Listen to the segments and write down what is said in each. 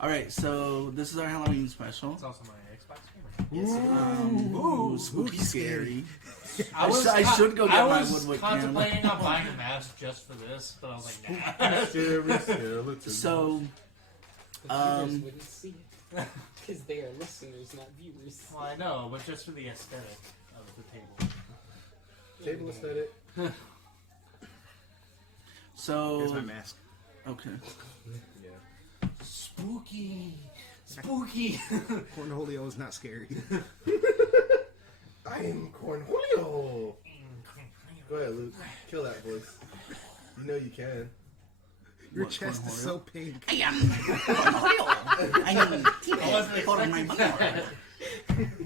All right, so this is our Halloween special. It's also my Xbox game. Ooh, spooky, scary. I should go get my Woodwood contemplating on buying a mask just for this, but I was like, nah. So, viewers wouldn't see it because they are listeners, not viewers. Well, I know, but just for the aesthetic of the table. Table aesthetic. So Here's my mask. Okay. Yeah. Spooky. Spooky. Cornholio is not scary. I am Cornholio. Go ahead, Luke. Kill that voice. You know you can. Your What, chest is Cornholio? so pink. I am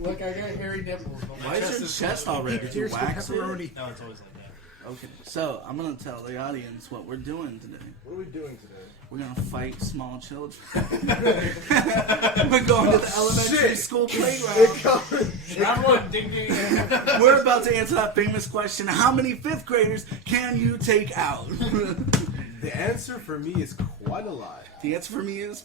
Look, I got hairy nipples. But my Why is your chest all red? Did you Here's wax it? pepperoni. No, it's always like that. Okay, so I'm gonna tell the audience what we're doing today. What are we doing today? We're gonna fight small children. We're going to the elementary school playground. Round one, ding ding. We're about to answer that famous question: how many fifth graders can you take out? The answer for me is quite a lot. The answer for me is,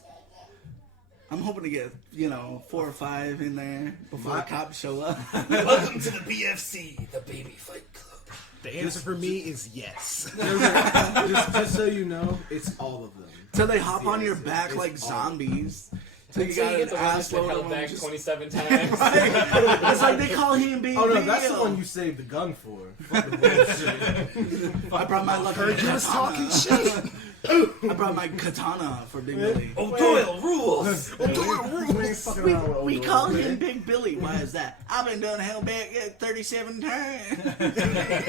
I'm hoping to get 4 or 5 in there before the cops show up. Welcome to the BFC, the Baby Fight Club. The answer for me is yes. just so you know, it's all of them. So they hop on your Yes, back it's like all- zombies. So you Until got you get an the one that's ass been load held of back them. 27 times. It's like they call him Big Oh no, Bill. that's the one you saved the gun for. Fuck the bullshit. I brought my lucky Heard you was talking shit. I brought my katana for Big Billy. O'Doyle rules! We call him Big Billy. Why is that? I've been done held back 37 times.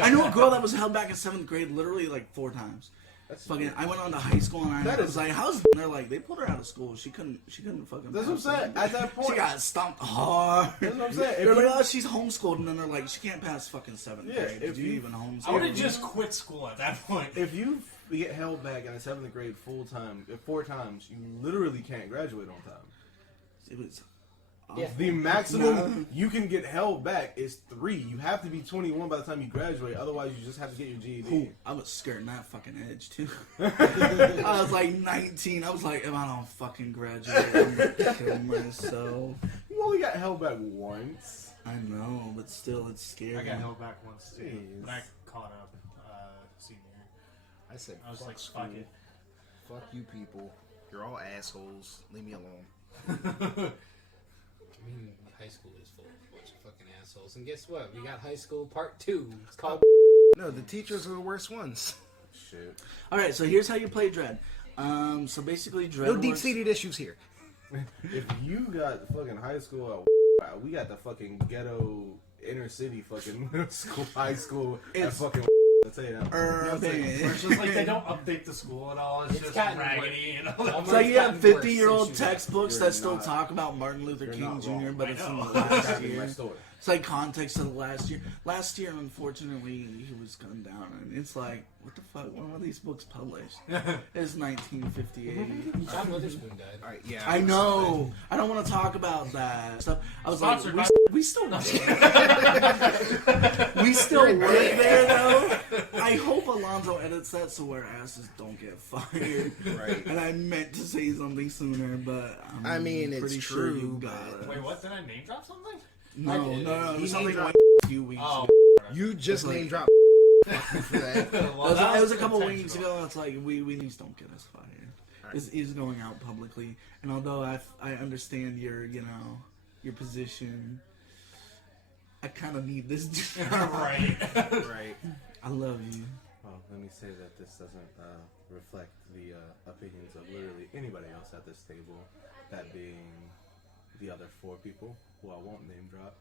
I know a girl that was held back in 7th grade literally like 4 times. That's Fucking, I went on to high school and I That was is- like, "How's?" They're like, they pulled her out of school. She couldn't fucking. That's what I'm saying. At that point, She got stomped hard. That's what I'm saying. If They're like, you- "Oh, she's homeschooled," and then they're like, "She can't pass fucking 7th Yeah, grade." if Did you you- even homeschool? I would have just quit school at that point. if you get held back in the 7th grade full time, 4 times, you literally can't graduate on time. It was. Yeah. The maximum you can get held back is 3. You have to be 21 by the time you graduate. Otherwise, you just have to get your GED. Ooh, I was skirting that fucking edge too. I was like 19. I was like, if I don't fucking graduate, I'm gonna kill myself. You only got held back once. I know, but still, it's scary. I got held back once too, Jeez. but I caught up senior. I said, I was like, school. fuck it. Fuck you people. You're all assholes. Leave me alone. I mean, high school is full of a bunch of fucking assholes. And guess what? We got high school part 2. It's called... No, the teachers are the worst ones. Shit. All right, so here's how you play Dread. So basically, Dread. No works- deep-seated issues here. If you got fucking high school, we got the fucking ghetto inner city fucking middle school, high school, and It's- fucking. I'll tell you that. It's just like they don't update the school at all. It's It's just gotten raggedy and all Almost It's like you have gotten worse 50-year-old since you left. textbooks You're that still not- talk about Martin Luther you're King not Jr., wrong. but I it's in the know. last Exactly my year. story. It's like context of the last year. Last year, unfortunately, he was gunned down, and it's like, what the fuck? When were these books published? It's 1958. John Witherspoon died. All right, yeah. I know. I don't want to talk about that stuff. I was Sponsored like, by- we still we still work there though. I hope Alonzo edits that so our asses don't get fired. Right. And I meant to say something sooner, but I mean, it's pretty sure you true, got it. Wait, what? Did I name drop something? No, I no, did. no. It He was something name like a few weeks Oh, ago. You just It's like- name drop for that. well, It was a couple intentional. weeks ago. It's like we just don't get us fired. Right. It's going out publicly, and although I understand your position, I kind of need this job. Right. Right. I love you. Well, let me say that this doesn't reflect the opinions of literally anybody else at this table, that being the other 4 people, who I won't name drop.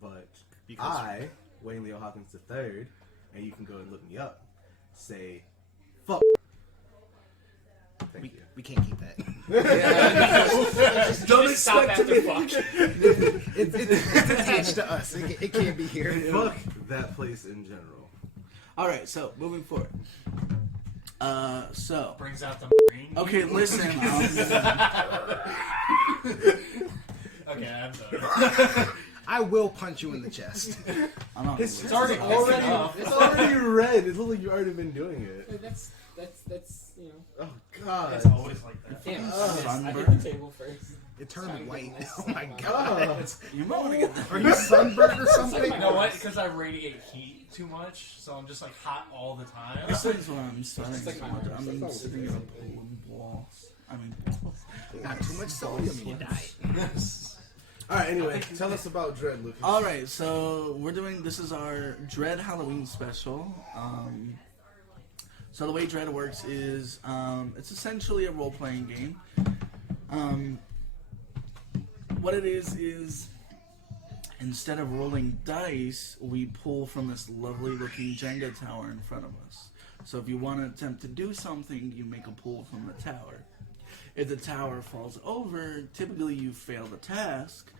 But Because- I, Wayne Leo Hawkins III, and you can go and look me up, say, fuck. Thank you. We can't keep that. Don't Just stop expect to after be. fuck. It's attached to us. It can't be here. Fuck that place in general. All right, so moving forward. So Brings out the marine. okay, listen. Okay, I'm done. I will punch you in the chest. I'm not. It's already already, off. it's already red. It looks like you've already been doing it. That's you know. Oh God. It's always like that. Damn, Sunburn? I hit the table first. It turned Sorry, white. goodness. Oh my god. You might want to get that. Are you sunburned or something? You know what? Because I radiate heat too much, so I'm just like hot all the time. This is what I'm starting It's like to my wonder. arms. I'm That's sitting in a pool of balls. I mean, Not too much sodium in your diet. Alright, anyway, tell us about Dread, Lucas. all right. So we're doing. This is our Dread Halloween special. So the way Dread works is it's essentially a role-playing game. What it is instead of rolling dice, we pull from this lovely-looking Jenga tower in front of us. So if you want to attempt to do something, you make a pull from the tower. If the tower falls over, typically you fail the task,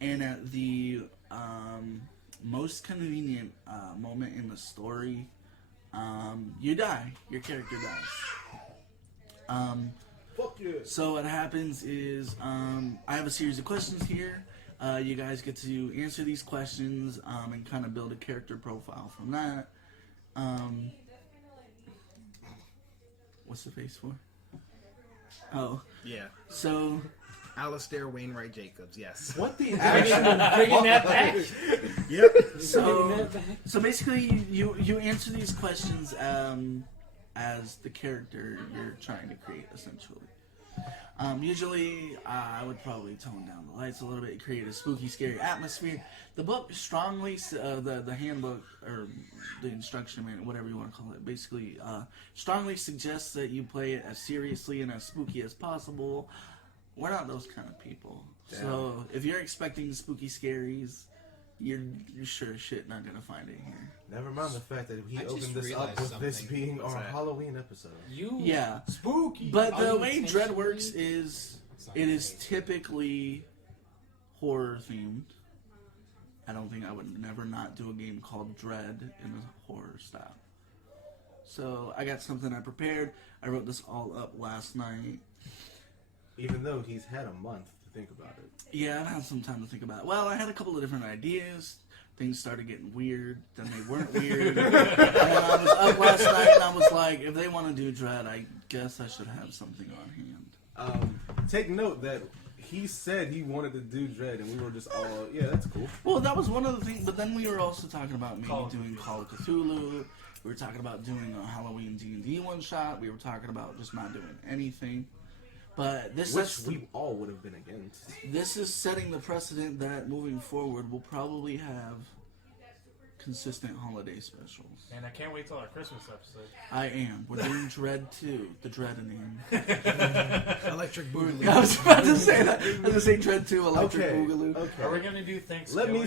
and at the most convenient moment in the story, you die. Your character dies. Fuck you. So what happens is I have a series of questions here. You guys get to answer these questions and kind of build a character profile from that. What's the face for? Oh, Yeah. so Alistair Wainwright Jacobs, yes. What the Bringing actual that back. Yep. so basically you answer these questions as the character you're trying to create, essentially. Usually, I would probably tone down the lights a little bit, create a spooky, scary atmosphere. The book strongly, the handbook, or the instruction manual, whatever you want to call it, basically strongly suggests that you play it as seriously and as spooky as possible. We're not those kind of people. Damn. So, if you're expecting spooky scaries, you're sure as shit not going to find it here. Never mind the fact that he I just opened this realized up with this something. being What's our that? Halloween episode. You Yeah. spooky. But the way Unintentionally- Dread works is It's not it is right. typically horror themed. I don't think I would never not do a game called Dread in a horror style. So I got something I prepared. I wrote this all up last night. Even though he's had a month to think about it. Yeah, I've had some time to think about it. Well, I had a couple of different ideas. Things started getting weird. Then they weren't weird. And then I was up last night and I was like, if they want to do Dread, I guess I should have something on hand. Take note that he said he wanted to do Dread, and we were just all, yeah, that's cool. Well, that was one of the things, but then we were also talking about maybe Call of doing Cthulhu. Call of Cthulhu. We were talking about doing a Halloween D&D one-shot. We were talking about just not doing anything. But this Which is we all would have been against. this is setting the precedent that moving forward we'll probably have consistent holiday specials. And I can't wait till our Christmas episode. I am. We're doing Dread 2, the Dreading. Electric Boogaloo. I was about to say that. I was going to say Dread 2, Electric Okay, Boogaloo. Are we okay. gonna do Thanksgiving? Let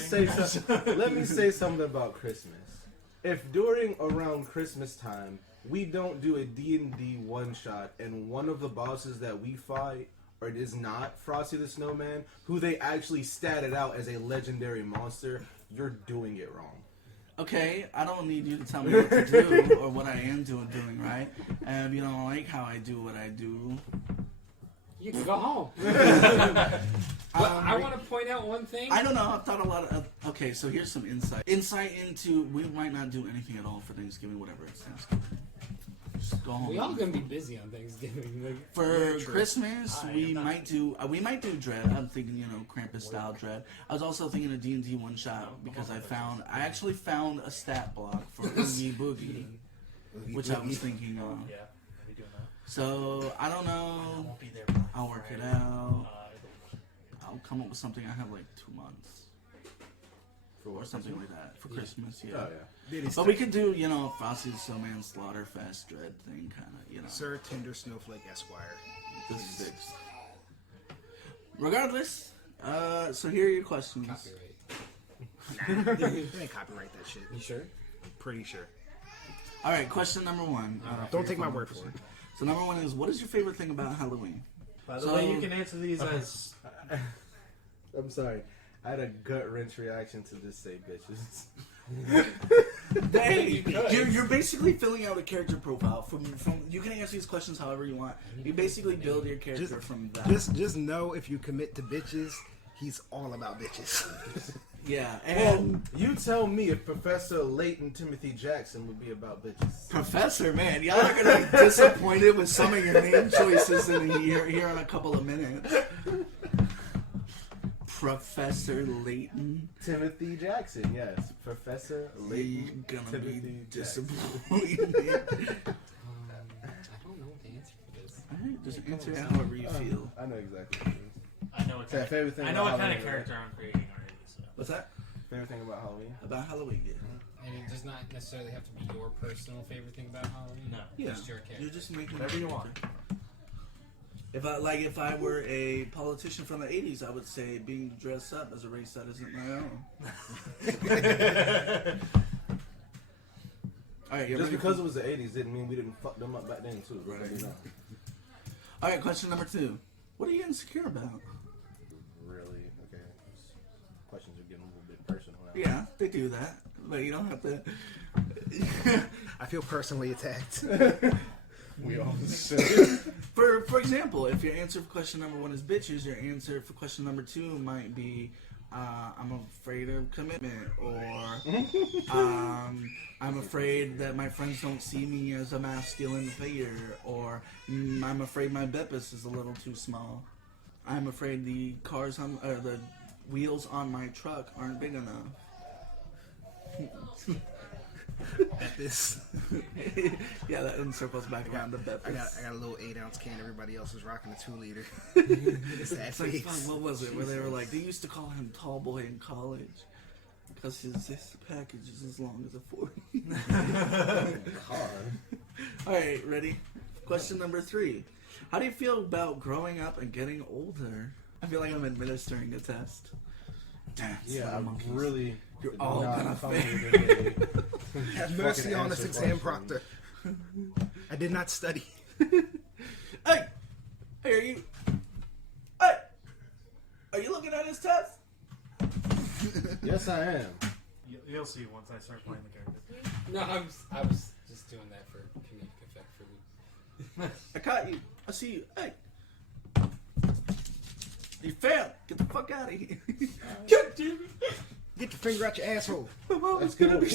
me say something about Christmas. If during around Christmas time we don't do a D&D one shot, and one of the bosses that we fight, or it is not Frosty the Snowman, who they actually statted out as a legendary monster, you're doing it wrong. Okay, I don't need you to tell me what to do or what I am doing right. And if you don't like how I do what I do, You can go home. But I want to point out one thing. I don't know. I've thought a lot of. Okay, so here's some insight. Insight into we might not do anything at all for Thanksgiving, whatever it's Thanksgiving. Just go home. We all gonna be busy on Thanksgiving. Like, For Yeah, true. Christmas, I we am not. might do Dread. I'm thinking, Krampus style Dread. I was also thinking a D&D one shot because I actually found a stat block for Oogie Boogie, which I was thinking of. Yeah, we doing that. So I don't I know. won't be there. But I'll work it out. Uh, I'll come up with something. I have like 2 months For or what? something like that for Christmas. Yeah. Oh, yeah. But we could do, Frosty the Snowman Slaughterfest Dread thing, kind of, Sir Tender Snowflake Esquire. the 6th. Regardless, so here are your questions. copyright. They ain't copyright that shit. You sure? I'm pretty sure. All right, question number 1. Don't take my word for it. So number 1 is, what is your favorite thing about Halloween? By the So- way, you can answer these as I'm sorry. I had a gut wrench reaction to just say bitches. Hey, you're basically filling out a character profile from you can answer these questions however you want. You basically build your character from that. Just know if you commit to bitches, he's all about bitches. Yeah, Well, and you tell me if Professor Layton Timothy Jackson would be about bitches. Professor, man, y'all are gonna be disappointed with some of your name choices here in a couple of minutes. Professor Layton. Timothy Jackson, yes. Professor You're Layton gonna Timothy be Jackson. disappointed. I don't know the answer for this. Alright, just answer it however you feel. I know exactly what it is. I know what Is that favorite thing I know what about kind of Halloween, character I'm creating already. So. What's that? Favorite thing about Halloween? About Halloween, yeah. And it does not necessarily have to be your personal favorite thing about Halloween. No. Yeah, Just your character. you're just making Whatever you want. If I were a politician from the 80s, I would say being dressed up as a race that isn't my own. Alright, Just because it was the 80s didn't mean we didn't fuck them up back then, too. Right. You know. Alright, question number 2. What are you insecure about? Really? Okay. Questions are getting a little bit personal now. Yeah, they do that. But you don't have to. I feel personally attacked. We all For example, if your answer for question number 1 is bitches, your answer for question number 2 might be I'm afraid of commitment, or I'm afraid that my friends don't see me as a masculine figure, or I'm afraid my beppis is a little too small. I'm afraid the the wheels on my truck aren't big enough. Beppis. Yeah, that circles back around to beppis. I got a little 8-ounce can. Everybody else is rocking a 2-liter. It's that It's like, face. fuck, what was it? Where they were like, they used to call him Tall Boy in college because his package is as long as a 40. Alright, ready? Question number 3. How do you feel about growing up and getting older? I feel like I'm administering a test. Dance, Yeah, little I'm monkeys. really. You're all gonna fail. Have mercy on us, answer exam questions. proctor. I did not study. Hey! Hey, are you... Hey! Are you looking at his test? Yes, I am. You'll see once I start playing the character. No, I was just doing that for comedic effect for me. I caught you. I see you. Hey! You failed. Get the fuck out of here. God damn it. Get your finger out your asshole. That's good. What?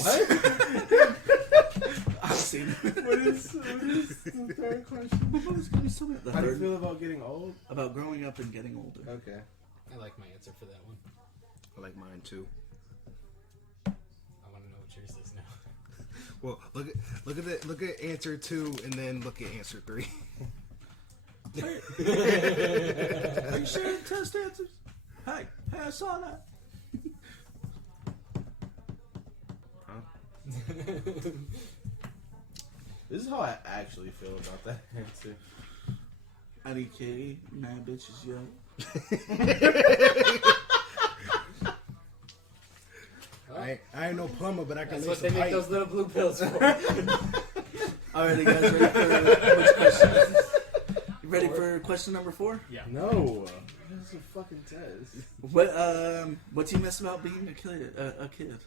I've seen it. What is the third question? What was gonna be so bad? The How do you third- feel about getting old? About growing up and getting older. Okay. I like my answer for that one. I like mine too. I want to know what yours is now. Well, look at answer 2 and then look at answer 3. Are you sharing test answers? Hey, I saw that. This is how I actually feel about that answer. IDK, mad bitches, yo. I ain't no plumber, but I can That's lay what they some make pipe. those little blue pills for. Alright, you guys ready for which question? You ready for question number 4? Yeah. No. This is a fucking test. What do you miss about being a kid? A kid?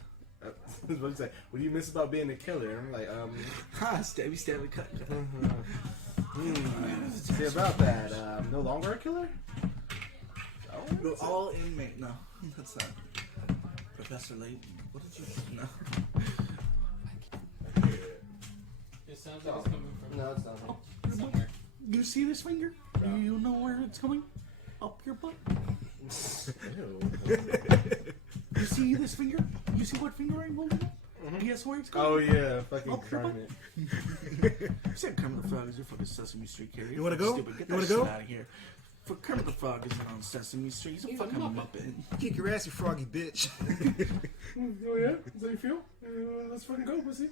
That's what I'm saying. What do you miss about being a killer? I'm like, Ha! Stabby, cut. see about that. No longer a killer? We're all inmate. No, that's not. Professor Layton. What did you? No. It sounds like it's coming from No, it's not. somewhere. You see this finger? No. You know where it's going? Up your butt. Ew. You see this finger? You see what finger I'm holding up? Guess where it's Oh going? yeah, fucking Up your butt. Kermit. You said Kermit the Frog is your fucking Sesame Street character. You wanna go? Stupid. Get You wanna that go? shit out of here. For Kermit the Frog isn't on Sesame Street. He's a He's a fucking Muppet. Muppet. Kick your ass, you froggy bitch. Oh yeah? Is that how you feel? Let's fucking go, pussy.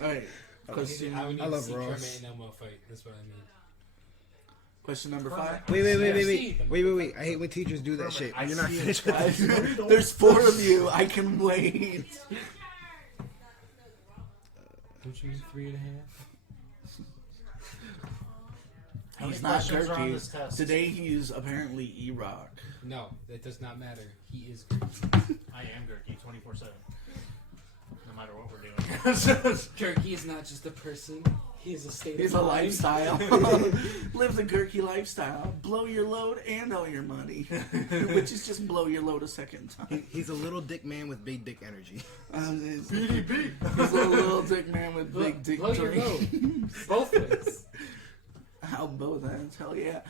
Alright. Question, I would need I to love see Ross. Kermit and Elmo fight. That's what I mean. question number 5. Wait. I hate when teachers do that shit. When you're not finished with it. There's 4 of you. I can wait. Don't you mean 3.5? How He's many not questions are on Turkey. this test? Today he's apparently Iraq. No, that does not matter. He is Gurky. I am Gurky 24/7. No matter what we're doing. Gurky is not just a person. He's a state He's of a mind. lifestyle. Live the Gurky lifestyle. Blow your load and all your money. Which is just blow your load a second time. He's a little dick man with big dick energy. He's a little dick man with big dick Blow your drink. load. Both ways. How both ends? Hell yeah.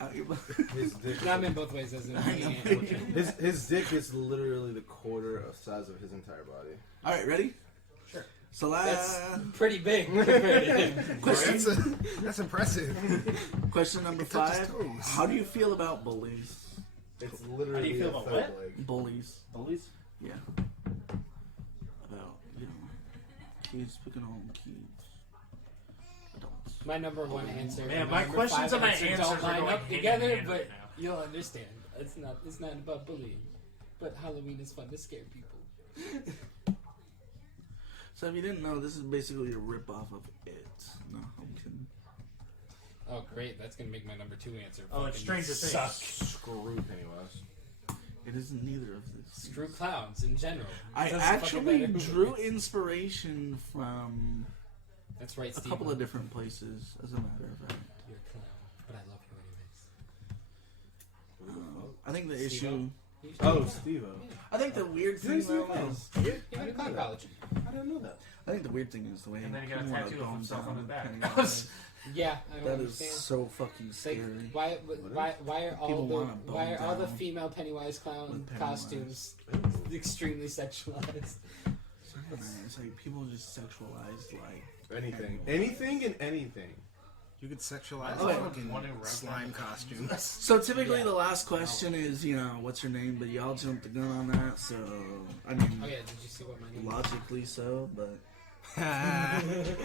Out your butt. His dick. Not meant both ways, as in His dick is literally the quarter of size of his entire body. All right, ready? Sure. So That's pretty big compared to him. That's impressive. Question number It touches 5. toes. How do you feel about bullies? It's literally How do you feel a about thug what? leg. Bullies. Bullies? Yeah. About, kids picking on kids. Adults. My number 1 answer. Man, and my number questions 5 and my answer answers don't are line going up hand in together, hand but right now. you'll understand. It's not about bullying, but Halloween is fun to scare people. So if you didn't know, this is basically a rip-off of It. No, I'm kidding. Oh, great! That's gonna make my number 2 answer. Oh, it's fucking Stranger Things. suck. Screw Pennywise. It isn't neither of these. Screw clowns in general. I Doesn't actually fucking matter. drew inspiration from That's right, a Steve. couple of different places, as a matter of fact. You're a clown, but I love you anyways. I think the Steve-O? issue. You should Oh, do that. Steve-O. I think the weird thing Seriously? though is, You went to clown college. I didn't know that. I think the weird thing is the way And then he got a people wanna tattoo of dumb himself on down his back. Pennywise. Yeah, I don't That is understand. so fucking Like, scary. why are all People the wanna bone why are all the down female Pennywise clown with Pennywise. costumes extremely sexualized? It's like people just sexualize like Anything. Anything and anything. You could sexualize Oh, a yeah. fucking One in slime costume. So typically Yeah. the last question is, what's your name? But y'all jumped the gun on that, so I mean, Oh yeah, did you see what my name was? logically so, but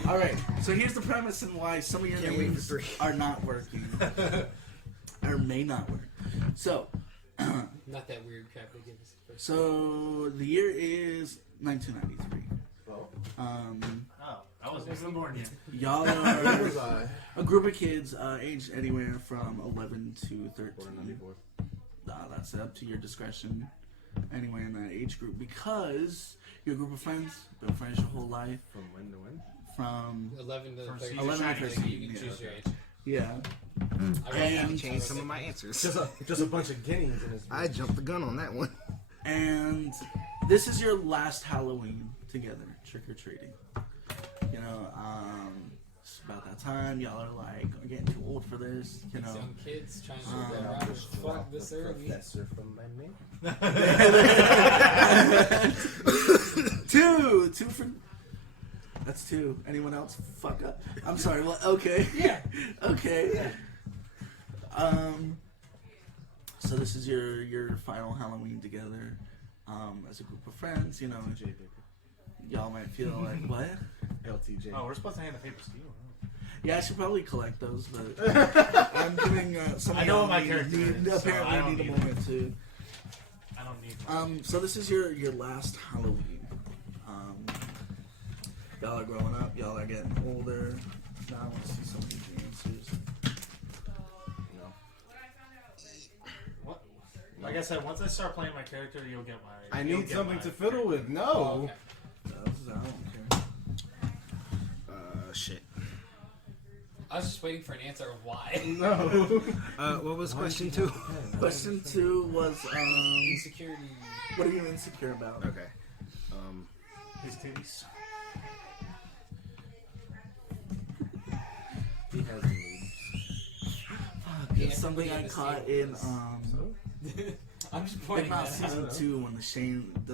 all right. So here's the premise and why some of your Can't wait for names 3. are not working or may not work. So, Not that weird crap they give us at first. so the year is 1993. Oh. Oh, I wasn't even born yet. Y'all Where was are I? a group of kids aged anywhere from 11 to 13. 94. That's up to your discretion. Anywhere in that age group, because you're a group of friends, been friends your whole life. From when to when? From 11 to From 13. 11 to 13, You can yeah, choose your age. yeah, I And- Change some of my answers. Just a bunch of guineas in his. I jumped the gun on that one. and this is your last Halloween together, trick or treating. It's about that time. Y'all are like getting too old for this. These young kids trying to Um, get around with fuck this early. Professor from my name. Two for. That's 2. Anyone else? Fuck up. I'm sorry. Well, okay. Yeah. Okay. So this is your final Halloween together, as a group of friends. Y'all might feel like what? LTJ. Oh, we're supposed to hand the papers to you. Yeah, I should probably collect those, but I'm giving some. I of know y'all what my need- character need- is, so I Apparently, don't need a need moment too. I don't need one. So this is your last Halloween. Y'all are growing up. Y'all are getting older. Now I want to see some of these answers. What? Like I said, once I start playing my character, you'll get my. I you'll need get something my to fiddle with. Oh, No. okay. I don't care. Shit. I was just waiting for an answer of why. No. What was question 2? Question 2 was Insecurity. what are you insecure about? Okay. His titties. He has moves. Fuck, Yeah, it's something I everybody caught in understands. I'm just Big pointing Mouth that season out. 2 when the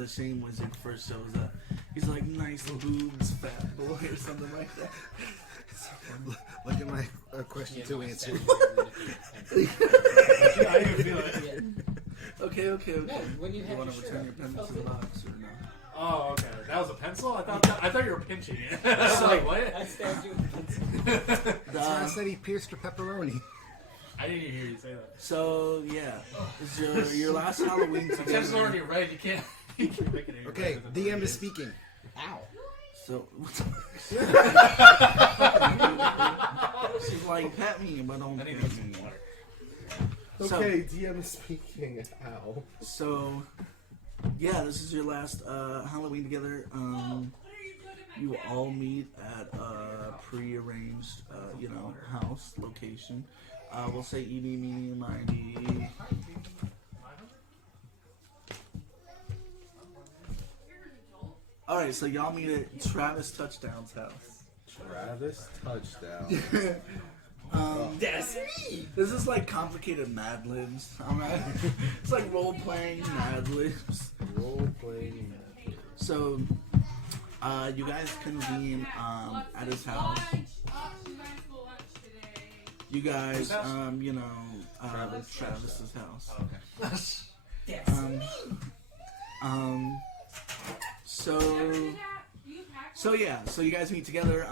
Shane Wizard first shows up. He's like, nice boobs, fat boy, or something like that. Look at my question Yeah, 2 no, answer. it's I didn't feel it. Okay. No, when you You have want your to shirt return up, your you pen felt to the it. box or no? Oh, okay. That was a pencil? I thought you were pinching it. I was So, like, what? I stabbed you with a pencil. That's why I said he pierced your pepperoni. I didn't even hear you say that. So yeah, it's your last Halloween The text is already together. red. You can't make it any Okay, redder than DM it is speaking. Ow. So she's like, pat me, but don't I need to pat get some me. water. So- Okay, DM speaking. Ow. So yeah, this is your last Halloween together. you all meet at a pre-arranged, house location. We'll say Edie, Meanie, Mindy. All right, so y'all meet at Travis Touchdown's house. Travis touchdown. That's me. This is like complicated Mad Libs. Alright? It's like role playing Mad Libs. Role playing. So, you guys convene at his house. You guys, Travis's house. Oh, okay. So you guys meet together.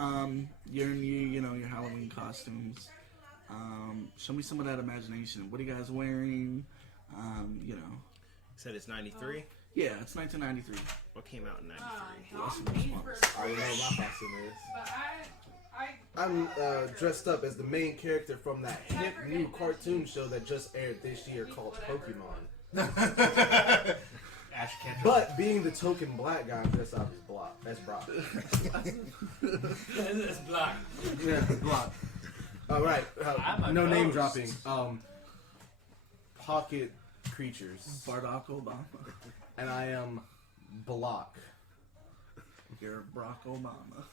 You're in your Halloween costumes. Show me some of that imagination. What are you guys wearing? Said it's 93. Yeah, it's 1993. What came out in 93? I don't know what my costume is. I'm dressed up as the main character from that hip new cartoon show that just aired this year called Pokemon. Ash Ketchum. But being the token black guy, I'm dressed up as Brock. It's black. Yeah, Brock. All right, I'm a no name ghost. dropping. Pocket creatures, Barack Obama. and I am Block. You're Barack Obama.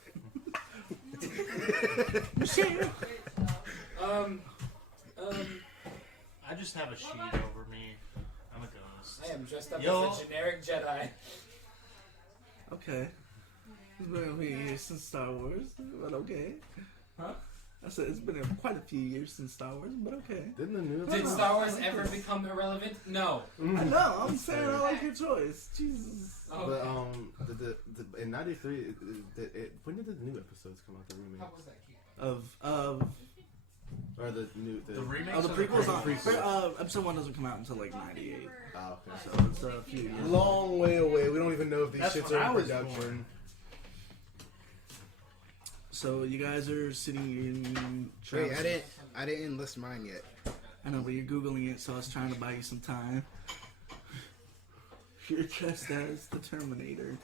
I just have a sheet over me. I'm a ghost. I am dressed up Yo. as a generic Jedi. Okay. It's been a few years since Star Wars, but okay. Huh? I said it's been quite a few years since Star Wars, but okay. Didn't the new Did Star Wars ever become irrelevant? No. I know. I'm saying I like your choice. Jesus. Oh, But the in '93, when did the new episodes come out? The how remake was that cute? Of or the new The remake. oh, the prequels. prequels. Episode 1 doesn't come out until like '98, Oh, okay. so it's a few years. Long way away. We don't even know if these That's shits when I are in was production. born. So you guys are sitting in. Wait, Travis- I didn't list mine yet. I know, but you're googling it, so I was trying to buy you some time. You're dressed as the Terminator.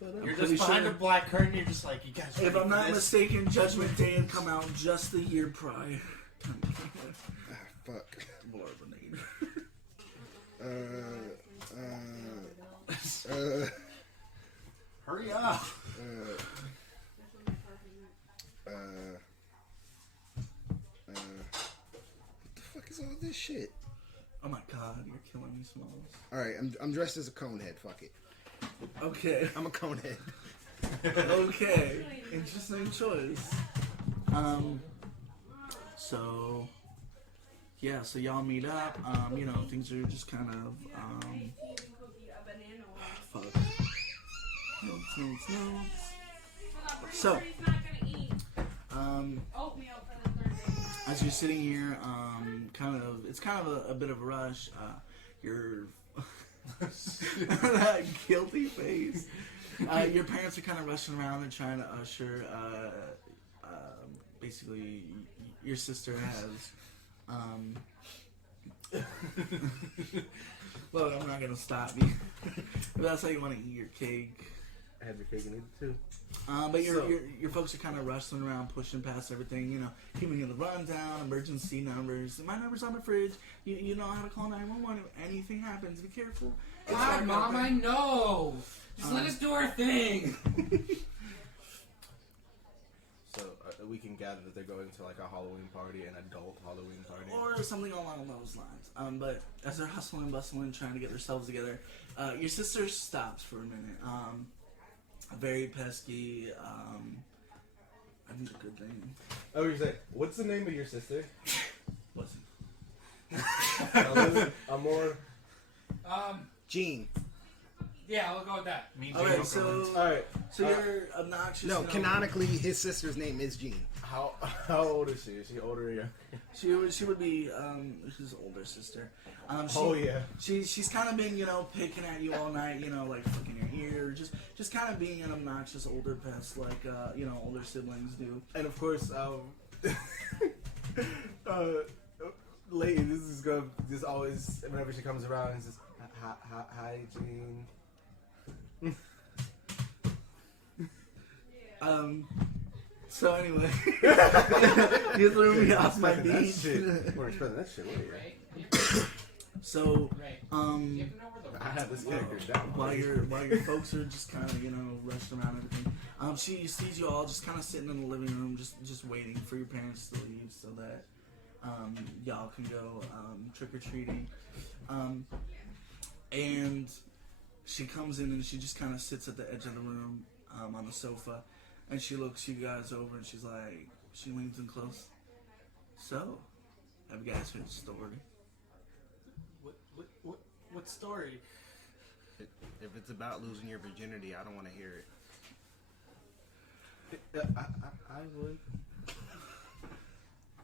You're pretty just behind sure- a black curtain. You're just like, you guys. If ready I'm for not this? mistaken, Judgment Day had come out just the year prior. Ah, fuck. Blarbinator. Hurry up. What the fuck is all this shit? Oh my god, you're killing me, Smalls. Alright, I'm dressed as a conehead, fuck it. Okay. I'm a conehead. Okay. Interesting choice. So yeah, so y'all meet up. Things are just kind of fuck. Notes. So as you're sitting here, it's kind of a bit of a rush. You're that guilty face. Your parents are kind of rushing around and trying to usher. Basically, your sister has. Look, I'm not gonna stop you. If that's how you want to eat your cake. I had your cake and eat it too. But your folks are kind of rustling around, pushing past everything, giving you the rundown, emergency numbers. My number's on the fridge. You know how to call 911 if anything happens. Be careful. God, Mom, I know. Just let us do our thing. So we can gather that they're going to like a Halloween party, an adult Halloween party. Or something along those lines. But as they're hustling and bustling, trying to get themselves together, your sister stops for a minute. Very pesky. I need a good name. Oh, you're saying, what's the name of your sister? Listen. Amor. Gene. Yeah, we'll go with that. Me, Alright, Jane so All right. you're obnoxious. No, canonically, his sister's name is Gene. How old is she? Is she older or younger? She would be his older sister. Oh yeah. She's kind of been picking at you all night, like fucking your ear, just kind of being an obnoxious older pest like older siblings do. And of course, lady, this is gonna just always whenever she comes around, it's just hi, Jean. So anyway, you threw me off my That beat. shit. We're expecting that shit, were you? So, I had this character down. while your folks are just kind of rushed around and everything, she sees you all just kind of sitting in the living room, just waiting for your parents to leave so that y'all can go trick or treating. And she comes in and she just kind of sits at the edge of the room on the sofa, and she looks you guys over and she's like, she leans in close. So, have you guys heard the story? What story? If it's about losing your virginity, I don't want to hear it. I would.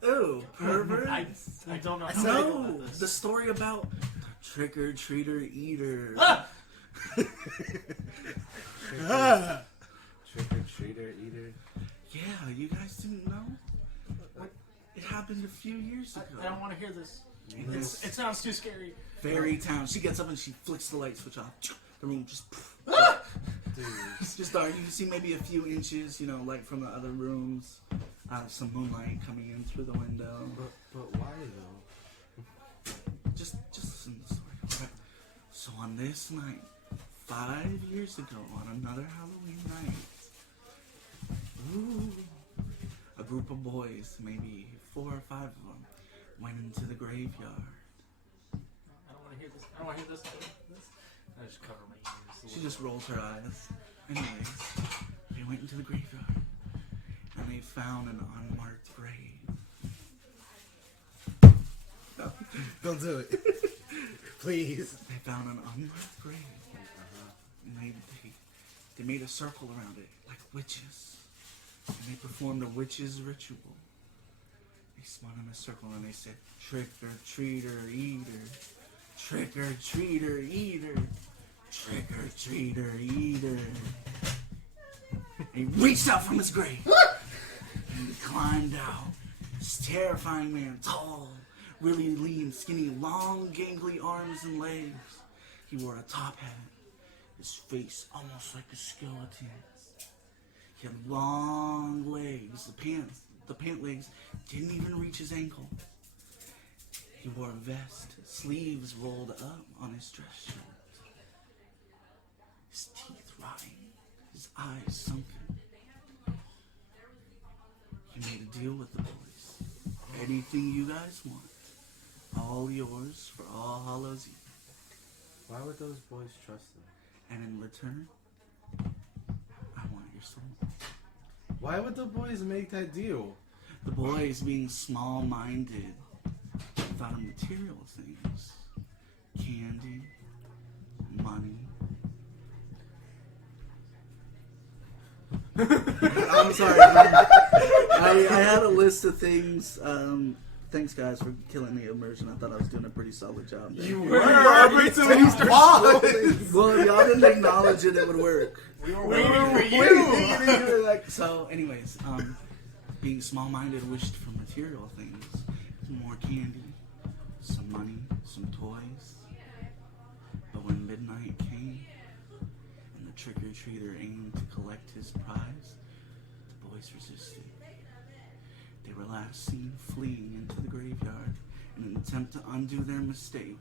Ooh, pervert! I don't know how to think No, about this. the story about the trick-or-treater eater. Trick-or-treater eater. Yeah, you guys didn't know? It happened a few years ago. I don't want to hear this. It's It sounds too scary. Fairy Town. She gets up and she flicks the light switch off. The room just... Dude. It's just dark. You can see maybe a few inches, light from the other rooms. Some moonlight coming in through the window. But why though? Just listen to the story. Okay. So on this night, 5 years ago, on another Halloween night, a group of boys, maybe 4 or 5 of them, went into the graveyard. I don't want to hear this. I don't want to hear this. I just cover my ears. She just rolls her eyes. Anyways, they went into the graveyard and they found an unmarked grave. Don't do it. Please. They found an unmarked grave. And they made a circle around it, like witches. And they performed a witch's ritual. They spun in a circle and they said, trick or treater eater. Trick or treater eater. Trick or treater eater. And he reached out from his grave. And he climbed out. This terrifying man, tall, really lean, skinny, long, gangly arms and legs. He wore a top hat. His face almost like a skeleton. He had long legs. The pant legs didn't even reach his ankle. He wore a vest, sleeves rolled up on his dress shirt. His teeth rotting, his eyes sunken. He made a deal with the boys. Anything you guys want, all yours for All Hallows Eve. Why would those boys trust him? And in return, I want your soul. Why would the boys make that deal? The boys, being small-minded, thought of material things. Candy, money. I'm sorry. I had a list of things. Thanks, guys, for killing the immersion. I thought I was doing a pretty solid job there. You were every time you Well, if y'all didn't acknowledge it, it would work. We were waiting for you. So, anyways, being small-minded, wished for material things. More candy, some money, some toys. But when midnight came, and the trick-or-treater aimed to collect his prize, the boys resisted. They were last seen fleeing into the graveyard in an attempt to undo their mistake,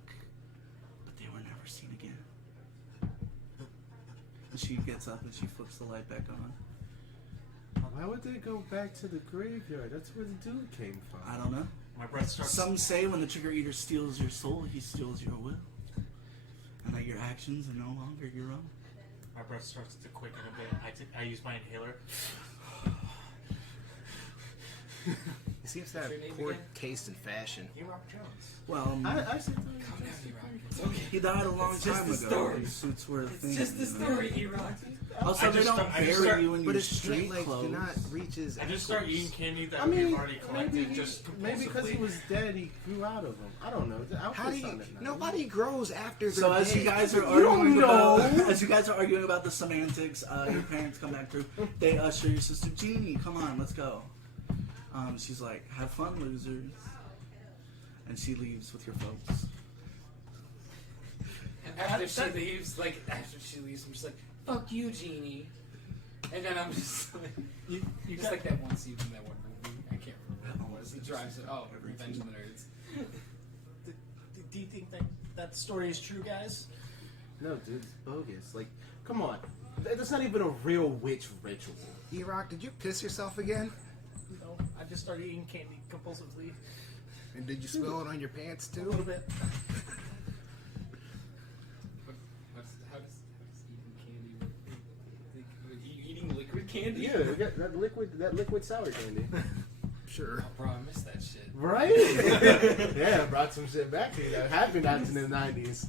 but they were never seen again. And she gets up and she flips the light back on. Why would they go back to the graveyard? That's where the dude came from. I don't know. My breath starts. Some say when the trick-or-treater steals your soul, he steals your will. And that your actions are no longer your own. My breath starts to quicken a bit. I use my inhaler. He seems to have poor taste in fashion. You Robert Jones. Well, I said he died a long just time the ago. story. His suits were a thing. It's just the you know? story, E-Rock. Also, I they just don't start- I just bury start- you in But your his street street legs clothes. do not reach his I just start ankles. eating candy that I mean, we've already collected maybe just maybe because he compulsively. was dead, he grew out of him. I don't know. The How do outfit you? sounded nice. Nobody grows after they're So as dead. you guys are don't arguing know. about the semantics, your parents come back through. They usher your sister Jeannie. Come on, let's go. She's like, have fun, losers. And she leaves with your folks. And after she leaves, I'm just like, fuck you, Genie. And then I'm just like, You just got like that one scene from that one movie. I can't remember what it was. He drives it. Oh, Revenge of the Nerds. Do you think that story is true, guys? No, dude, it's bogus. Like, come on. That's not even a real witch ritual. E-Rock, did you piss yourself again? You know, I just started eating candy compulsively. And did you spill it on your pants A too? little bit. How does eating candy work? Are you eating liquid candy? Yeah, we got that liquid sour candy. Sure. Oh, bro, I missed that shit. Right? Yeah, I brought some shit back to you that happened in the 90s.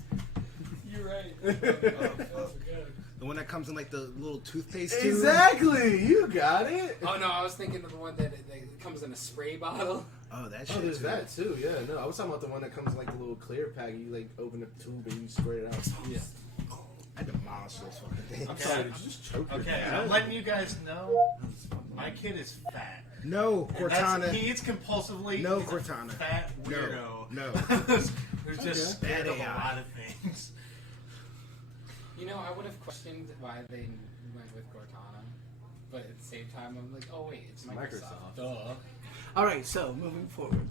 You're right. The one that comes in like the little toothpaste tube? Exactly! You got it! Oh, no, I was thinking of the one that comes in a spray bottle. Oh, that shit. Oh, there's too. that too, yeah. No, I was talking about the one that comes in like the little clear pack. You like open the tube and you spray it out. Yeah. I demolished those fucking things. I'm sorry, did you just choke your Okay, dad? I'm letting you guys know my kid is fat. No, And that's- Cortana. He eats compulsively. No, He's a Cortana. Fat No, weirdo. no. Who's just Okay. scared of a Bad AI. lot of things. You know, I would have questioned why they went with Cortana, but at the same time, I'm like, oh wait, it's Microsoft. Duh. Alright, so moving forward.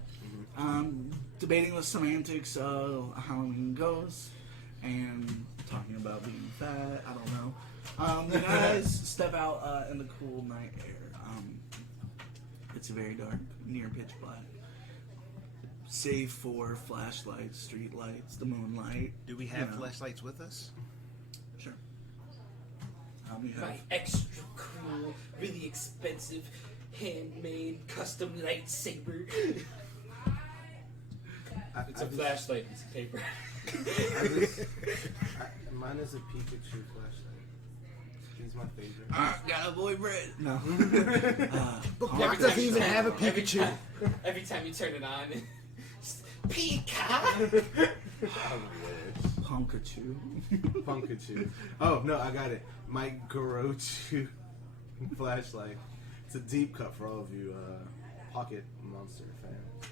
Debating the semantics of Halloween goes and talking about being fat, I don't know. You guys step out in the cool night air. It's very dark, near pitch black. Save for flashlights, street lights, the moonlight. Do we have You know. flashlights with us? Sure. You have My extra cool, really expensive, handmade, custom lightsaber. It's a flashlight, it's paper. Mine is a Pikachu flashlight. He's my favorite. got a boyfriend. No. Bookmark doesn't even have a Pikachu. Every time you turn it on, Pika! Punkachu. Punkachu. Oh, no, I got it. My Gorochu flashlight. It's a deep cut for all of you Pocket Monster fans.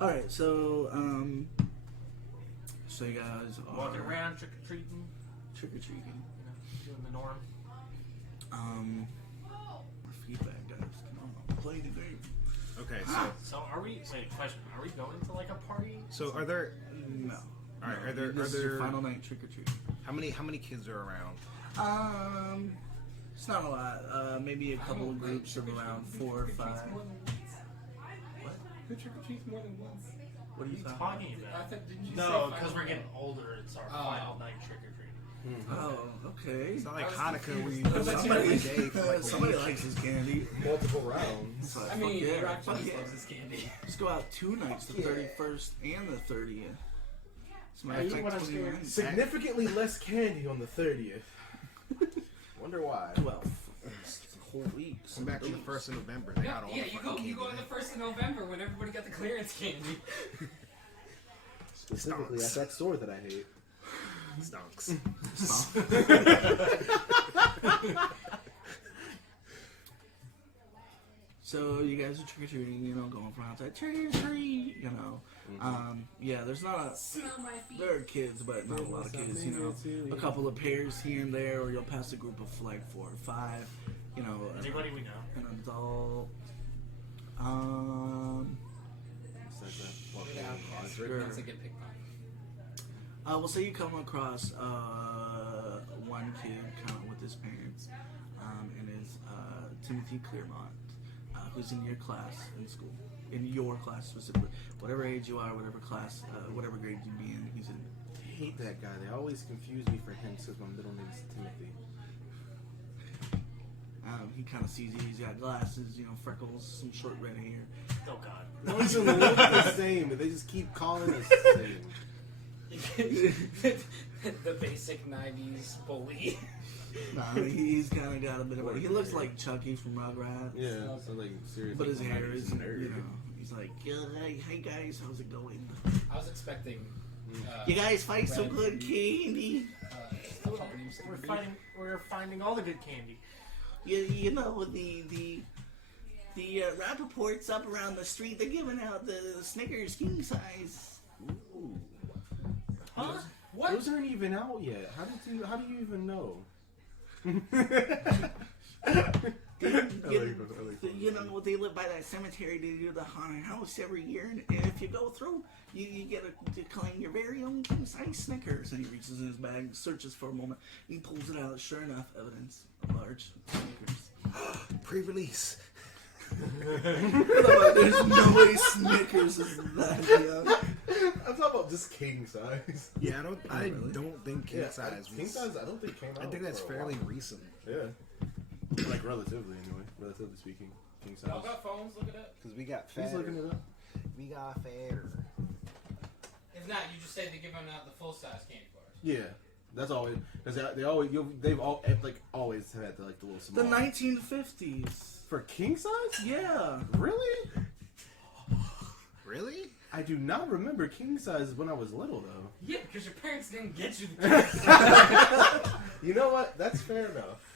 Alright, so you guys are Walking around, trick or treating, trick-or-treating. doing the norm. Feedback, guys. Come on, play the game. Okay, So are we? Wait, question. Are we going to like a party? so are there? No. All right, No, are there? This Are is your there? final night trick-or-treating. How many kids are around? It's not a lot. Maybe a couple of groups of around 4 or 5. Who trick or treats more than once? What are you talking Talking I about? thought, didn't you No, say because final we're getting night? older. It's our Oh. final night trick or treating. about? Oh, okay. It's not like I was Hanukkah where you confused. do I was like, something every Somebody, day for like a somebody week. likes his candy. Multiple rounds. So, I fuck mean, yeah, Rock fuck just yeah. loves his candy. Let's go out 2 nights, the 31st and the 30th. Somebody You like wanna 29. Significantly less candy on the 30th. Wonder why. 12. It's a whole week. Come back on the 1st of November. They got all Yeah, the you fucking go on the 1st of November when everybody got the clearance candy. Specifically at that store that I hate. stonks. So you guys are trick or treating, you know, going from outside trick or treat, you know. Yeah, there's not a. Smell my feet. There are kids, but not a lot of kids. You know, a couple of pairs here and there, or you'll pass a group of like 4 or 5. You know, Anybody we know? an adult. Says that. Well, Sure. Once I get picked on. We'll say you come across one kid kind of with his parents, and is Timothy Clearmont, who's in your class in school, in your class specifically, whatever age you are, whatever class, whatever grade you be in, he's in. I hate that guy. They always confuse me for him because my middle name is Timothy. He kind of sees you. He's got glasses, you know, freckles, some short red hair. Oh God. They don't even look the same, but they just keep calling us the same. The basic 90s bully. Nah, he's kind of got a bit of a. He looks like Chucky from Rugrats. Yeah, so like seriously. But his hair is, a nerd. you know, he's like, yeah, hey guys, how's it going? I was expecting. You guys find some good candy? We're finding all the good candy. You know, the Rappaport's up around the street. They're giving out the Snickers king size. Huh? What? Those aren't even out yet. How do you even know? You know, they live by that cemetery. They do the haunted house every year, and if you go through, you get to claim your very own king-size Snickers. And he reaches in his bag, searches for a moment, and he pulls it out. Sure enough, evidence of large Snickers. Pre-release. There's no way Snickers is that young. I'm talking about just king size. Yeah, I don't think king size. King size, I don't think came out. I think that's for a fairly while. recent. Yeah. Like relatively, anyway. Relatively speaking, king size. Y'all got phones? Look it up. Because we got He's fatter. looking it up. We got fatter. If not, you just say they're giving out the full-size candy bars. Yeah, that's always because they've always had the little The small. 1950s. For king size? Yeah. Really? Really? I do not remember king size when I was little though. Yeah, because your parents didn't get you the candy. You know what? That's fair enough.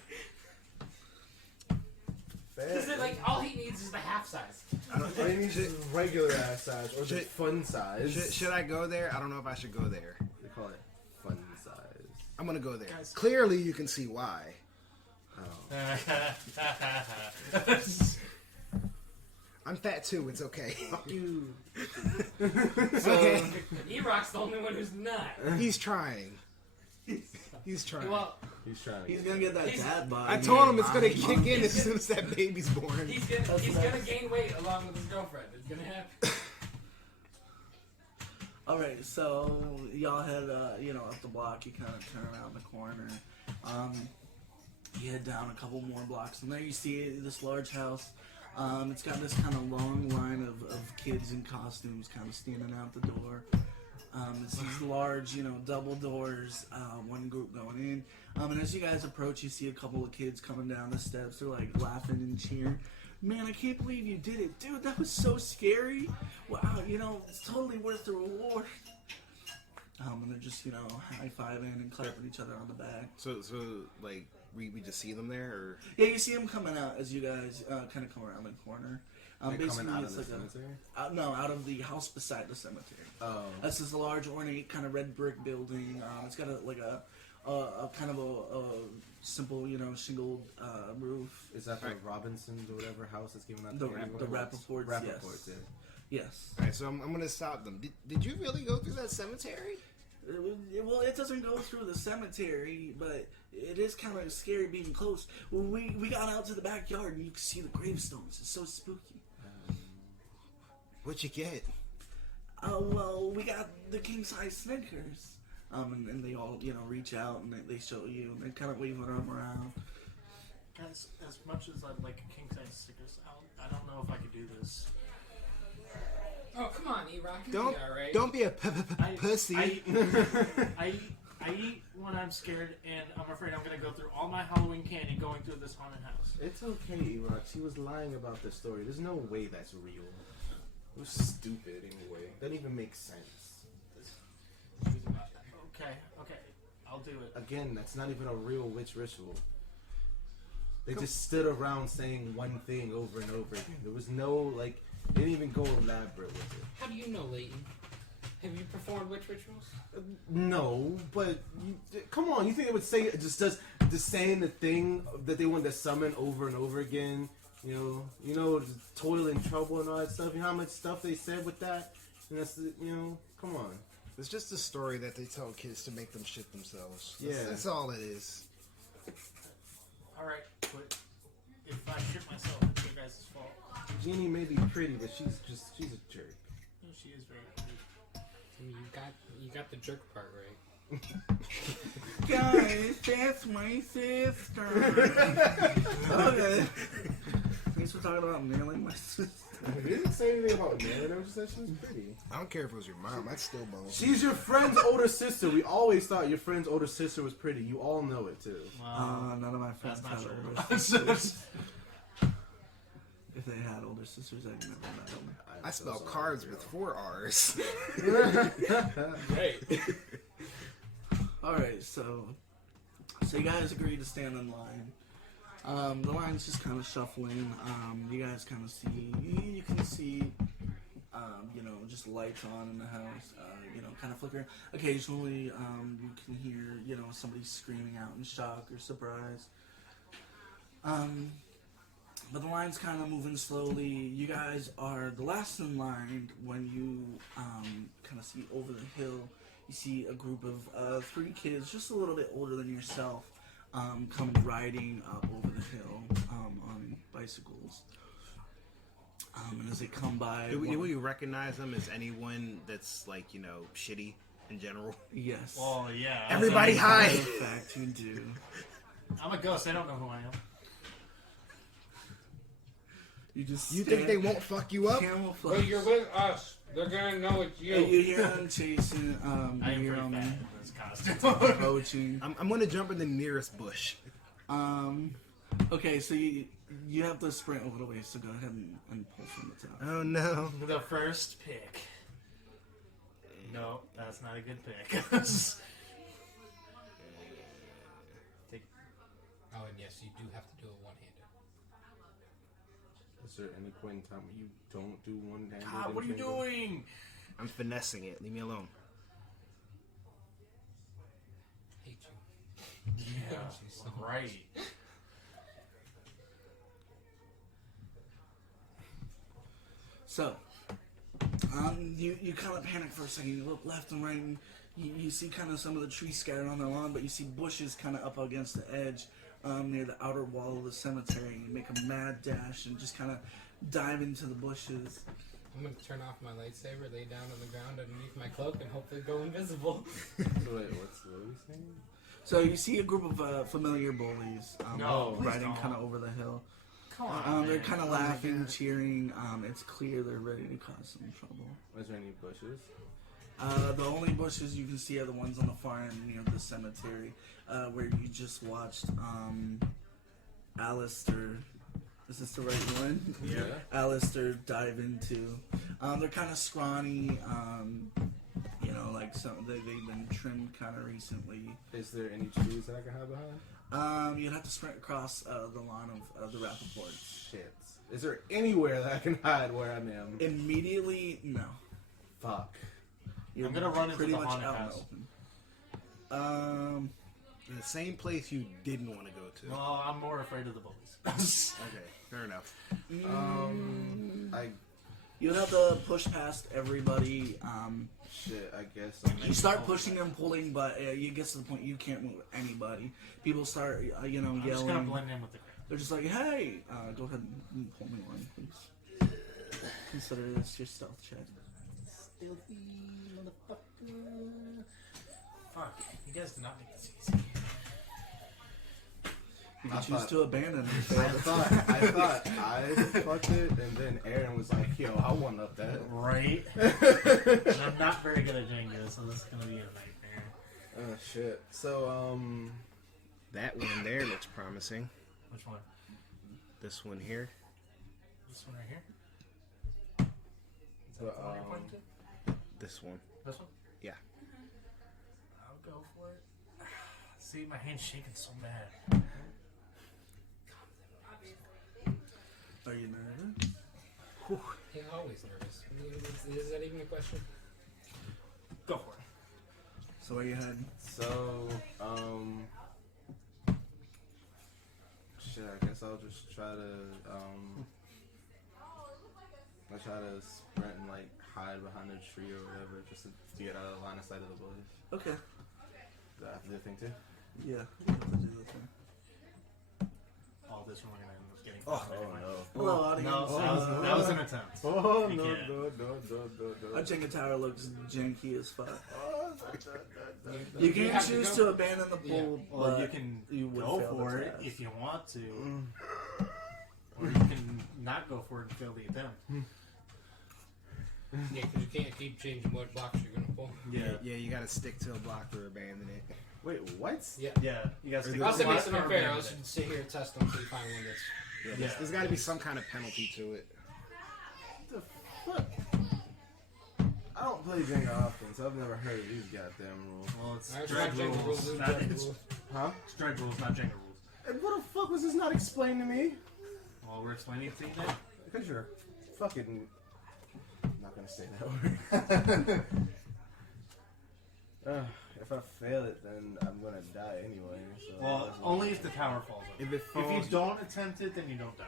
Because like all he needs is the half size. I don't Or he needs just regular ass size or the Should- fun size. Should I go there? I don't know if I should go there. They call it fun size. I'm gonna go there. Guys. Clearly, you can see why. I'm fat too. It's okay. Fuck you. Okay. E-Rock's the only one who's not. He's trying. He's trying. Well, He's trying. He's gonna get that He's- dad bod. I told him it's gonna Yeah. kick in as soon as that baby's born. he's gonna gain weight along with his girlfriend. It's gonna happen. All right, so y'all head, up the block. You kind of turn around the corner. You head down a couple more blocks, and there you see this large house. It's got this kind of long line of kids in costumes kind of standing out the door. It's these large, double doors, one group going in. And as you guys approach, you see a couple of kids coming down the steps. They're like laughing and cheering. Man, I can't believe you did it. Dude, that was so scary. Wow, it's totally worth the reward. And they're just, high-fiving and clapping each other on the back. So like we just see them there, or Yeah, you see them coming out as you guys kind of come around the corner. They're coming out of it's the like cemetery? out of the house beside the cemetery. Oh. That's this large, ornate, kind of red brick building. It's got a kind of a simple, shingled roof. Is that the Robinsons or whatever house that's giving out The candy Rappaports, bars? yes. Rappaports, yeah. Yes. all right. So I'm gonna stop them. Did you really go through that cemetery? Well, it doesn't go through the cemetery, but it is kind of scary being close. When we got out to the backyard, and you can see the gravestones. It's so spooky. What'd you get? Well, we got the king-size Snickers. And they all, reach out and they show you, and they kind of wave them around. Guys, as much as I'd like a king size stickers, I don't know if I could do this. Oh, come on, E-Rock. You'll be alright. Don't be a pussy. I eat when I'm scared, and I'm afraid I'm going to go through all my Halloween candy going through this haunted house. It's okay, E-Rock. She was lying about the story. There's no way that's real. It was stupid anyway. Doesn't even make sense. Okay, I'll do it. Again, that's not even a real witch ritual. They just stood around saying one thing over and over again. There was no, they didn't even go elaborate with it. How do you know, Leighton? Have you performed witch rituals? No, but come on. You think they would say just saying the thing that they wanted to summon over and over again? Toil and trouble and all that stuff. You know how much stuff they said with that? And that's come on. It's just a story that they tell kids to make them shit themselves. Yeah. That's all it is. Alright, but if I shit myself, it's your guys' fault. Jeannie may be pretty, but she's a jerk. She is very pretty. I mean, you got the jerk part right. Guys, that's my sister. Okay. Thanks for talking about nailing my sister. You didn't say anything about Nana. I just said she was pretty. I don't care if it was your mom. That's still bone. She's your friend's older sister. We always thought your friend's older sister was pretty. You all know it too. None of my friends That's had not older true. sisters. If they had older sisters, I'd never met them. I spell cards with 4 R's. Right. Alright, so you guys agree to stand in line. The line's just kind of shuffling. You guys kind of see, you can see, just lights on in the house, kind of flickering. Occasionally, you can hear, somebody screaming out in shock or surprise. But the line's kind of moving slowly. You guys are the last in line when you kind of see over the hill. You see a group of 3 kids, just a little bit older than yourself, come riding up over the hill on bicycles. And as they come by... Do we recognize them as anyone that's, like, shitty in general? Yes. Well, yeah. Everybody hide! In fact, you do. I'm a ghost. I don't know who I am. You think they won't fuck you up? Camouflage. But you're with us. They're gonna know it's you. You hear them chasing. I am you pretty hear fat them in this costume. approaching. I'm gonna jump in the nearest bush. Okay, so you have to sprint over the way, so go ahead and pull from the top. Oh no. The first pick. No, that's not a good pick. Take. Oh, and yes, you do have to do it one-handed. Is there any point in time where you don't do one-handed? God, what are you doing? I'm finessing it. Leave me alone. Hate you. Yeah, right. So, you kind of panic for a second. You look left and right, and you see kind of some of the trees scattered on the lawn, but you see bushes kind of up against the edge near the outer wall of the cemetery. You make a mad dash and just kind of dive into the bushes. I'm gonna turn off my lightsaber, lay down on the ground underneath my cloak, and hopefully go invisible. So wait, what are we saying? So you see a group of familiar bullies No, please riding don't. kind of over the hill. Come on, They're man. kind of laughing, cheering. It's clear they're ready to cause some trouble. Is there any bushes? The only bushes you can see are the ones on the far end near the cemetery, where you just watched Alistair. Is this the right one? Yeah. Alistair dive into. They're kind of scrawny. Like they've been trimmed kind of recently. Is there any trees that I can hide behind? You'd have to sprint across the lawn of the Rappaports. Shit. Is there anywhere that I can hide where I am? Immediately, no. Fuck. You're I'm gonna run into pretty the much haunted out in house. the open. The same place you didn't want to go to. Well, I'm more afraid of the bullies. Okay, fair enough. You'd have to push past everybody. Shit, I guess I'll You start pushing and pulling, but you get to the point you can't move anybody. People start, I'm just gonna yelling. blend in with the crowd. They're just like, "Hey, go ahead and pull me one, please." Consider this your stealth check. Stealthy motherfucker. Fuck, you guys did not make this easy. You can I choose thought- to abandon it. I thought I fucked it, and then Aaron was like, "Yo, I won up that." Right? And I'm not very good at Jenga, so this is gonna be a nightmare. Oh shit. So That one there looks promising. Which one? This one here. This one right here? so, The one you're pointing to? This one. This one? Yeah. I'll go for it. See, my hand's shaking so bad. Are you nervous? He's always nervous. Is that even a question? Go for it. So where you heading? So, shit, I guess I'll just try to, I'll try to sprint and, like, hide behind a tree or whatever, just to get out of the line of sight of the bullies. Okay. Do I have to do a thing, too? Yeah, you have to do the thing. All this one we're gonna end up getting. Oh, anyway. no. Hello, audience. No, that was an attempt. Oh, You no, can't. no. Our Jenga tower looks janky as fuck. You You can have to choose go- to abandon the pool, Well, but you can you would go fail the for it task. if you want to, or you can not go for it and fail the attempt. Yeah, because you can't keep changing what box you're gonna pull. Yeah, you gotta stick to a block or abandon it. Wait, what? Yeah. Yeah, you guys. I'll say makes it unfair. I should sit here and test them until you find one that's. Yeah, there's gotta be some kind of penalty to it. What the fuck? I don't play Jenga often, so I've never heard of these goddamn rules. Well, it's Alright, Dread it's not Jenga rules. rules, it's Not, Dread it's rules. Huh? Dread rules, not Jenga rules. And what the fuck was this not explained to me? Well, we're explaining it to you now. Because you're fucking not gonna say that word. If I fail it, then I'm gonna die anyway. So Well, only if the tower falls over. If it If you falls, don't attempt it, then you don't die.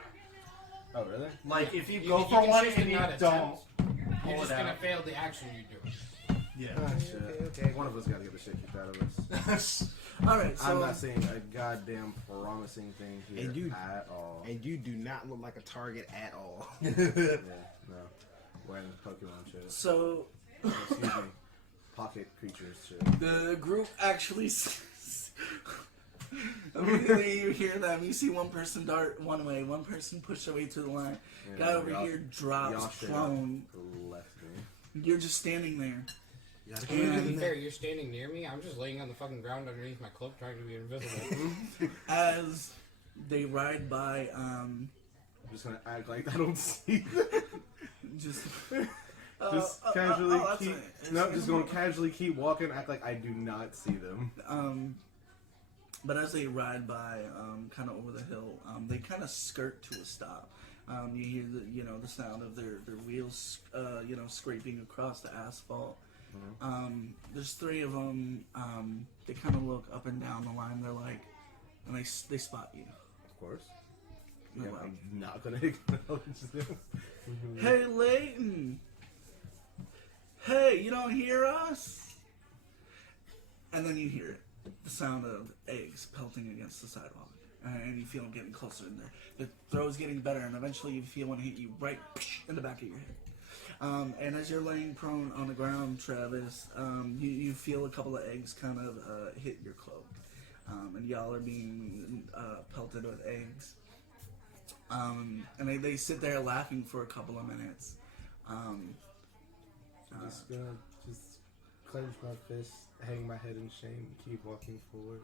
Oh really? Like, if you You- go you for can one choose and to you not don't You're pull just it gonna out. fail the action you do. Yeah. Shit. okay. One of us gotta get the shit kicked out of us. All right, so I'm not saying a goddamn promising thing here And you- at all. and you do not look like a target at all. Yeah, no. Wearing Pokemon shit. so Excuse me. Pocket creatures shit. the group actually. Immediately you hear them. You see one person dart one way, one person push away to the line. Yeah, Guy over y'all- here drops y'all straight up prone. left me. You're just standing there. You gotta To be And fair, you're standing near me. I'm just laying on the fucking ground underneath my cloak, trying to be invisible. as they ride by, I'm just gonna act like I don't see them. just Just casually that's keep. it. No, just gonna casually keep walking, act like I do not see them. But as they ride by, kind of over the hill, they kind of skirt to a stop. You hear the sound of their wheels, scraping across the asphalt. There's three of them. They kind of look up and down the line. They're like, and they spot you. Of course. Oh, Yeah, wow. I'm not gonna acknowledge them. Hey, Leighton. Hey, you don't hear us? And then you hear it, the sound of eggs pelting against the sidewalk. And you feel them getting closer in there. The throw's getting better, and eventually you feel one hit you right in the back of your head. And as you're laying prone on the ground, Travis, you feel a couple of eggs kind of hit your cloak. And y'all are being pelted with eggs. And they sit there laughing for a couple of minutes. I'm just gonna clench my fist, hang my head in shame, and keep walking forward.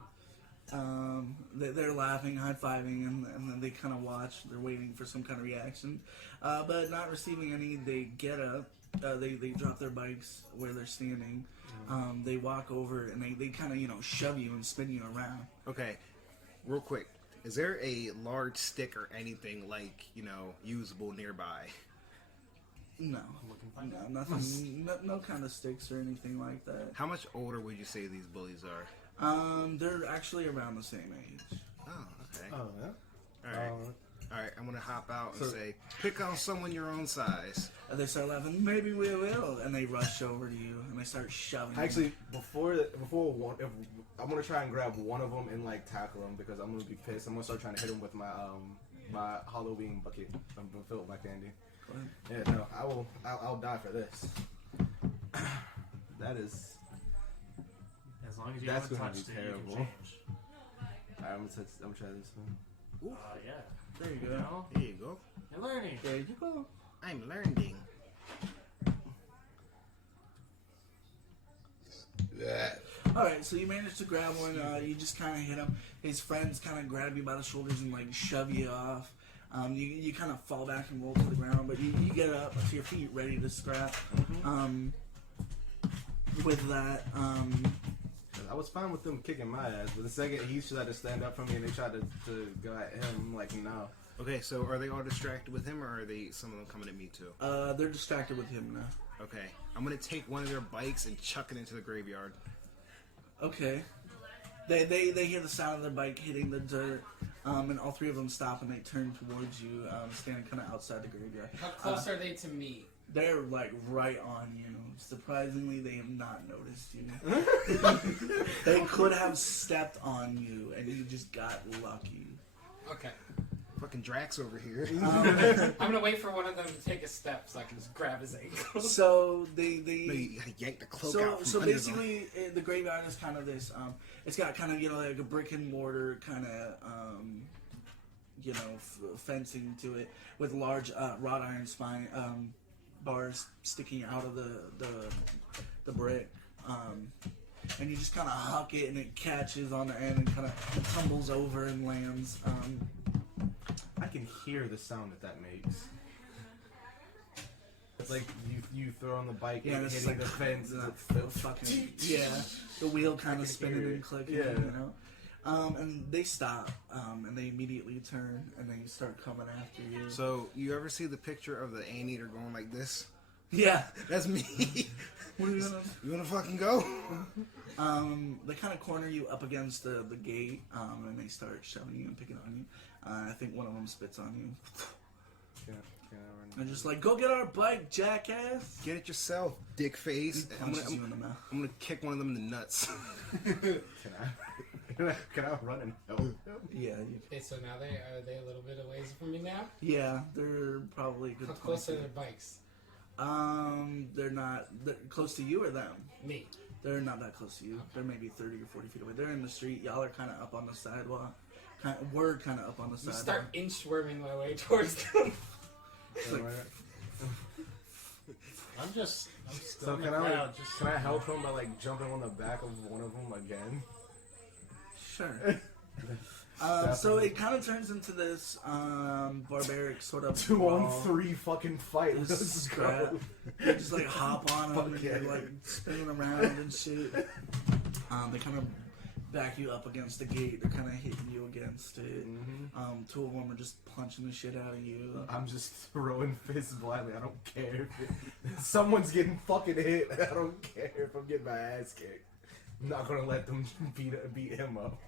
They're laughing, high-fiving, and then they kind of watch. They're waiting for some kind of reaction, but not receiving any. They get up. They drop their bikes where they're standing. They walk over and they kind of shove you and spin you around. Okay, real quick. Is there a large stick or anything like usable nearby? No, nothing. No kind of sticks or anything like that. How much older would you say these bullies are? They're actually around the same age. Oh, okay. Oh yeah. All right. All right, I'm gonna hop out and say, pick on someone your own size. And they start laughing. Maybe we will. And they rush over to you and they start shoving. Actually, before one, if I'm gonna try and grab one of them and tackle them because I'm gonna be pissed. I'm gonna start trying to hit him with my my Halloween bucket. I'm gonna fill it with my candy. Go ahead. Yeah, no, I will. I'll die for this. That is. As long as you That's haven't gonna be touched it, terrible. you can change. Alright, I'm gonna try this one. Yeah. There you You go. know? There you go. You're learning. There you go. I'm learning. Alright, so you manage to grab one. You just kind of hit him. His friends kind of grab you by the shoulders and shove you off. You kind of fall back and roll to the ground, but you get up to your feet ready to scrap. With that, I was fine with them kicking my ass, but the second he tried to stand up for me and they tried to go at him, I'm like, no. Okay, so are they all distracted with him, or are they some of them coming at me too? they're distracted with him now. Okay, I'm gonna take one of their bikes and chuck it into the graveyard. Okay. They hear the sound of their bike hitting the dirt, and all three of them stop and they turn towards you, standing kind of outside the graveyard. How close are they to me? They're right on you. Surprisingly, they have not noticed you. They could have stepped on you, and you just got lucky. Okay. Fucking Drax over here. I'm gonna wait for one of them to take a step so I can just grab his ankle. So No, you gotta yank the cloak So out from under them. basically, the graveyard is kind of this. It's got kind of like a brick and mortar kind of fencing to it with large wrought iron spine bars sticking out of the brick. And you just kind of huck it, and it catches on the end and kind of tumbles over and lands. I can hear the sound that makes. It's like you throw on the bike Yeah, and it's hitting like the fence. And fucking the wheel kind of spinning hear and it. clicking, Yeah. and they stop, and they immediately turn and they start coming after you. So, you ever see the picture of the anteater going like this? Yeah. That's me. What are you gonna? You wanna fucking go? They kind of corner you up against the gate, and they start shoving you and picking on you. I think one of them spits on you. Can I run? They're just like, "Go get our bike, jackass!" Get it yourself, dick face. Punches you in the mouth. I'm gonna kick one of them in the nuts. Can I run and help him? Yeah, you, Okay, so now are they a little bit away from me now? yeah, they're probably a good. How 20 close are feet. their bikes? They're not close to you or them. Me. They're not that close to you. They're maybe 30 or 40 feet away. They're in the street. Y'all are kind of up on the sidewalk. We're kind of up on the You sidewalk. start inchworming my way towards them. It's like, I'm still So in can the I crowd. like, can I help him by like jumping on the back of one of them again? sure. So it kind of turns into this barbaric sort of 2-on-3 fucking fight. This Let's scrap. go. You just like hop on them Fuck and yeah. you're like spinning around and shit. They kind of back you up against the gate. They're kind of hitting you against it. Two of them are just punching the shit out of you. I'm just throwing fists blindly. I don't care if someone's getting fucking hit. I don't care if I'm getting my ass kicked. I'm not gonna let them beat him up.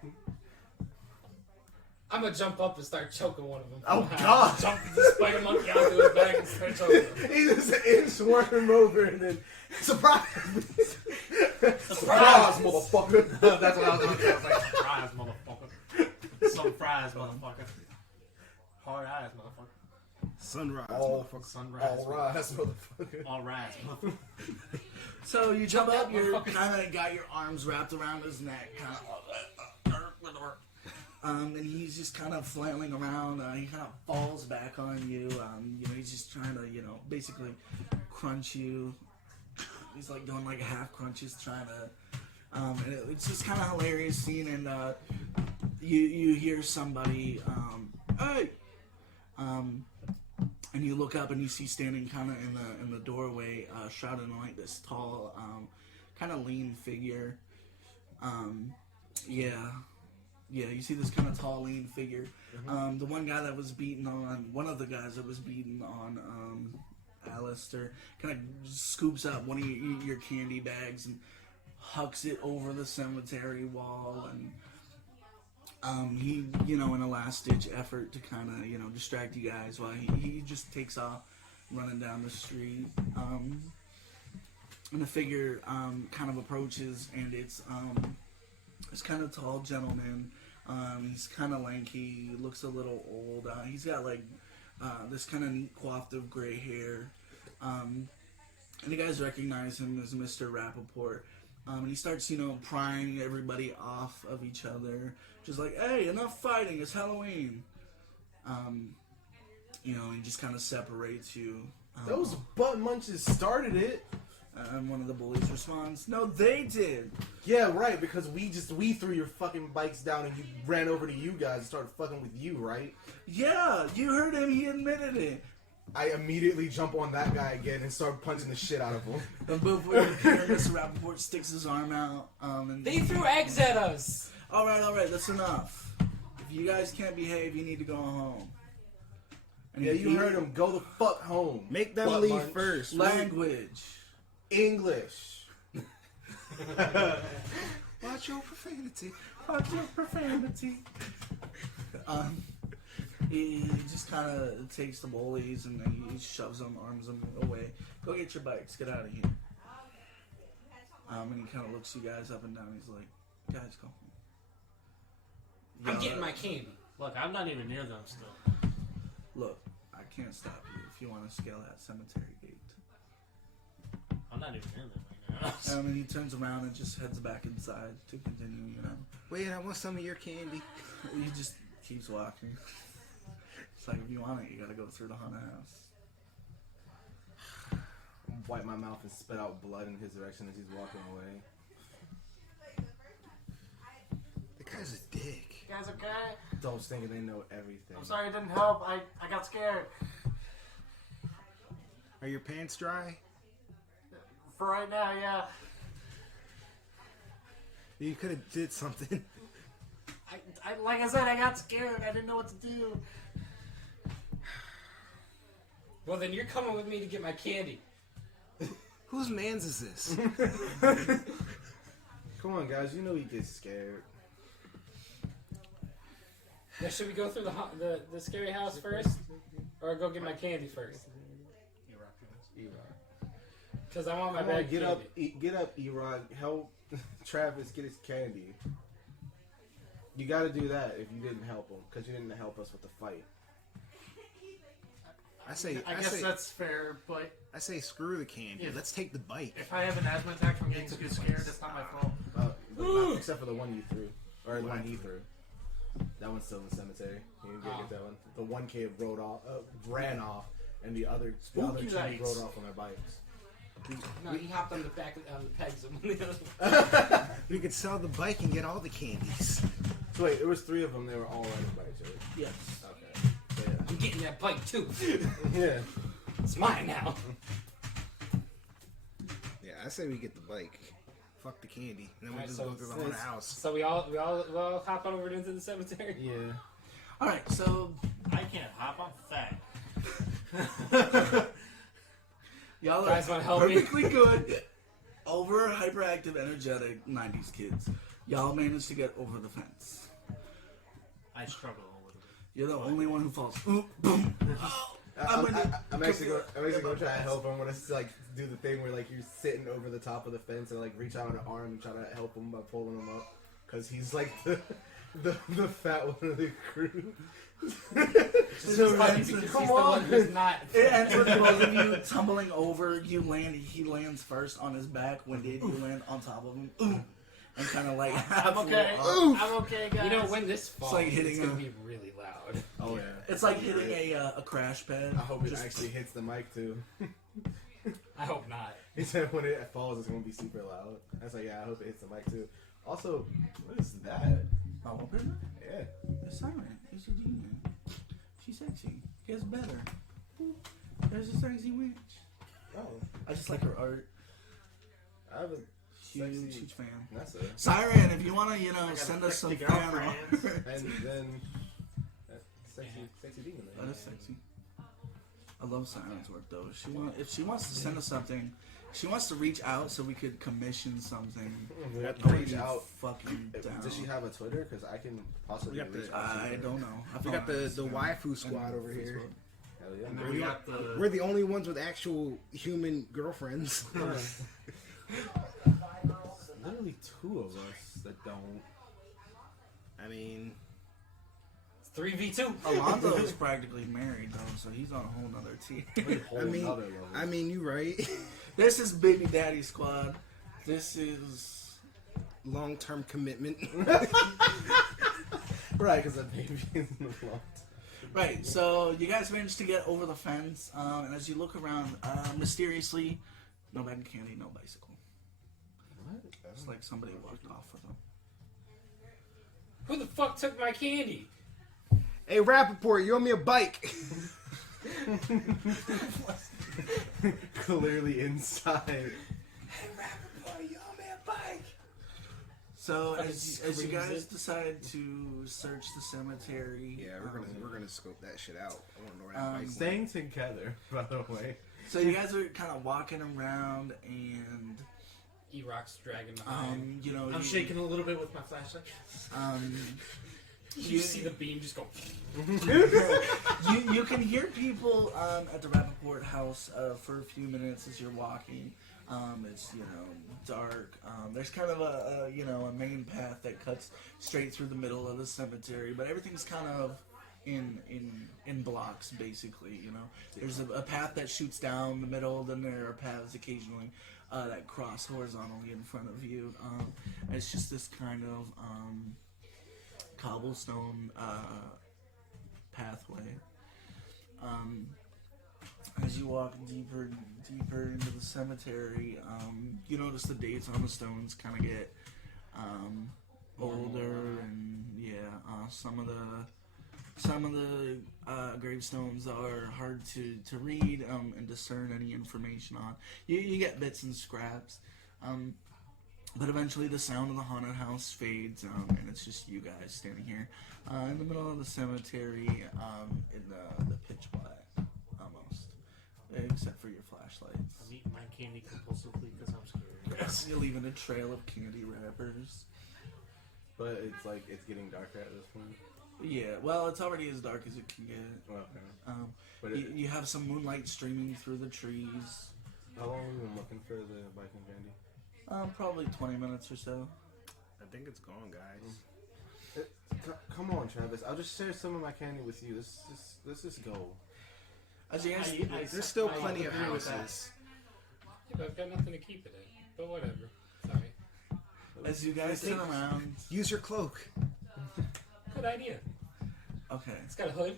I'm gonna jump up and start choking one of them. Oh, God. Jump the spider monkey onto his back and start choking him. He just inchworm over and then surprise! Surprise! motherfucker! That's what I was going to say. I was like, surprise, motherfucker. Some fries, motherfucker. Hard eyes, motherfucker. Sunrise, All, motherfucker. Sunrise. all rise, motherfucker. All rise, motherfucker. So you jump Jump up, up, you're motherfucker. kind of got your arms wrapped around his neck, and he's just kind of flailing around. He kind of falls back on you. He's just trying to, basically crunch you. He's like doing like half crunches, trying to. And it's just kind of hilarious scene, and you hear somebody, hey, and you look up and you see standing kind of in the doorway, shrouded in like this tall, kind of lean figure. Yeah, you see this kind of tall, lean figure. The one guy that was beating on, one of the guys that was beating on Alistair, kind of scoops up one of your candy bags and hucks it over the cemetery wall. And he, in a last-ditch effort to kind of, distract you guys while he just takes off running down the street. And the figure kind of approaches, and it's this kind of tall gentleman. He's kind of lanky, looks a little old. He's got like this kind of neat coiffed of gray hair. And the guys recognize him as Mr. Rappaport. And he starts, prying everybody off of each other. Just like, hey, enough fighting, it's Halloween. He just kind of separates you. Those butt munches started it. And one of the bullies responds, no, they did. Yeah, right, because we threw your fucking bikes down and you ran over to you guys and started fucking with you, right? Yeah, you heard him, he admitted it. I immediately jump on that guy again and start punching the shit out of him. But before Mr. Rappaport sticks his arm out. And They threw eggs at us. All right, that's enough. If you guys can't behave, you need to go home. And Yeah, if you heard him. Go the fuck home. Make them Butt leave munch. first. Language. English. Watch your profanity. Watch your profanity. He just kind of takes the bullies and then he shoves them, arms them away. Go get your bikes. Get out of here. And he kind of looks you guys up and down. He's like, guys, go home. I'm getting my candy. Look, I'm not even near them still. Look, I can't stop you if you want to scale that cemetery gate. I'm not even near them right now. And he turns around and just heads back inside to continue, Wait, I want some of your candy. He just keeps walking. It's like, if you want it, you gotta go through the haunted house. Wipe my mouth and spit out blood in his direction as he's walking away. The guy's a dick. You guys okay? Those thinking they know everything. I'm sorry it didn't help. I got scared. Are your pants dry? For right now, yeah. You could have did something. I like I said, I got scared. I didn't know what to do. Well, then you're coming with me to get my candy. Whose man's is this? Come on, guys. You know he gets scared. Now, should we go through the scary house first, or go get my candy first? Because I want my Come on, bag. get up, Erod. Help Travis get his candy. You got to do that if you didn't help him, because you didn't help us with the fight. I guess that's fair, but I say screw the candy. If- Let's take the bike. if I have an asthma attack from getting too scared, that's not my fault. Not, except for the one you threw, or the one he threw. That one's still in the cemetery. You didn't get that one. The one kid ran off, and the other two Spooky lights. rode off on their bikes. No, he hopped on the back on the pegs of one of the other. We could sell the bike and get all the candies. So wait, it was 3 of them. They were all riding bikes, right? Yes. Okay. So I'm getting that bike too. yeah. It's mine now. Yeah, I say we get the bike. Fuck the candy. And then we Alright, just so go through the haunted house. So we all hop on over into the cemetery. Yeah. All right, so I can't hop. I'm fat. y'all are Guys wanna help me? perfectly good, over hyperactive, energetic '90s kids. Y'all managed to get over the fence. I struggle a little bit. You're the only one who falls. Ooh, boom. Oh, I'm actually going to try to help him. I'm going to like do the thing where like you're sitting over the top of the fence and like reach out an arm and try to help him by pulling him up, because he's like the fat one of the crew. It's just funny because he's the one who's not. It ends with both of you tumbling over. You land. He lands first on his back. When did you land on top of him? Ooh. And kind of like I'm okay. Oof. I'm okay, guys. You know, when this falls, like hitting it's gonna a- be really loud. Oh yeah. It's like hitting a crash pad. I hope it Just- actually hits the mic too. I hope not. He said when it falls, it's going to be super loud. I was like, yeah, I hope it hits the mic too. Also, what is that? Oh, open it? Yeah. It's Siren. It's your demon. She's sexy. Gets better. There's a sexy witch. Oh, I just like her art. I have a Huge fan. That's it. Siren, if you want to, I gotta send us some pick the fan girlfriends. art. And then sexy demon. That is sexy. I love Siren's work though. If she wants to send us something, she wants to reach out so we could commission something. We have I'd to be reach out. fucking down. Does she have a Twitter? Because I can possibly We got reach the- out to I her. don't know. We got the waifu squad over here. Hell yeah. And then we got the. We're the only ones with actual human girlfriends. Literally 2 of us that don't. I mean, It's 3v2. Alonzo is practically married though, so he's on a whole nother team. Whole I mean, nother level. I mean, you right. This is Baby Daddy Squad. This is Long-term commitment. Right, because the baby is in the lot. right. So you guys managed to get over the fence, and as you look around, mysteriously, no bag of candy, no bicycle. It's like somebody walked off with them. Who the fuck took my candy? Hey, Rappaport, you owe me a bike. Clearly inside. Hey, Rappaport, you owe me a bike. So Fucking as you guys screams it. decide to search the cemetery, Yeah, we're gonna scope that shit out. I want to know where that Um, bike went. Staying together, by the way. So you guys are kind of walking around, and E-Rock's dragging behind. you I'm shaking a little bit with my flashlight. You see the beam just go. you can hear people at the Rappaport house for a few minutes as you're walking. It's dark. There's kind of a main path that cuts straight through the middle of the cemetery, but everything's kind of in blocks basically. There's a path that shoots down the middle, then there are paths occasionally that cross horizontally in front of you. It's just this kind of cobblestone pathway. As you walk deeper into the cemetery, you notice the dates on the stones kind of get older, and some of the gravestones are hard to read and discern any information on. You get bits and scraps, but eventually the sound of the haunted house fades, and it's just you guys standing here in the middle of the cemetery, in the pitch black, almost, except for your flashlights. I'm eating my candy compulsively because I'm scared. You're leaving a trail of candy wrappers. But it's like it's getting darker at this point. Yeah, well, it's already as dark as it can get. Okay. But You have some moonlight streaming through the trees. how long have you been looking for the biking candy? Probably 20 minutes or so. I think it's gone, guys. Come on, Travis. I'll just share some of my candy with you. Let's just go. As you guys, There's still plenty of agree with that. houses. Yeah, but I've got nothing to keep it in. But whatever. Sorry. as you guys turn around, Use your cloak. Good idea. okay. It's got a hood.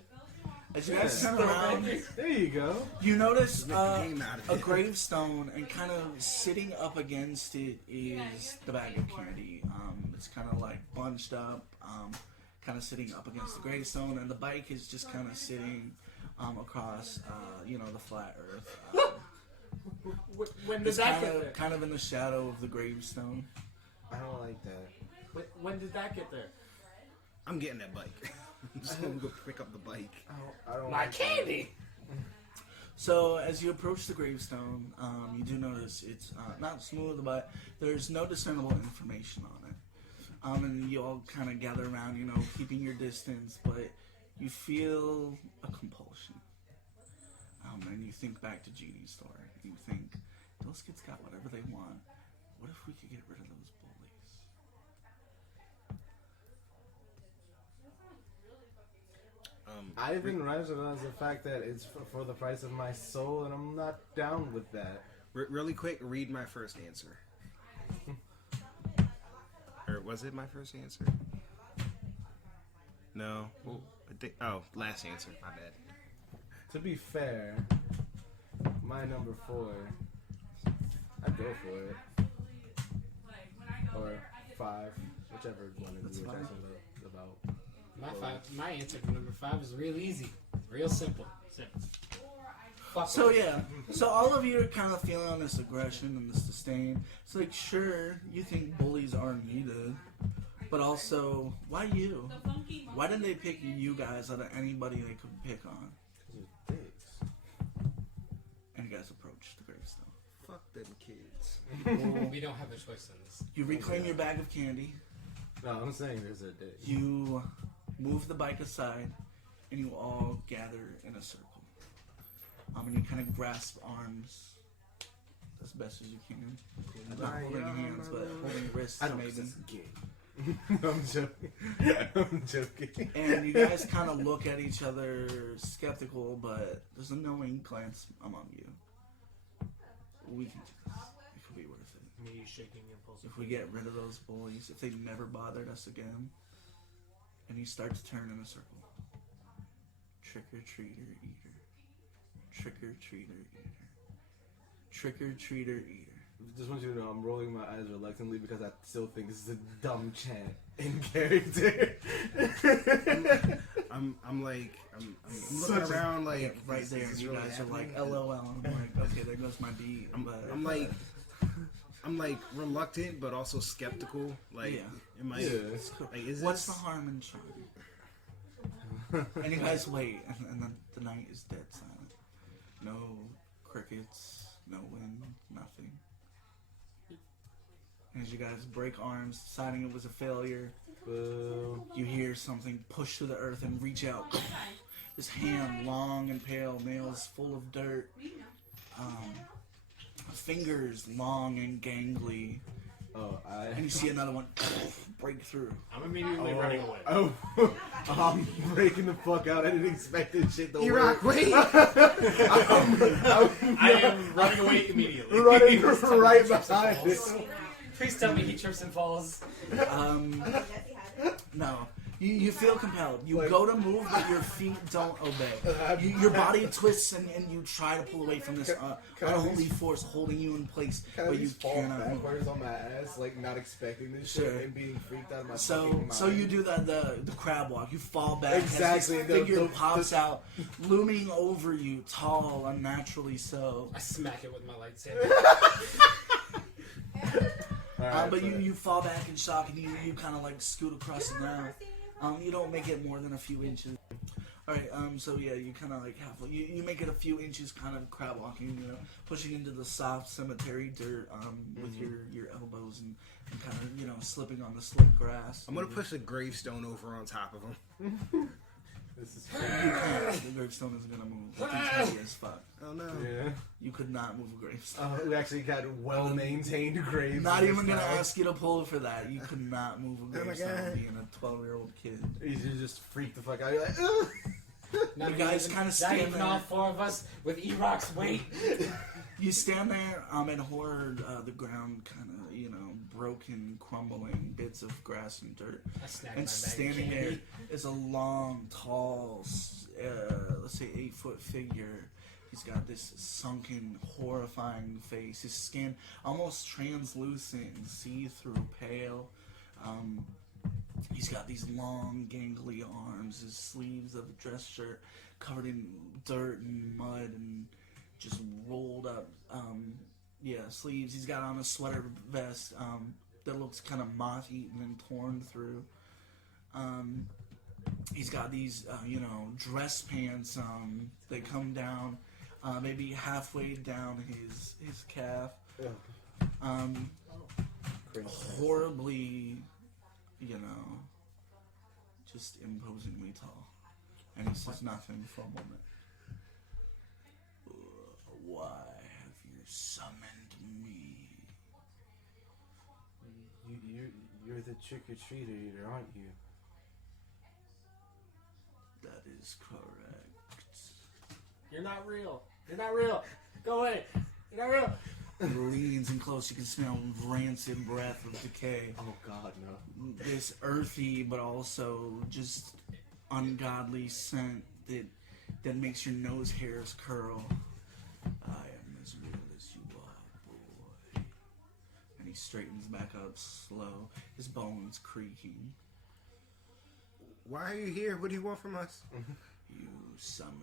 As you guys turn around, There you go. you notice Make a game out of a it. gravestone, and kind of sitting up against it is the bag of candy. It's kind of like bunched up, kind of sitting up against the gravestone, and the bike is just kind of sitting across, the flat earth. When did It's that get there? kind of in the shadow of the gravestone. I don't like that. When did that get there? I'm getting that bike. I'm just gonna go pick up the bike. I don't My like candy! So as you approach the gravestone, you do notice it's not smooth, but there's no discernible information on it. And you all kind of gather around, keeping your distance, but you feel a compulsion. And you think back to Genie's story. And you think, those kids got whatever they want. What if we could get rid of those bullies? I didn't recognize the fact that it's for the price of my soul, and I'm not down with that. Really quick, read my first answer. Or was it my first answer? No. Well, I think. Oh, last answer. My bad. To be fair, my number 4, I'd go for it. Or 5, whichever one of That's you were fine. talking about. My answer for number 5 is real easy. Real simple. Fuck So it. yeah, so all of you are kind of feeling this aggression and this disdain. It's like, sure, you think bullies are needed, but also, why you? Why didn't they pick you guys out of anybody they could pick on? And you guys approach the gravestone. Fuck them kids. We don't have a choice in this. You reclaim your bag of candy. No, I'm saying there's a dick. You move the bike aside, and you all gather in a circle. And you kind of grasp arms as best as you can. Not holding hands, but holding wrists, I don't maybe. possess a gay. I'm joking. I'm joking. And you guys kind of look at each other skeptical, but there's a knowing glance among you. We can do this. It could be worth it. Me shaking impulsively. If we get rid of those bullies, if they never bothered us again, and you start to turn in a circle. Trick-or-treater eater. Trick-or-treater eater. Trick-or-treater eater. Just want you to know I'm rolling my eyes reluctantly because I still think this is a dumb chant in character. I'm looking Such a- around like Right is there, this you really guys are like, happening? LOL. I'm like, okay, there goes my beat. I'm like reluctant but also skeptical. Like, Yeah. am I? Yeah. Like, is What's this? the harm in trying? And you guys wait, and then the night is dead silent. No crickets, no wind, nothing. And as you guys break arms, deciding it was a failure, Boo. you hear something push through the earth and reach out. This hand, long and pale, nails full of dirt. Fingers long and gangly. Oh, And you see another one break through. I'm immediately running away. Oh, I'm breaking the fuck out. I didn't expect this shit to Iraq, work. wait! I am running away immediately. Running right behind it. Please tell me he trips and falls. No. You feel compelled. You go to move, but your feet don't obey. Your body twists and you try to pull away from this Can I unholy force holding you in place, Can I but at you least fall cannot move. backwards on my ass, like not expecting this Sure. shit and being freaked out of my So fucking mind? you do the crab walk. You fall back. Exactly. As this figure The- pops out, looming over you, tall, unnaturally so. I smack it with my lightsaber. Alright, But so- you fall back in shock and you kind of like scoot across the ground. You don't make it more than a few inches. All right. So yeah, you kind of like you make it a few inches, kind of crab walking, pushing into the soft cemetery dirt, with your elbows and kind of slipping on the slick grass. I'm gonna push a gravestone over on top of him. This is You can't. The gravestone isn't gonna move. That thing's heavy as fuck. Oh no. yeah. You could not move a gravestone. We actually got well-maintained graves. Not in even this gonna town. ask you to pull for that. You could not move a my gravestone God. being a 12-year-old kid. You just freak the fuck out. You're like, ugh. Not You guys even- kinda not stand even there. all four of us with E-Rock's weight. You stand there, and horror, the ground kind of, broken, crumbling bits of grass and dirt. I snagged And my bag of standing there candy. is a long, tall, let's say 8-foot figure. He's got this sunken, horrifying face. His skin almost translucent and see-through, pale. He's got these long, gangly arms. His sleeves of a dress shirt covered in dirt and mud and just rolled up. Sleeves. He's got on a sweater vest that looks kind of moth-eaten and torn through. He's got these, dress pants that come down maybe halfway down his calf. Horribly, just imposingly tall. And he says nothing for a moment. Why have you summoned me? You're the trick-or-treater, aren't you? That is correct. You're not real. You're not real. Go away. You're not real. He leans in close. You can smell rancid breath of decay. Oh God, no. This earthy, but also just ungodly scent that makes your nose hairs curl. I am as real as you are, boy. And he straightens back up slow, his bones creaking. Why are you here? What do you want from us? You summoned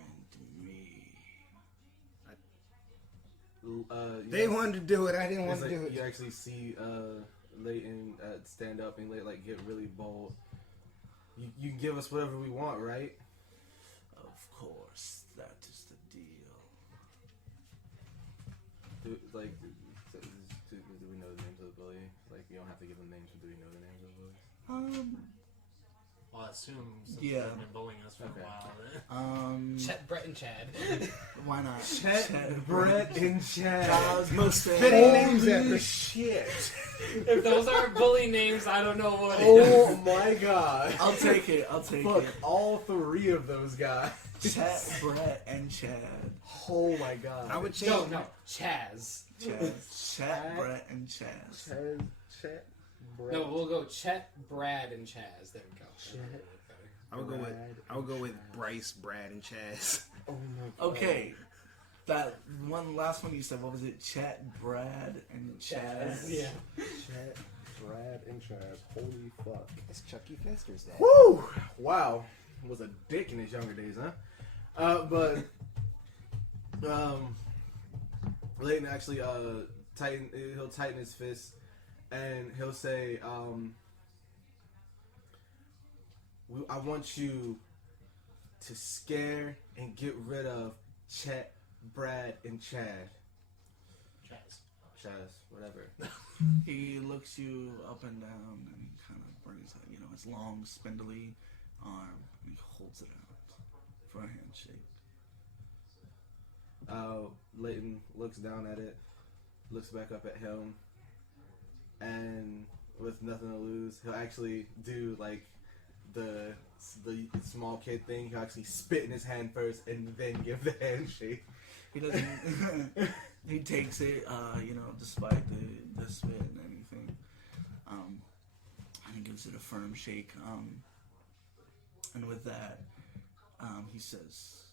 me. They wanted to do it. I didn't want It's to like do it. you actually see Leighton stand up and get really bold. You can give us whatever we want, right? Of course, that is the deal. Do we know the names of the bully? Like, you don't have to give them names, but do we know the names of the bullies? Well, I assume since Yeah. they've been bullying us for Okay. a while. Chet, Brett, and Chad. Why not? Brett, and Chad. I was Most gonna say- fitting names ever. Holy shit! If those aren't bully names, I don't know what is. Oh my God! I'll take it. Fuck all three of those guys. Chet, Brett, and Chad. Oh my God! I would change. No, Chaz. Chet, Brett, and Chaz. Chet, Brett. No, we'll go Chet, Brad, and Chaz. There we go. I would go with Bryce, Brad, and Chaz. Oh my God. Okay, that last one you said. What was it? Chet, Brad, and Chaz. Yeah. Chet, Brad, and Chaz. Holy fuck. It's Chucky Fester's dad. Woo! Wow. Was a dick in his younger days, huh? Leighton actually he'll tighten his fist and he'll say, I want you to scare and get rid of Chet, Brad, and Chad. Chaz, whatever. He looks you up and down and he kind of brings out, his long, spindly arm and he holds it out for a handshake. Leighton looks down at it, looks back up at him, and with nothing to lose, he'll actually do like the small kid thing. He'll actually spit in his hand first and then give the handshake. He doesn't. He takes it, despite the spit and anything, and he gives it a firm shake. And with that, he says,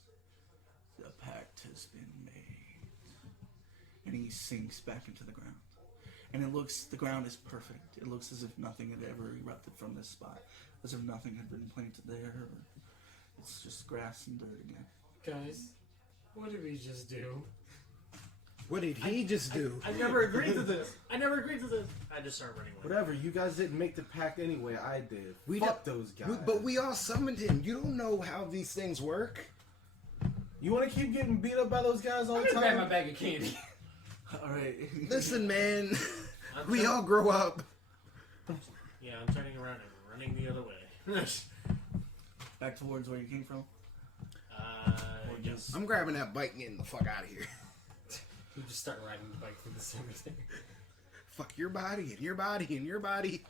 "The pact has been made," and he sinks back into the ground. And the ground is perfect. It looks as if nothing had ever erupted from this spot, as if nothing had been planted there. It's just grass and dirt again. Guys, what did we just do? What did he just do? I never agreed to this. I just start running away. Whatever, you guys didn't make the pact anyway. I did. We Fuck those guys. But we all summoned him. You don't know how these things work. You want to keep getting beat up by those guys all I'm the gonna grab my time? bag of candy. All right. Listen, man. We all grow up. Yeah, I'm turning around and running the other way. Back towards where you came from. Yes. I'm grabbing that bike and getting the fuck out of here. You just start riding the bike through the cemetery. Fuck your body and your body and your body.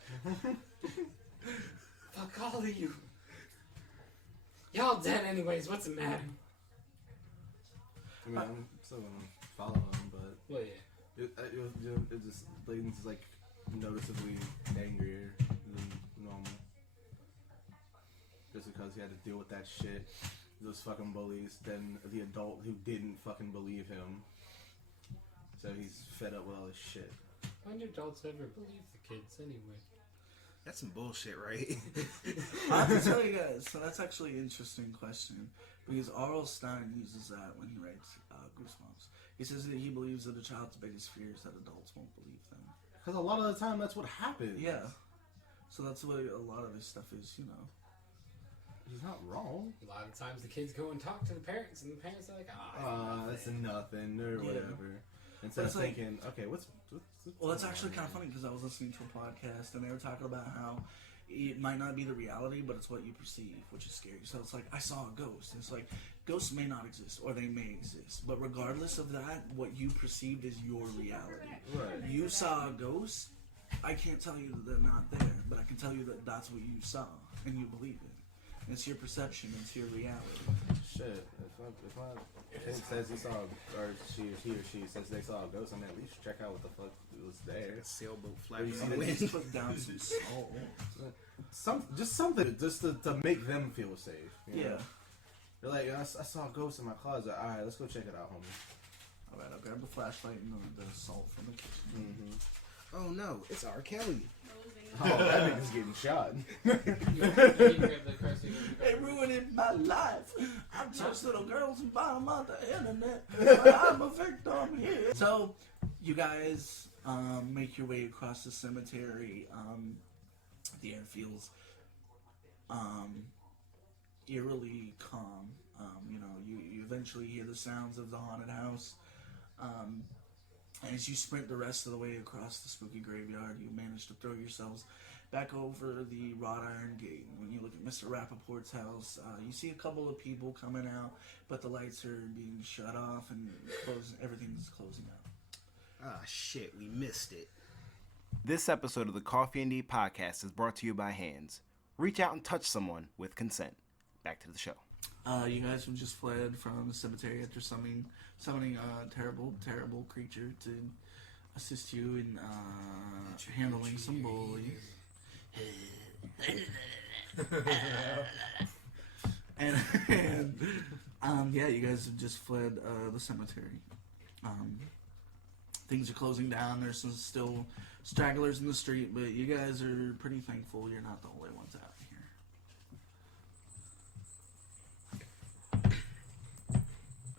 Fuck all of you. Y'all dead anyways. What's the matter? I mean, I'm still gonna follow him, but Well, yeah. it just Layton's like noticeably angrier than normal, just because he had to deal with that shit, those fucking bullies, then the adult who didn't fucking believe him. So he's fed up with all this shit. When do adults ever believe the kids anyway? That's some bullshit, right? I have to tell you guys, so that's actually an interesting question. Because R.L. Stein uses that when he writes Goosebumps. He says that he believes that a child's biggest fear is that adults won't believe them. Because a lot of the time, that's what happens. Yeah. So that's what a lot of his stuff is, you know. He's not wrong. A lot of times the kids go and talk to the parents, and the parents are like, That's nothing, or Yeah. whatever. Instead It's of like- thinking, okay, what's Well, it's going actually on kind of here? funny because I was listening to a podcast and they were talking about how it might not be the reality, but it's what you perceive, which is scary. So it's like, I saw a ghost. And it's like, ghosts may not exist or they may exist. But regardless of that, what you perceived is your reality. Right. You saw a ghost, I can't tell you that they're not there, but I can tell you that that's what you saw and you believe it. It's your perception, it's your reality. Shit, if my kid says he saw, or he or she says they saw a ghost, I mean, at least check out what the fuck was there. A sailboat flapping You in see the At wind. least put down some salt. Something, just to make them feel safe. You know? Yeah. They're like, I saw a ghost in my closet. All right, let's go check it out, homie. Alright, I'll grab the flashlight and the salt from the kitchen. Mm-hmm. Oh no, it's R. Kelly. Oh, that nigga's getting shot. you grab the car seat. They ruining my life. I'm just little girls and bottom of the internet. But I'm a victim here. So, you guys make your way across the cemetery. The air feels eerily calm. You eventually hear the sounds of the haunted house. As you sprint the rest of the way across the spooky graveyard, you manage to throw yourselves back over the wrought iron gate. When you look at Mr. Rappaport's house, you see a couple of people coming out, but the lights are being shut off and everything's closing out. Ah, shit, we missed it. This episode of the Coffee&D podcast is brought to you by Hands. Reach out and touch someone with consent. Back to the show. You guys have just fled from the cemetery after summoning a terrible, terrible creature to assist you in handling some bullies. and yeah, you guys have just fled the cemetery. Things are closing down. There's some still stragglers in the street, but you guys are pretty thankful you're not the only ones out here.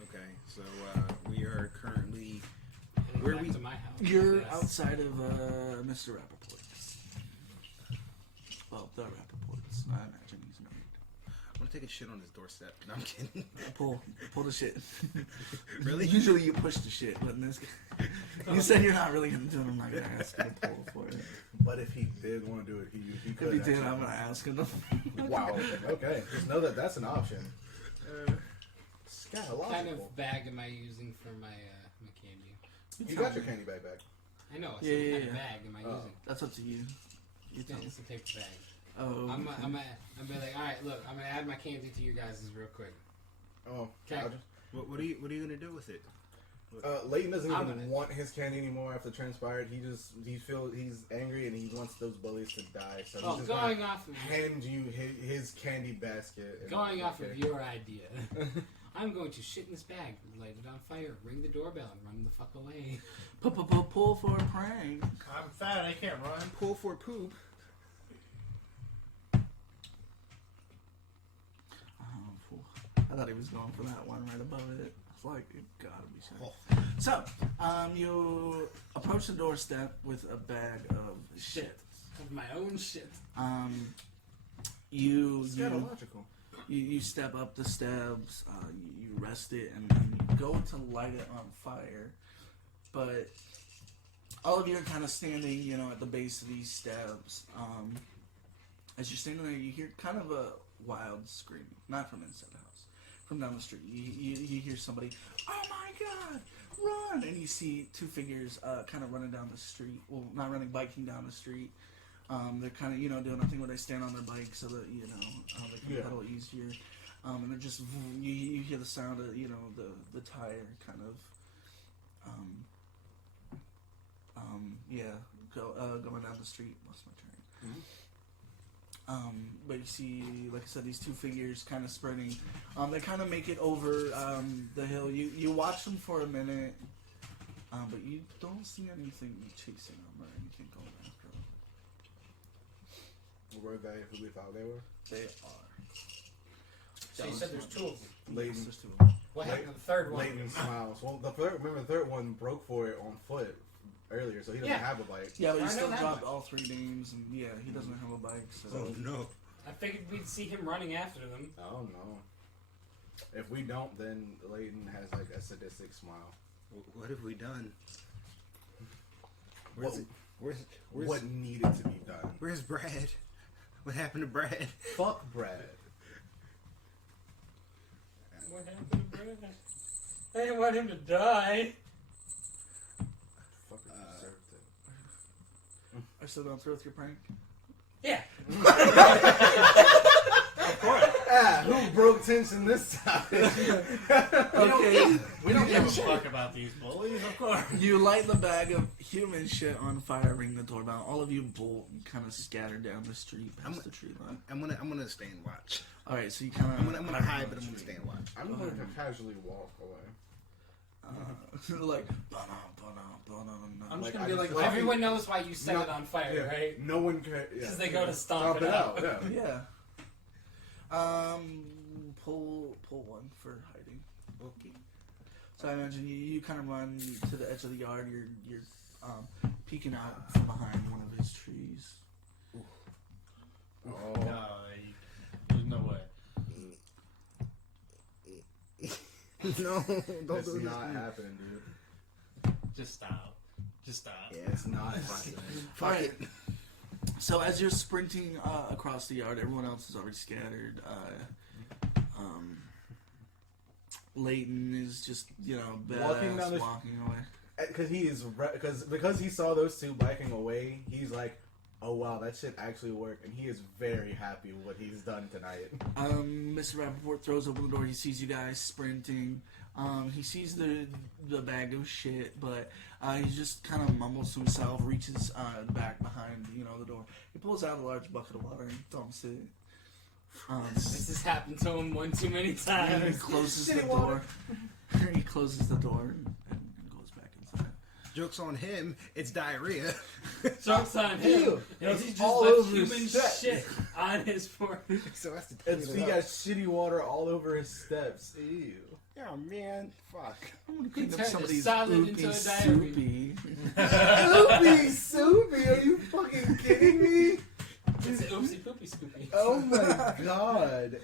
Okay, so we are currently... Where are we? To my house. You're Yes. outside of Mr. Rappaport's. Well, the Rappaport's. I imagine he's married. I'm gonna take a shit on his doorstep. No, I'm kidding. Pull the shit. Really? Usually you push the shit, but in this case, you said you're not really gonna do it. I'm not gonna ask you to pull for it. But if he did want to do it, he could. If he did, actually. I'm gonna ask him. Wow. Okay. Just know that that's an option. What Scatological. kind of bag am I using for my my candy? You got your candy bag back. I know. So Yeah, what yeah, kind of yeah. bag am I using? That's up to you. You tell me. It's a paper bag. Oh. I'm okay. be like, all right, look, I'm gonna add my candy to your guys' real quick. Oh. Okay. I'll just- What are you gonna do with it? Layton doesn't I'm even gonna- want his candy anymore after transpired. He's angry and he wants those bullies to die. So Oh, he's just going gonna off of hand you his candy basket. And going off of okay. your idea, I'm going to shit in this bag, light it on fire, ring the doorbell, and run the fuck away. Pull for a prank. I'm fat. I can't run. Pull for poop. Oh, fool. I thought he was going for that one right above it. I was like it gotta be safe. So, you approach the doorstep with a bag of shit. Of my own shit. You Scatological. you step up the steps, you rest it, and then you go to light it on fire. But all of you are kind of standing, you know, at the base of these steps. As you're standing there, you hear kind of a wild screaming, not from inside the house, from down the street. You hear somebody, "Oh my God, run!" And you see two figures kind of running down the street. Well, not running, biking down the street. They're kind of, you know, doing nothing where they stand on their bike so that, you know, they can pedal easier. And they're just, you hear the sound of, you know, the tire kind of, going down the street. Lost my train. But you see, like I said, these two figures kind of spreading. They kind of make it over the hill. You watch them for a minute, but you don't see anything chasing them or anything going after them. Were they who we thought they were? They are. So you said there's two of them. Leighton. There's two of them. What happened to the third one? Leighton smiles. Well, the third one broke for it on foot earlier, so he doesn't have a bike. Yeah, but he I know still that dropped much. all three names, and yeah, he doesn't have a bike. So. no. I figured we'd see him running after them. Oh no. If we don't, then Leighton has like a sadistic smile. What have we done? What, Where's what needed to be done? Where's Brad? What happened to Brad? Fuck Brad. What happened to Brad? I didn't want him to die. Fucking deserved it. Are still going through with your prank? Yeah. Who broke tension this time? Okay. We don't give a fuck about these bullies, of course. You light the bag of human shit on fire, ring the doorbell. All of you bolt and kind of scatter down the street past the tree line. I'm gonna stay and watch. All right, so you kind of. I'm gonna hide, but I'm gonna stay and watch. I'm going to casually walk away. like. I'm just Like, gonna be I like, just like- everyone knows why you set No, it on fire, Yeah. right? No one can. Because they go to stomp it out. out. Yeah. Yeah. Pull one for hiding. Okay. So I imagine you kind of run to the edge of the yard. You're peeking out from behind one of his trees. Oh. No, there's no way. No, don't That's do not this. happening, dude. Just stop. Just stop. Yeah, It's not happening. All right. So as you're sprinting across the yard, everyone else is already scattered. Leighton is just, you know, Walking down badass the- walking away. Because he saw those two biking away, he's like, oh wow, that shit actually worked, and he is very happy with what he's done tonight. Mr. Rappaport throws open the door. He sees you guys sprinting. He sees the bag of shit, but he just kind of mumbles to himself, reaches back behind, you know, the door. He pulls out a large bucket of water and dumps it. This has happened to him one too many And he times. closes the door. He closes the door and goes back inside. Joke's on him. It's diarrhea. Joke's on him. Ew. Because he It's just all left over his human steps. shit on his forehead. So that's the He got shitty water all over his steps. Ew. Oh man, fuck. I'm gonna clean up turned some of a these salad into a oopy diarrhea. soupy. Soupy, are you fucking kidding me? It's an oopsie poopy scoopy. Oh my god.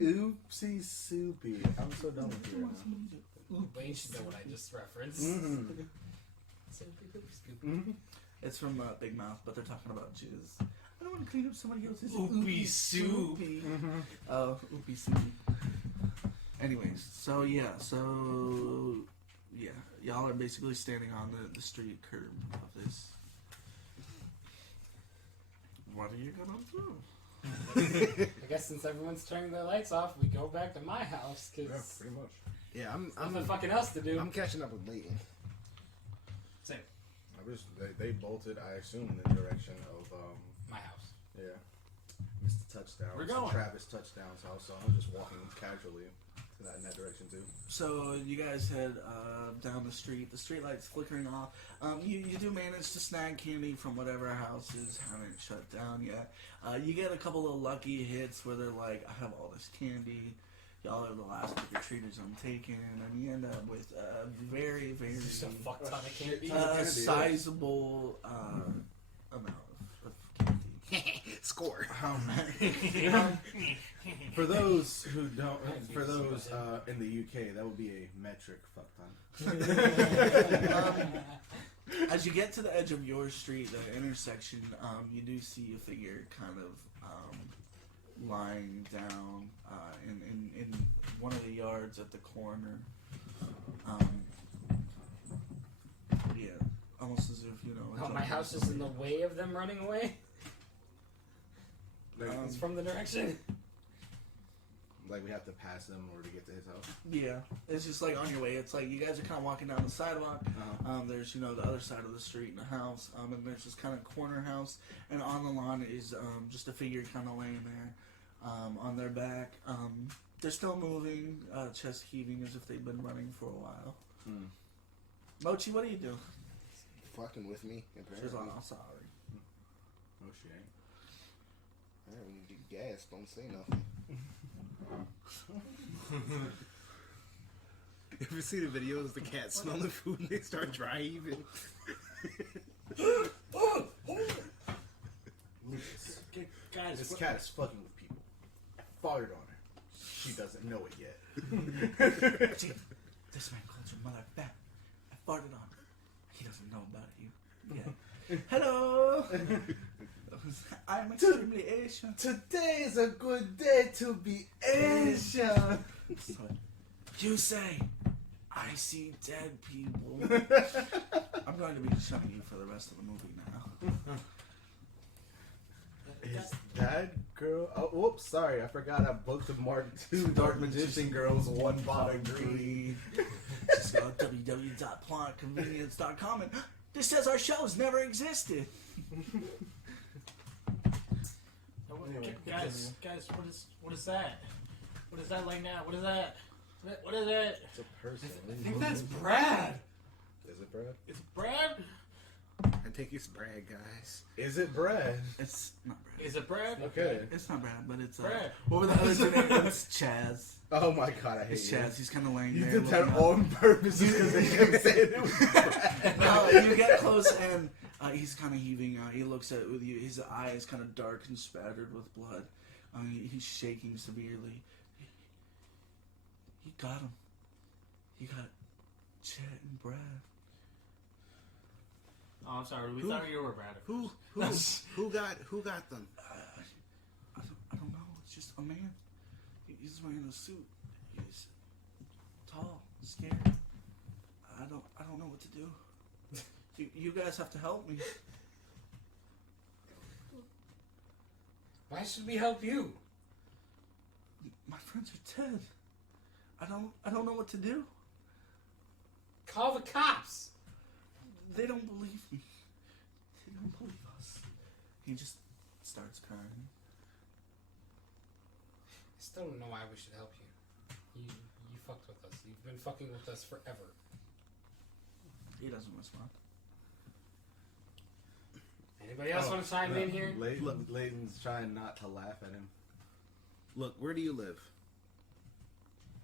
Oopsie soupy. I'm so done with you right now. Wayne should know what I just referenced. Mm-hmm. Soupy poopy scoopy. Mm-hmm. It's from Big Mouth, but they're talking about jizz. I don't want to clean up somebody else's Oopie soup. soupy. Oh, oopie soupy. Anyways, so y'all are basically standing on the street curb of this. What are you gonna do? I guess since everyone's turning their lights off, we go back to my house Yeah, because pretty much. Yeah, I'm nothing fucking else to do. I'm catching up with Leighton. Same. They bolted, I assume, in the direction of, My house. yeah, Mr. Touchdown. We're Mr. going. Travis Touchdown's house, so I'm just walking casually in that direction, too. So you guys head down the street. The street lights flickering off. You do manage to snag candy from whatever houses haven't shut down yet. You get a couple of lucky hits where they're like, "I have all this candy." y'all are the last trick-or-treaters I'm taking, and you end up with a very, very Just a fuck ton of candy. sizable amount of candy. Score. For those who don't, for those in the UK, that would be a metric fuck ton. As you get to the edge of your street, the intersection, you do see a figure kind of lying down in one of the yards at the corner. Yeah, almost as if, you know... Oh, my house is in the way of them running away? It's from the direction? Like we have to pass them in order to get to his house. Yeah, it's just like on your way. It's like you guys are kind of walking down the sidewalk. There's, you know, the other side of the street and the house, and there's this kind of corner house, and on the lawn is just a figure kind of laying there on their back. They're still moving, chest heaving as if they've been running for a while. Mochi, what do you do? Fucking with me, apparently. She's like, I'm sorry. Oh, she ain't. Alright, when you get gas, don't say nothing. You ever see the videos of the cats smell the food and they start dry heaving? Guys, This cat is fucking with people. I farted on her. She doesn't know it yet. See, this man called your mother fat. I farted on her. He doesn't know about you. Yeah. Hello. I'm extremely Asian. Today is a good day to be Asian. You say, I see dead people. I'm going to be showing you for the rest of the movie now. Is that girl? Oh, whoops! Sorry, I forgot. I bookmarked 2 Dark Magician Girls, 1 bottom green. Just go to www.plotconvenience.com and this says our shows never existed. Guys, what is that? What is that laying down? What is that? What is it? It's a person. I think that's Brad. Is it Brad? It's Brad? I think it's Brad, guys. Is it Brad? It's not Brad. Is it Brad? Okay. It's not Brad, but it's Brad. what were the other two names? It's Chaz. Oh my god, I hate It's you. Chaz. He's kind of laying You there. did that looking up. on purpose because they kept saying it was Brad. You get close and he's kind of heaving. He looks at it with you. His eye is kind of dark and spattered with blood. He's shaking severely. You got him. You got Chet and Brad. Oh, I'm sorry. We thought you were Brad. Who got them? I don't know. It's just a man. He's wearing a suit. He's tall, scared. I don't know what to do. You guys have to help me. Why should we help you? My friends are dead. I don't know what to do. Call the cops. They don't believe me. They don't believe us. He just starts crying. I still don't know why we should help you. You fucked with us. You've been fucking with us forever. He doesn't respond. Anybody else want to chime in here? Layton's trying not to laugh at him. Look, where do you live?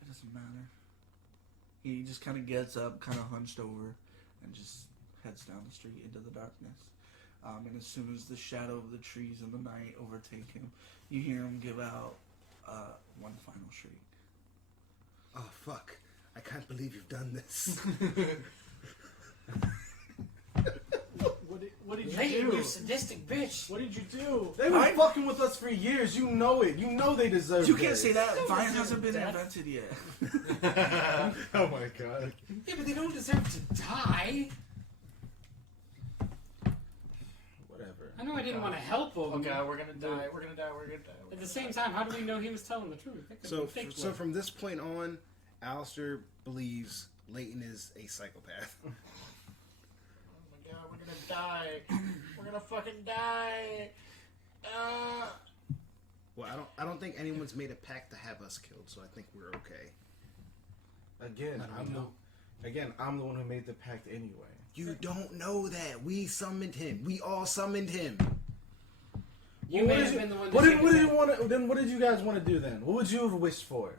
It doesn't matter. He just kind of gets up, kind of hunched over, and just heads down the street into the darkness. And as soon as the shadow of the trees in the night overtake him, you hear him give out one final shriek. Oh, fuck. I can't believe you've done this. What did you Layton, do? you sadistic bitch. What did you do? They've been fucking with us for years. You know it. You know they deserve it. You can't say that. Vine hasn't been invented yet. Oh my god. Yeah, but they don't deserve to die. Whatever. I know I didn't want to help them. Oh god, we're gonna die. We're gonna die. We're gonna die. At the same time, how do we know he was telling the truth? So from this point on, Alistair believes Layton is a psychopath. Oh my god, we're gonna die. We're gonna fucking die. Well, I don't think anyone's made a pact to have us killed, so I think we're okay. I'm the one who made the pact anyway. You don't know that. We summoned him. We all summoned him. You may have been the one. What did you guys want to do then? What would you have wished for?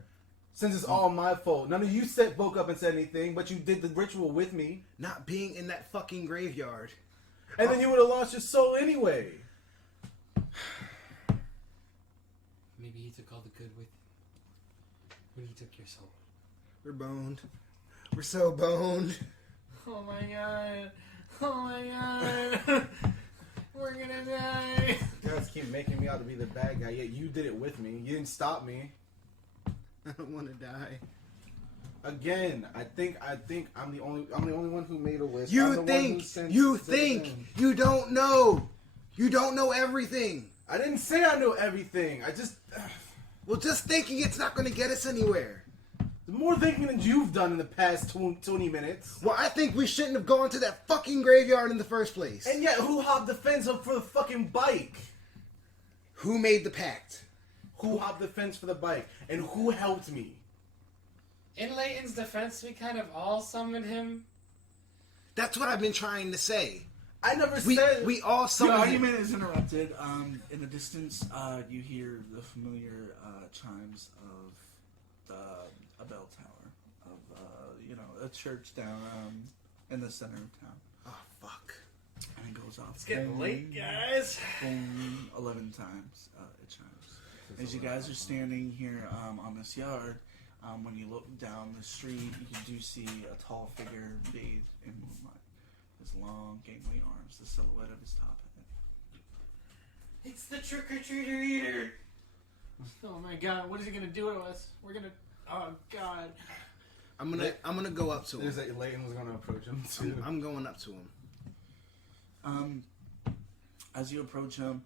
Since it's all my fault. None of you woke up and said anything, but you did the ritual with me. Not being in that fucking graveyard. And then you would have lost your soul anyway. Maybe he took all the good with him when he took your soul. We're boned. We're so boned. Oh my god. Oh my god. We're gonna die. You guys keep making me out to be the bad guy, yet you did it with me. You didn't stop me. I don't want to die. Again, I think I'm the only one who made a wish. You I'm the one who think sent you it in. don't know. You don't know everything. I didn't say I know everything. I just Well, just thinking it's not going to get us anywhere. more thinking than you've done in the past 20 minutes. Well, I think we shouldn't have gone to that fucking graveyard in the first place. And yet, who hopped the fence up for the fucking bike? Who made the pact? Who hopped the fence for the bike? And who helped me? In Leighton's defense, we kind of all summoned him. That's what I've been trying to say. I never We said... all The summoned him. argument is interrupted. In the distance, you hear the familiar chimes of a bell tower of a church down in the center of town. Oh, fuck. And it goes off. It's getting late, guys. Boom, 11 times it chimes. As you guys are standing here on this yard, when you look down the street, you do see a tall figure bathed in moonlight. His long, gangly arms, the silhouette of his top head. It's the trick-or-treater eater. Oh my god, what is he gonna do to us? We're gonna... Oh god. I'm gonna go up to him. There's that Leighton was going to approach him, too. I'm going up to him. As you approach him,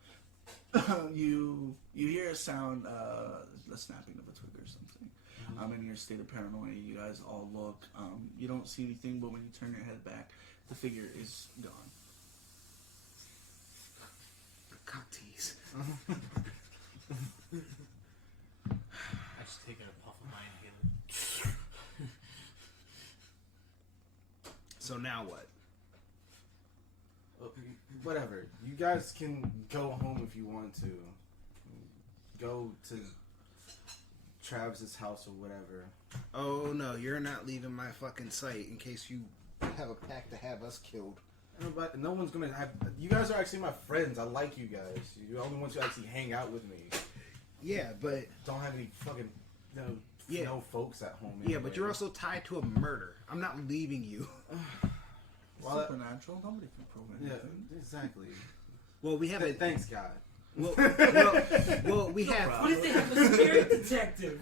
you hear a sound, the snapping of a twig or something. In your state of paranoia, you guys all look. You don't see anything, but when you turn your head back, the figure is gone. Cocktease. I just taken a puff of my inhaler. So now what? Whatever. You guys can go home if you want to. Go to Travis's house or whatever. Oh no, you're not leaving my fucking site in case you have a pact to have us killed. No one's gonna have. You guys are actually my friends. I like you guys. You're the only ones who actually hang out with me. Yeah, but Don't have any fucking no folks at home. yeah, but you're also tied to a murder. I'm not leaving you. Well, Supernatural? Nobody can prove anything. yeah, exactly. Well, we have a Thanks, God. well, we have What if they have a spirit detective?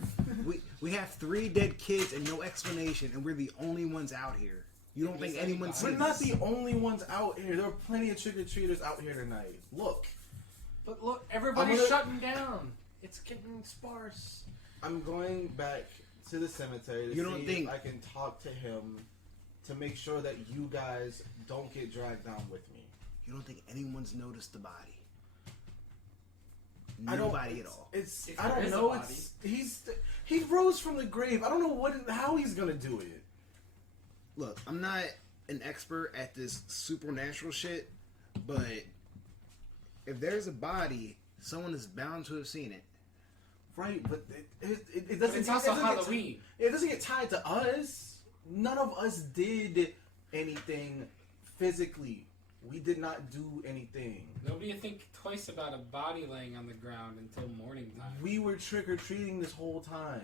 we have 3 dead kids and no explanation, and we're the only ones out here. You don't think anyone's We're seen not this? the only ones out here. There are plenty of trick-or-treaters out here tonight. Look, But look, everybody's I'm gonna- shutting down. It's getting sparse. I'm going back to the cemetery to You don't see think- if I can talk to him to make sure that you guys don't get dragged down with me. You don't think anyone's noticed the body? I don't- Nobody at all. It's If I there don't is a know. body. He rose from the grave. I don't know how he's gonna do it. Look, I'm not an expert at this supernatural shit, but if there's a body, someone is bound to have seen it. Right, but it But doesn't. it's also it doesn't get Halloween. It doesn't get tied to us. None of us did anything physically. We did not do anything. Nobody would think twice about a body laying on the ground until morning time. We were trick or treating this whole time.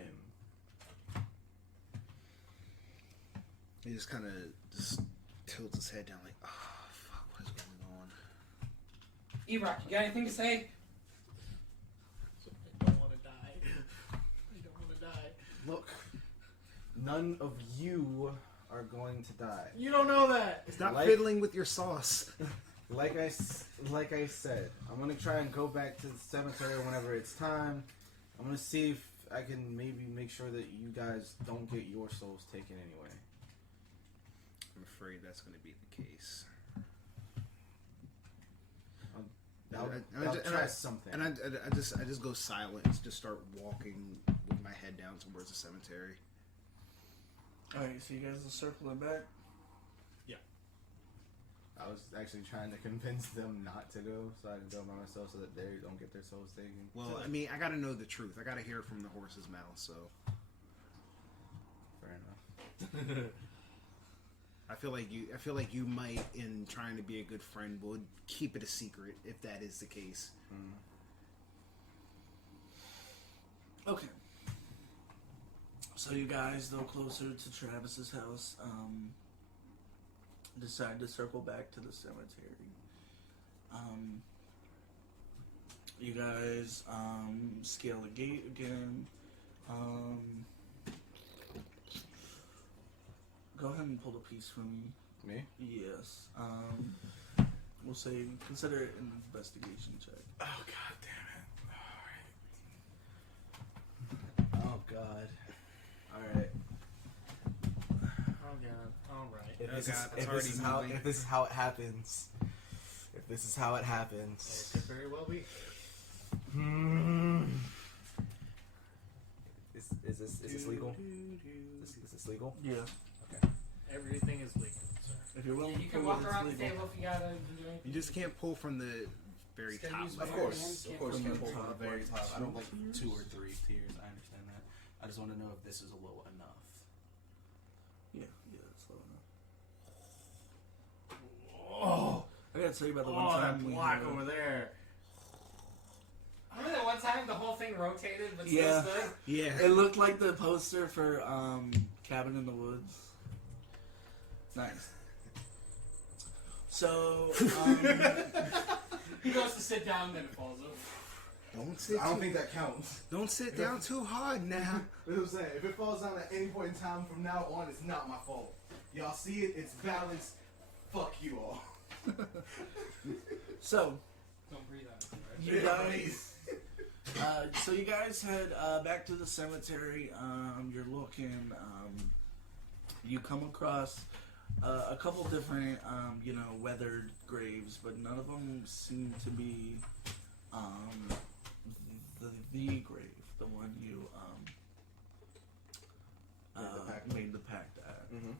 He just kind of just tilts his head down like, oh, fuck, what is going on? E-Rock, you got anything to say? I don't want to die. I don't want to die. Look, none of you are going to die. You don't know that. Stop Like- fiddling with your sauce. Like I said, I'm gonna try and go back to the cemetery whenever it's time. I'm gonna see if I can maybe make sure that you guys don't get your souls taken anyway. I'm afraid that's going to be the case. I'll try something. And I just go silent and just start walking with my head down towards the cemetery. Alright, so you guys are circling back? I was actually trying to convince them not to go, so I can go by myself, so that they don't get their souls taken. Well, I mean, I got to know the truth. I got to hear it from the horse's mouth. So I feel like you might, in trying to be a good friend, would keep it a secret if that is the case. Okay. So you guys, though closer to Travis's house, decide to circle back to the cemetery. You guys scale the gate again. Go ahead and pull the piece for me. Me? Yes. We'll say consider it an investigation check. Oh god damn it! All right. Oh god. All right. Oh god. All right. If this is how it happens. If this is how it happens. It could very well be. Is this legal? Is this legal? Yeah. Everything is legal, sir. If you're willing You to can prove walk it's around the legal. table if you gotta do anything. You just can't pull from the very Just gotta top. use Of whatever course, hand of can't course, pull you from pull the from the top. very top. I don't like 2 or 3 tiers. I understand that. I just want to know if this is low enough. Yeah, it's low enough. Oh, I gotta tell you about the one that time we block had over there. Remember that one time the whole thing rotated but Yeah. still stood? Yeah. It looked like the poster for Cabin in the Woods. Nice. So, He goes to sit down, then it falls over. I don't think that counts. Don't sit down too hard now. That's what I'm saying. If it falls down at any point in time from now on, it's not my fault. Y'all see it? It's balanced. Fuck you all. so Don't breathe on it. you guys, so you guys head back to the cemetery. You're looking. You come across a couple different, weathered graves, but none of them seem to be the grave, the one you made the pact at. Mm-hmm.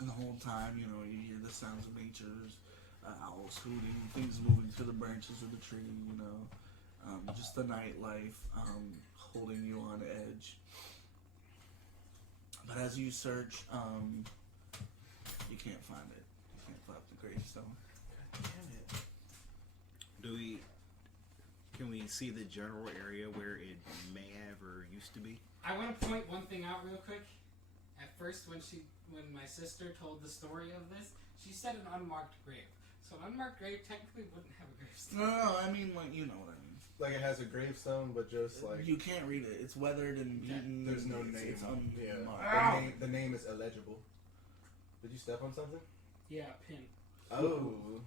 And the whole time, you hear the sounds of nature's owls hooting, things moving through the branches of the tree, just the nightlife holding you on edge. But as you search, you can't find it. You can't find the gravestone. Can we see the general area where it may have or used to be? I want to point one thing out real quick. At first, when my sister told the story of this, she said an unmarked grave. So an unmarked grave technically wouldn't have a gravestone. No, I mean, like, you know what I mean. Like it has a gravestone, but just like You can't read it. It's weathered and beaten. there's no It's name. unmarked. Ow! The name is illegible. Did you step on something? Yeah, pin. Oh.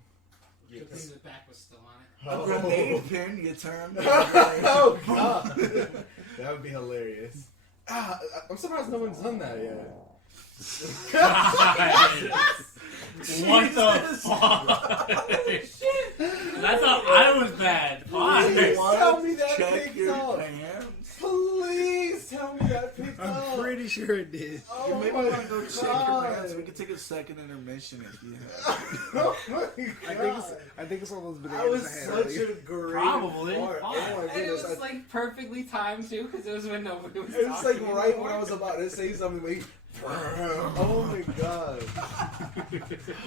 Good thing the back was still on it. A grenade pin, you turn. Oh god, that would be hilarious. I'm surprised no one's done that yet. What the fuck? I thought I was bad. Fine. Please tell me that Check picked your up. pants. Please tell me that picked up. I'm pretty sure it did. Oh You maybe my want to go check your God. pants. We could take a second intermission if you have. Oh my god. I think it's all those That was bananas I had such earlier. a great Probably. part. Fine. Oh my And it goodness. was like perfectly timed too, because it was when nobody was It's talking like right anymore. when I was about to say something, like, oh my god.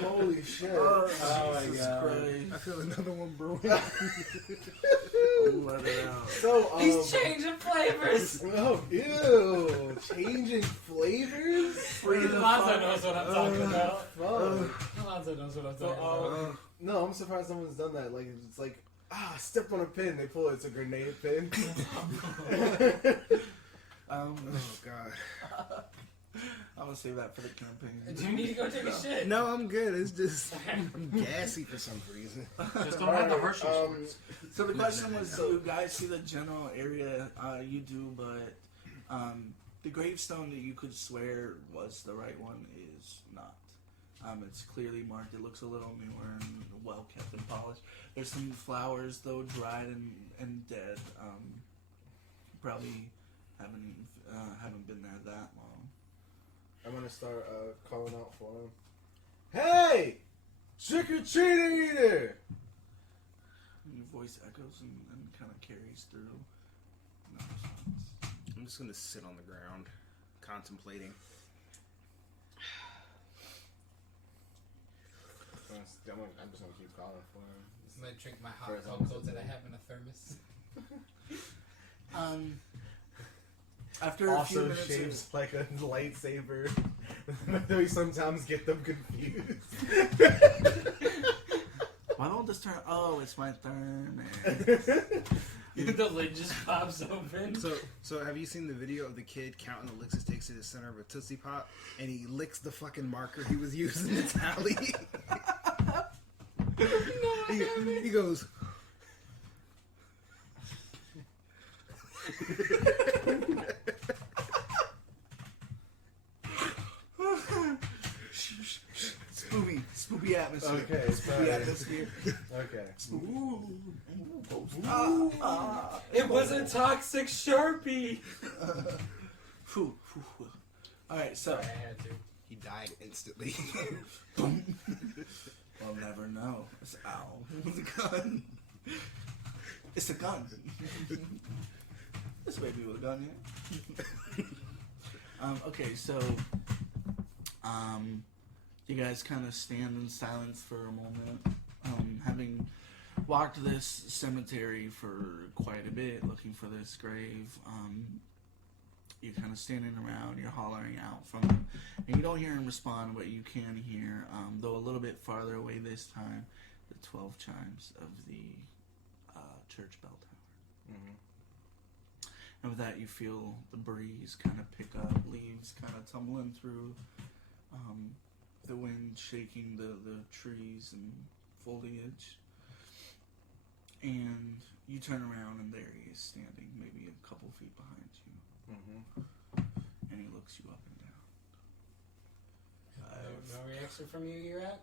Holy shit. Oh my Jesus God. Christ. I feel another one brewing. Let it out. So, He's changing flavors. oh, ew. Changing flavors? Lonzo knows what I'm talking about. Fuck. Lonzo knows what I'm So, talking about. no, I'm surprised someone's done that. Like, it's like, I stepped on a pin. They pull it. It's a grenade pin. Oh god. I'm gonna save that for the campaign. Do you need to go take a shit? No, I'm good. It's just I'm gassy for some reason. Just don't have the Hershey squirts. So the question was, do you guys see the general area? You do, but the gravestone that you could swear was the right one is not. It's clearly marked. It looks a little newer and well kept and polished. There's some flowers though, dried and dead. Probably haven't been there that long. I'm gonna start calling out for him. Hey! Trick or treater eater! Your voice echoes and kind of carries through. No response. I'm just gonna sit on the ground contemplating. I'm just gonna keep calling for him. I'm gonna drink my hot For as long cocoa as that I it's- have in a thermos. After a few Also minutes, shapes like a lightsaber. We sometimes get them confused. why don't this turn? Oh, it's my turn. The lid just pops open. So have you seen the video of the kid counting the licks it takes to the center of a Tootsie Pop, and he licks the fucking marker he was using in tally? he goes. Spoopy atmosphere. Okay, Spoopy sorry. atmosphere. Okay. It was a toxic Sharpie. All right, so I had to. He died instantly. we'll never know. It's ow. It's a gun. It's a gun. This baby with a gun, yeah. Okay, so you guys kind of stand in silence for a moment, having walked this cemetery for quite a bit, looking for this grave. You're kind of standing around, you're hollering out from him, and you don't hear him respond, but you can hear, though a little bit farther away this time, the 12 chimes of the church bell tower. Mm-hmm. And with that, you feel the breeze kind of pick up, leaves kind of tumbling through, the wind shaking the trees and foliage. And you turn around, and there he is standing, maybe a couple feet behind you. Mm-hmm. And he looks you up and down. No reaction from you, you're at?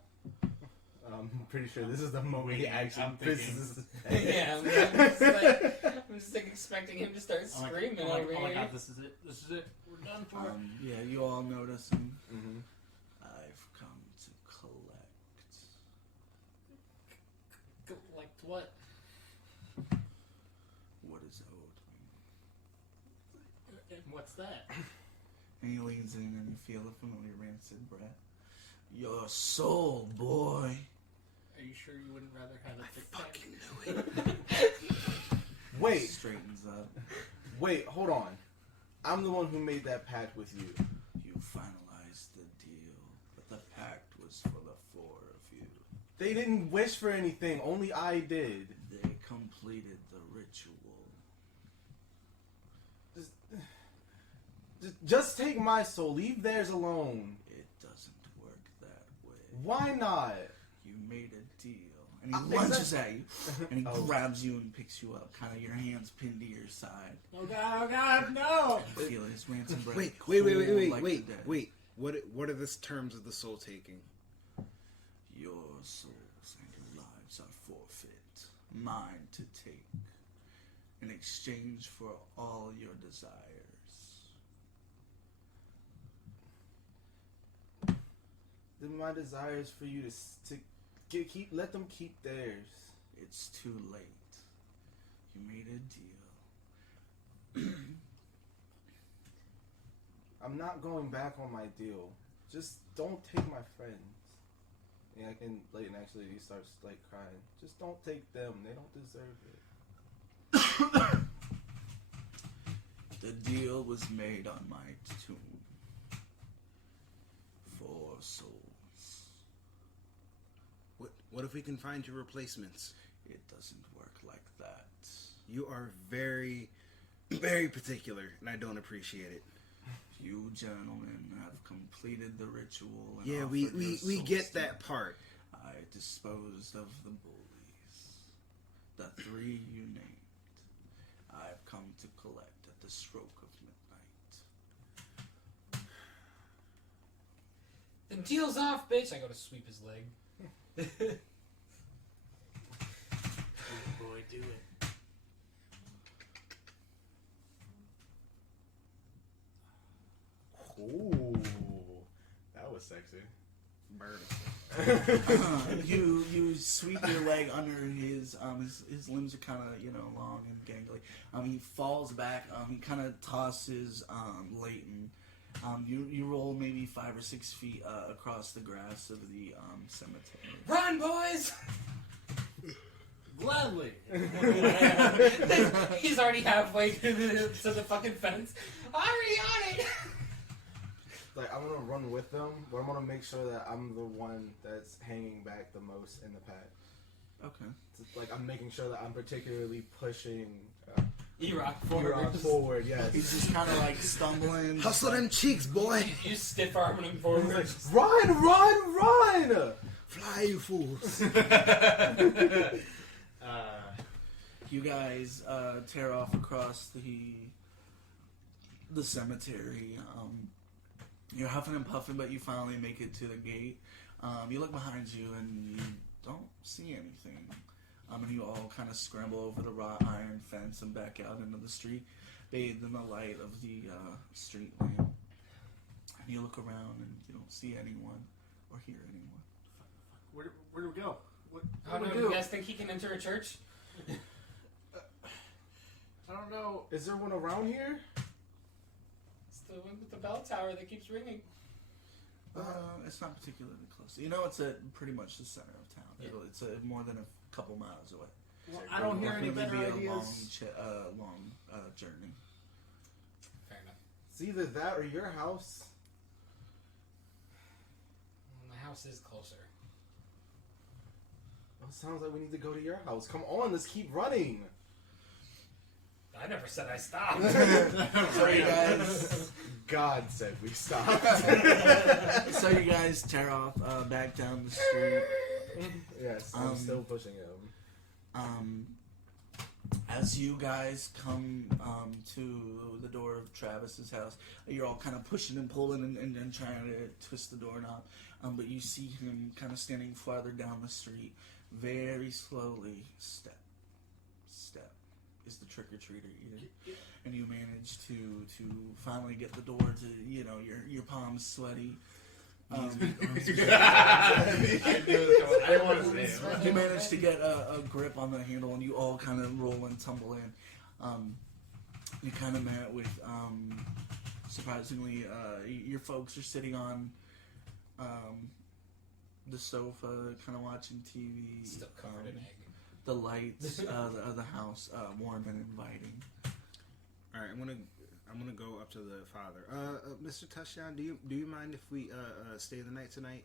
I'm pretty sure this is the moment he actually I'm thinking- pisses. Yeah, I'm just like expecting him to start screaming oh over my here. god, this is it. This is it. We're done for. Yeah, you all notice him. Mm-hmm. I've come to collect Like what? what is owed me. And what's that? And he leans in, and you feel a familiar rancid breath. Your soul, boy. Are you sure you wouldn't rather have a thick Fucking cat? knew it. Wait, Straightens up. wait, hold on. I'm the one who made that pact with you. You finalized the deal, but the pact was for the four of you. They didn't wish for anything. Only I did. They completed the ritual. Just take my soul. Leave theirs alone. It doesn't work that way. Why not? You made a deal. And he Uh, lunges at you, and he Oh. grabs you and picks you up, kind of your hands pinned to your side. Oh god, no! You feel his rancid breath. Wait. cool like the dead. What are the terms of the soul taking? Your souls and your lives are forfeit, mine to take, in exchange for all your desires. Then my desire is for you to let them keep theirs. It's too late. You made a deal. I'm not going back on my deal. Just don't take my friends. Yeah, I can. Layton actually, he starts like crying. Just don't take them. They don't deserve it. The deal was made on my tomb. 4 souls. What if we can find your replacements? It doesn't work like that. You are very, very particular, and I don't appreciate it. You gentlemen have completed the ritual. And Yeah, offered we your souls get to that me. part. I disposed of the bullies. The 3 you named. I've come to collect at the stroke of midnight. The deal's off, bitch! I go to sweep his leg. Boy, do it. Ooh, that was sexy. Burn. You sweep your leg under his limbs are kind of long and gangly. He falls back. He kind of tosses Layton You roll maybe 5 or 6 feet across the grass of the cemetery. Run, boys! Gladly. He's already halfway to the fucking fence. Already on it! Like, I'm gonna run with them, but I'm gonna make sure that I'm the one that's hanging back the most in the pack. Okay. It's like, I'm making sure that I'm particularly pushing E-Rock forward, yes. He's just kind of like stumbling. Hustle them cheeks, boy. You stiff arming him forward. Run! Fly, you fools. You guys tear off across the cemetery. You're huffing and puffing, but you finally make it to the gate. You look behind you and you don't see anything. And you all kind of scramble over the wrought iron fence and back out into the street, bathed in the light of the street lamp. And you look around and you don't see anyone or hear anyone. Where do we go? What Oh do no, we you do? guys think he can enter a church? I don't know. Is there one around here? It's the one with the bell tower that keeps ringing. It's not particularly close. You know, it's at pretty much the center of town. Yeah. It's more than a couple miles away. Well, I don't hear any better Definitely be ideas. a long journey. Fair enough. It's either that or your house. Well, my house is closer. Well, it sounds like we need to go to your house. Come on, let's keep running. I never said I stopped. So you guys, God said we stopped. so you guys tear off back down the street. Yes, I'm still pushing him. As you guys come to the door of Travis's house, you're all kind of pushing and pulling and trying to twist the doorknob. But you see him kind of standing farther down the street, very slowly, step, is the trick-or-treater eater. And you manage to finally get the door to, your palms sweaty. I didn't want to say it. You manage to get a grip on the handle, and you all kind of roll and tumble in. You kind of met with, surprisingly, your folks are sitting on the sofa, kind of watching TV. Still covered in egg. The lights of the house warm and inviting. All right, I'm gonna go up to the father. Mr. Touchdown, do you mind if we stay the night tonight?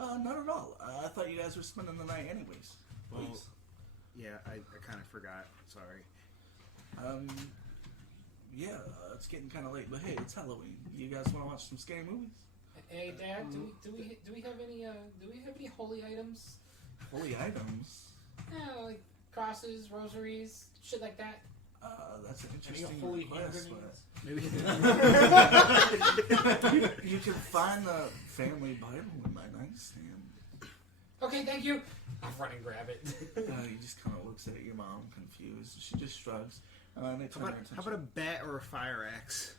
Not at all. I thought you guys were spending the night anyways. Well, Please. yeah, I kind of forgot. Sorry. Yeah, it's getting kind of late, but hey, it's Halloween. You guys want to watch some scary movies? Hey, Dad, do we have any holy items? Holy items. Yeah, like crosses, rosaries, shit like that. That's an Any interesting holy request, hand but you can find the family Bible in my nightstand. Okay, thank you. I'll run and grab it. He just kind of looks at your mom, confused. She just shrugs. And they turn their attention. How about a bat or a fire axe?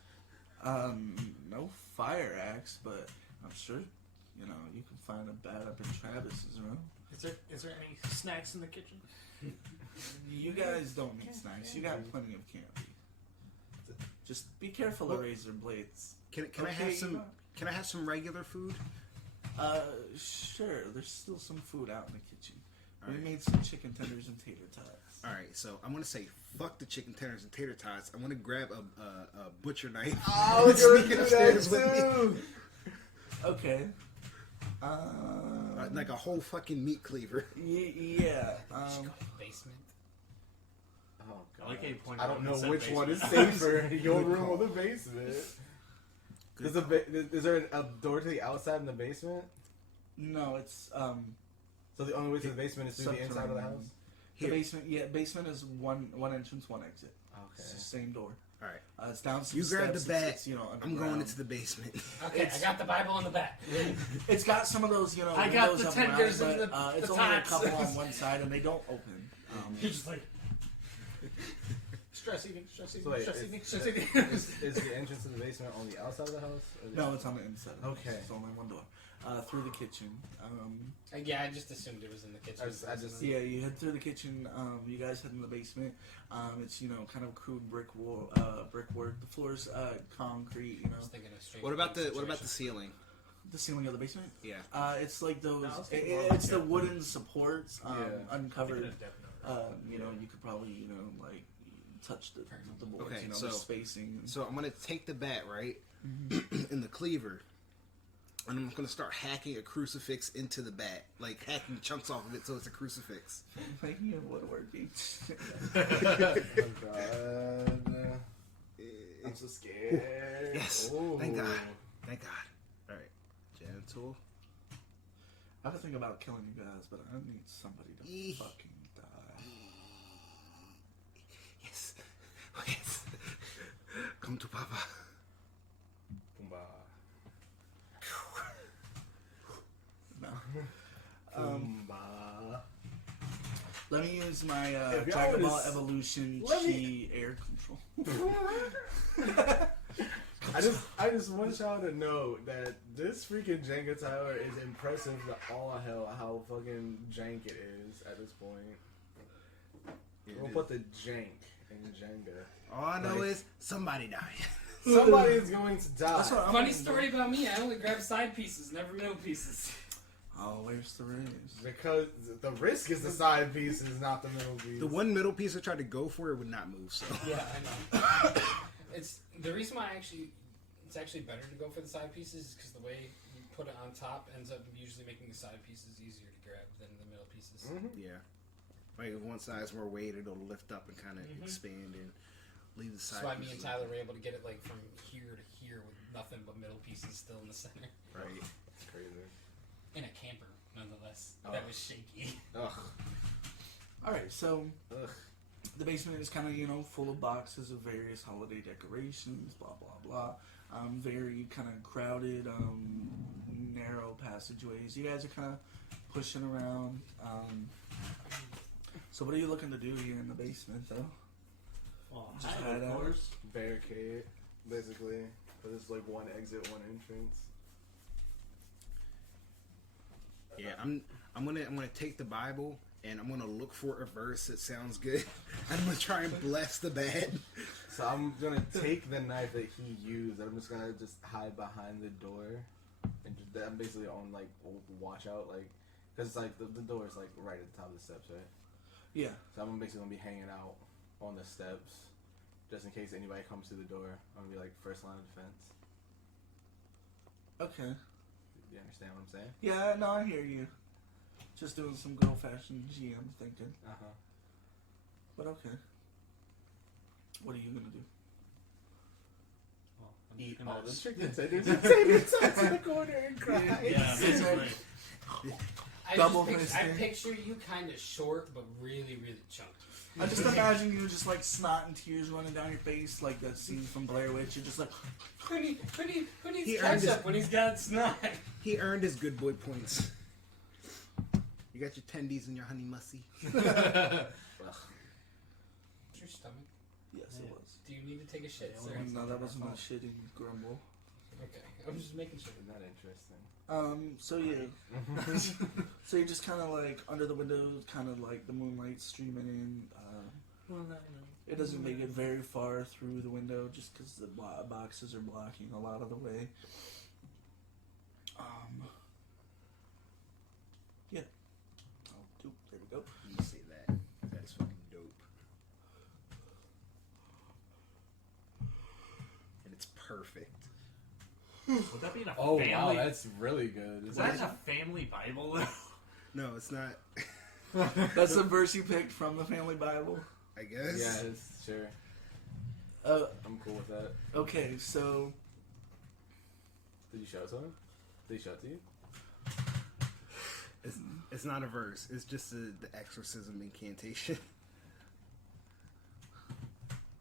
No fire axe, but I'm sure, you can find a bat up in Travis's room. Is there any snacks in the kitchen? You guys don't need snacks. You got plenty of candy. Just be careful of razor blades. Can I have some regular food? Sure. There's still some food out in the kitchen. All We right. made some chicken tenders and tater tots. All right, so I'm gonna say fuck the chicken tenders and tater tots. I'm gonna grab a butcher knife. I was gonna Sneak do upstairs that with me. too. Okay. Like a whole fucking meat cleaver. Yeah. Should go to the basement. Oh, God. I like how you pointed I out don't know and said which one is basement. safer, your Good room call. or the basement. Good Is there a door to the outside in the basement? No, it's So the only way to the basement is through the inside of the house? The Here. basement. Yeah, basement is one entrance, one exit. It's the Okay. same door. All right, It's down some you grab the steps. bat. It's, I'm underground. going into the basement. Okay, It's- I got the Bible in the back. It's got some of those, I got windows the up around, tenders but, and the it's only a tots. couple on one side, and they don't open. You're just like stress eating. So wait, is the entrance to the basement on the outside of the house? Or the No, it's on the inside. Okay. It's only one door. through the kitchen. Yeah, I just assumed it was in the kitchen. Yeah, you head through the kitchen. You guys head in the basement. It's kind of crude brickwork. The floor's concrete. I was thinking of straight. What about the situation. ceiling? The ceiling of the basement. Yeah. It's like those. No, It's the wooden supports, uncovered. Definitely. You could probably like touch the boards. Okay, the so- spacing. So I'm gonna take the bat, right, in the cleaver, and I'm gonna start hacking a crucifix into the bat, like hacking chunks off of it so it's a crucifix. Making it woodworking. Oh god. I'm so scared. Yes. Ooh. Thank God. Thank God. All right, gentle. I would think about killing you guys, but I need somebody to Eeh. fucking die. Yes. Yes. Come to Papa. Pumbaa. No. Pumbaa. Let me use my If y'all Dragon Ball would've Evolution let Chi me- air control. I just want y'all to know that this freaking Jenga tower is impressive to all hell how fucking jank it is at this point. We'll put the jank in Jenga. All I know Like- is somebody dying. Somebody is going to die. That's what I'm Funny gonna story about me. I only grab side pieces, never middle pieces. Oh, where's the raise? Because the risk is the side pieces, not the middle piece. The one middle piece I tried to go for, it would not move. So Yeah, I know. It's the reason why it's actually better to go for the side pieces is because the way you put it on top ends up usually making the side pieces easier to grab than the middle pieces. yeah, like if one side's more weight, it'll lift up and kind of expand and leave the side. That's why me and pieces Tyler were able to get it like from here to here with nothing but middle pieces still in the center. right. It's crazy. In a camper, nonetheless. Oh. That was shaky. Ugh. Alright, so Ugh. the basement is kind of, full of boxes of various holiday decorations, blah, blah, blah. Very kind of crowded, narrow passageways. You guys are kind of pushing around. So what are you looking to do here in the basement, though? Well, Just hi, hide of out. course. Barricade, basically. But there's like one exit, one entrance. Yeah, I'm gonna take the Bible and I'm gonna look for a verse that sounds good. I'm gonna try and bless the bad. So I'm gonna take the knife that he used. I'm just gonna hide behind the door, and I'm basically on like watch out, like, cause like the door is like right at the top of the steps, right? Yeah. So I'm basically gonna be hanging out on the steps, just in case anybody comes through the door. I'm gonna be like first line of defense. Okay. You understand what I'm saying? Yeah, no, I hear you. Just doing some good old-fashioned GM thinking. Uh-huh. But okay. What are you going to do? Well, I'm Eat just gonna all the s- chicken tenders and take it in the corner and cry. Yeah, basically. Double I fisting. picture you kind of short, but really, really chunky. I just imagine you just like snot and tears running down your face, like that scene from Blair Witch. You're just like, Who needs He earned his- ketchup when he's got snot? He earned his good boy points. You got your tendies and your honey mussy. What's your stomach? yes, it was. Do you need to take a shit, sir? No, that wasn't my shitting grumble. Okay, I'm just making sure. Isn't that interesting? So yeah. So you're just kind of like under the windows, kind of like the moonlight streaming in. It doesn't make it very far through the window just because the boxes are blocking a lot of the way. Yeah. Oh, there we go. You say that. That's fucking dope. And it's perfect. Would that be in a Oh family? wow, that's really good. Is that in a family Bible? No, it's not. That's the verse you picked from the Family Bible. I guess. Yeah, it's sure. I'm cool with that. Okay, so Did you show it to him? Did he show it to you? It's not a verse. It's just the exorcism incantation.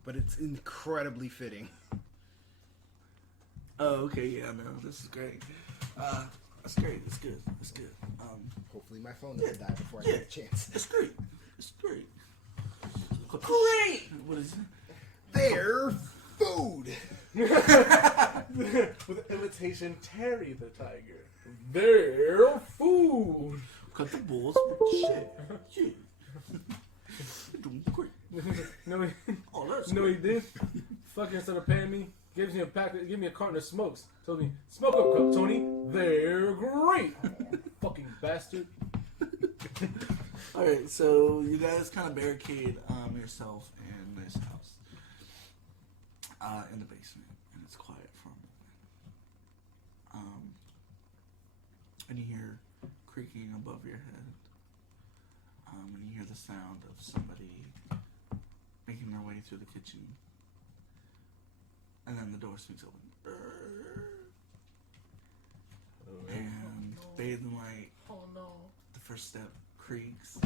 But it's incredibly fitting. oh, okay, yeah, no, this is great. That's great. It's good. It's good. Hopefully my phone doesn't die before I Yeah. get a chance. It's great. It's great. Great! What is it? Their food! With imitation Terry the Tiger. their food. Cut the balls. Shit. Yeah. You're doing great. No, he, Oh, that's you know what he great. did? Fucking instead of paying me, gives me a pack, give me a carton of smokes. Told me, smoke up, cup, Tony. They're great. Fucking bastard. Alright, so you guys kind of barricade yourself in this house. In the basement. And it's quiet for a moment. And you hear creaking above your head. And you hear the sound of somebody making their way through the kitchen. And then the door swings open. And bathed in light, Oh no. the first step creaks.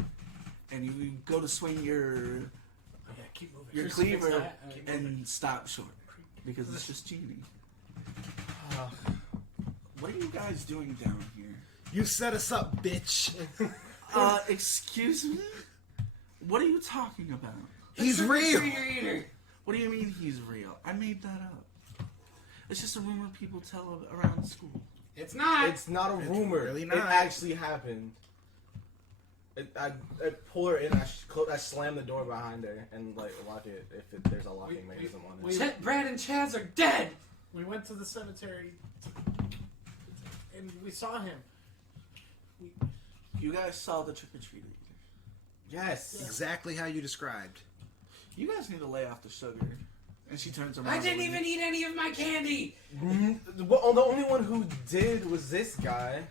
And you go to swing your Oh, yeah, keep moving. your Crucifix cleaver that, and stop short. Because it's just Genie. What are you guys doing down here? You set us up, bitch. Excuse me? What are you talking about? He's real. What do you mean he's real? I made that up. It's just a rumor people tell around school. It's not. It's not a rumor. really It not. actually happened. I pull her in. I slam the door behind her and like lock it if there's a locking mechanism on it. Brad and Chaz are dead. We went to the cemetery and we saw him. You guys saw the trick-or-treater. Yes. Exactly how you described. You guys need to lay off the sugar. And she turns around. I didn't even eat any of my candy. Well, the only one who did was this guy.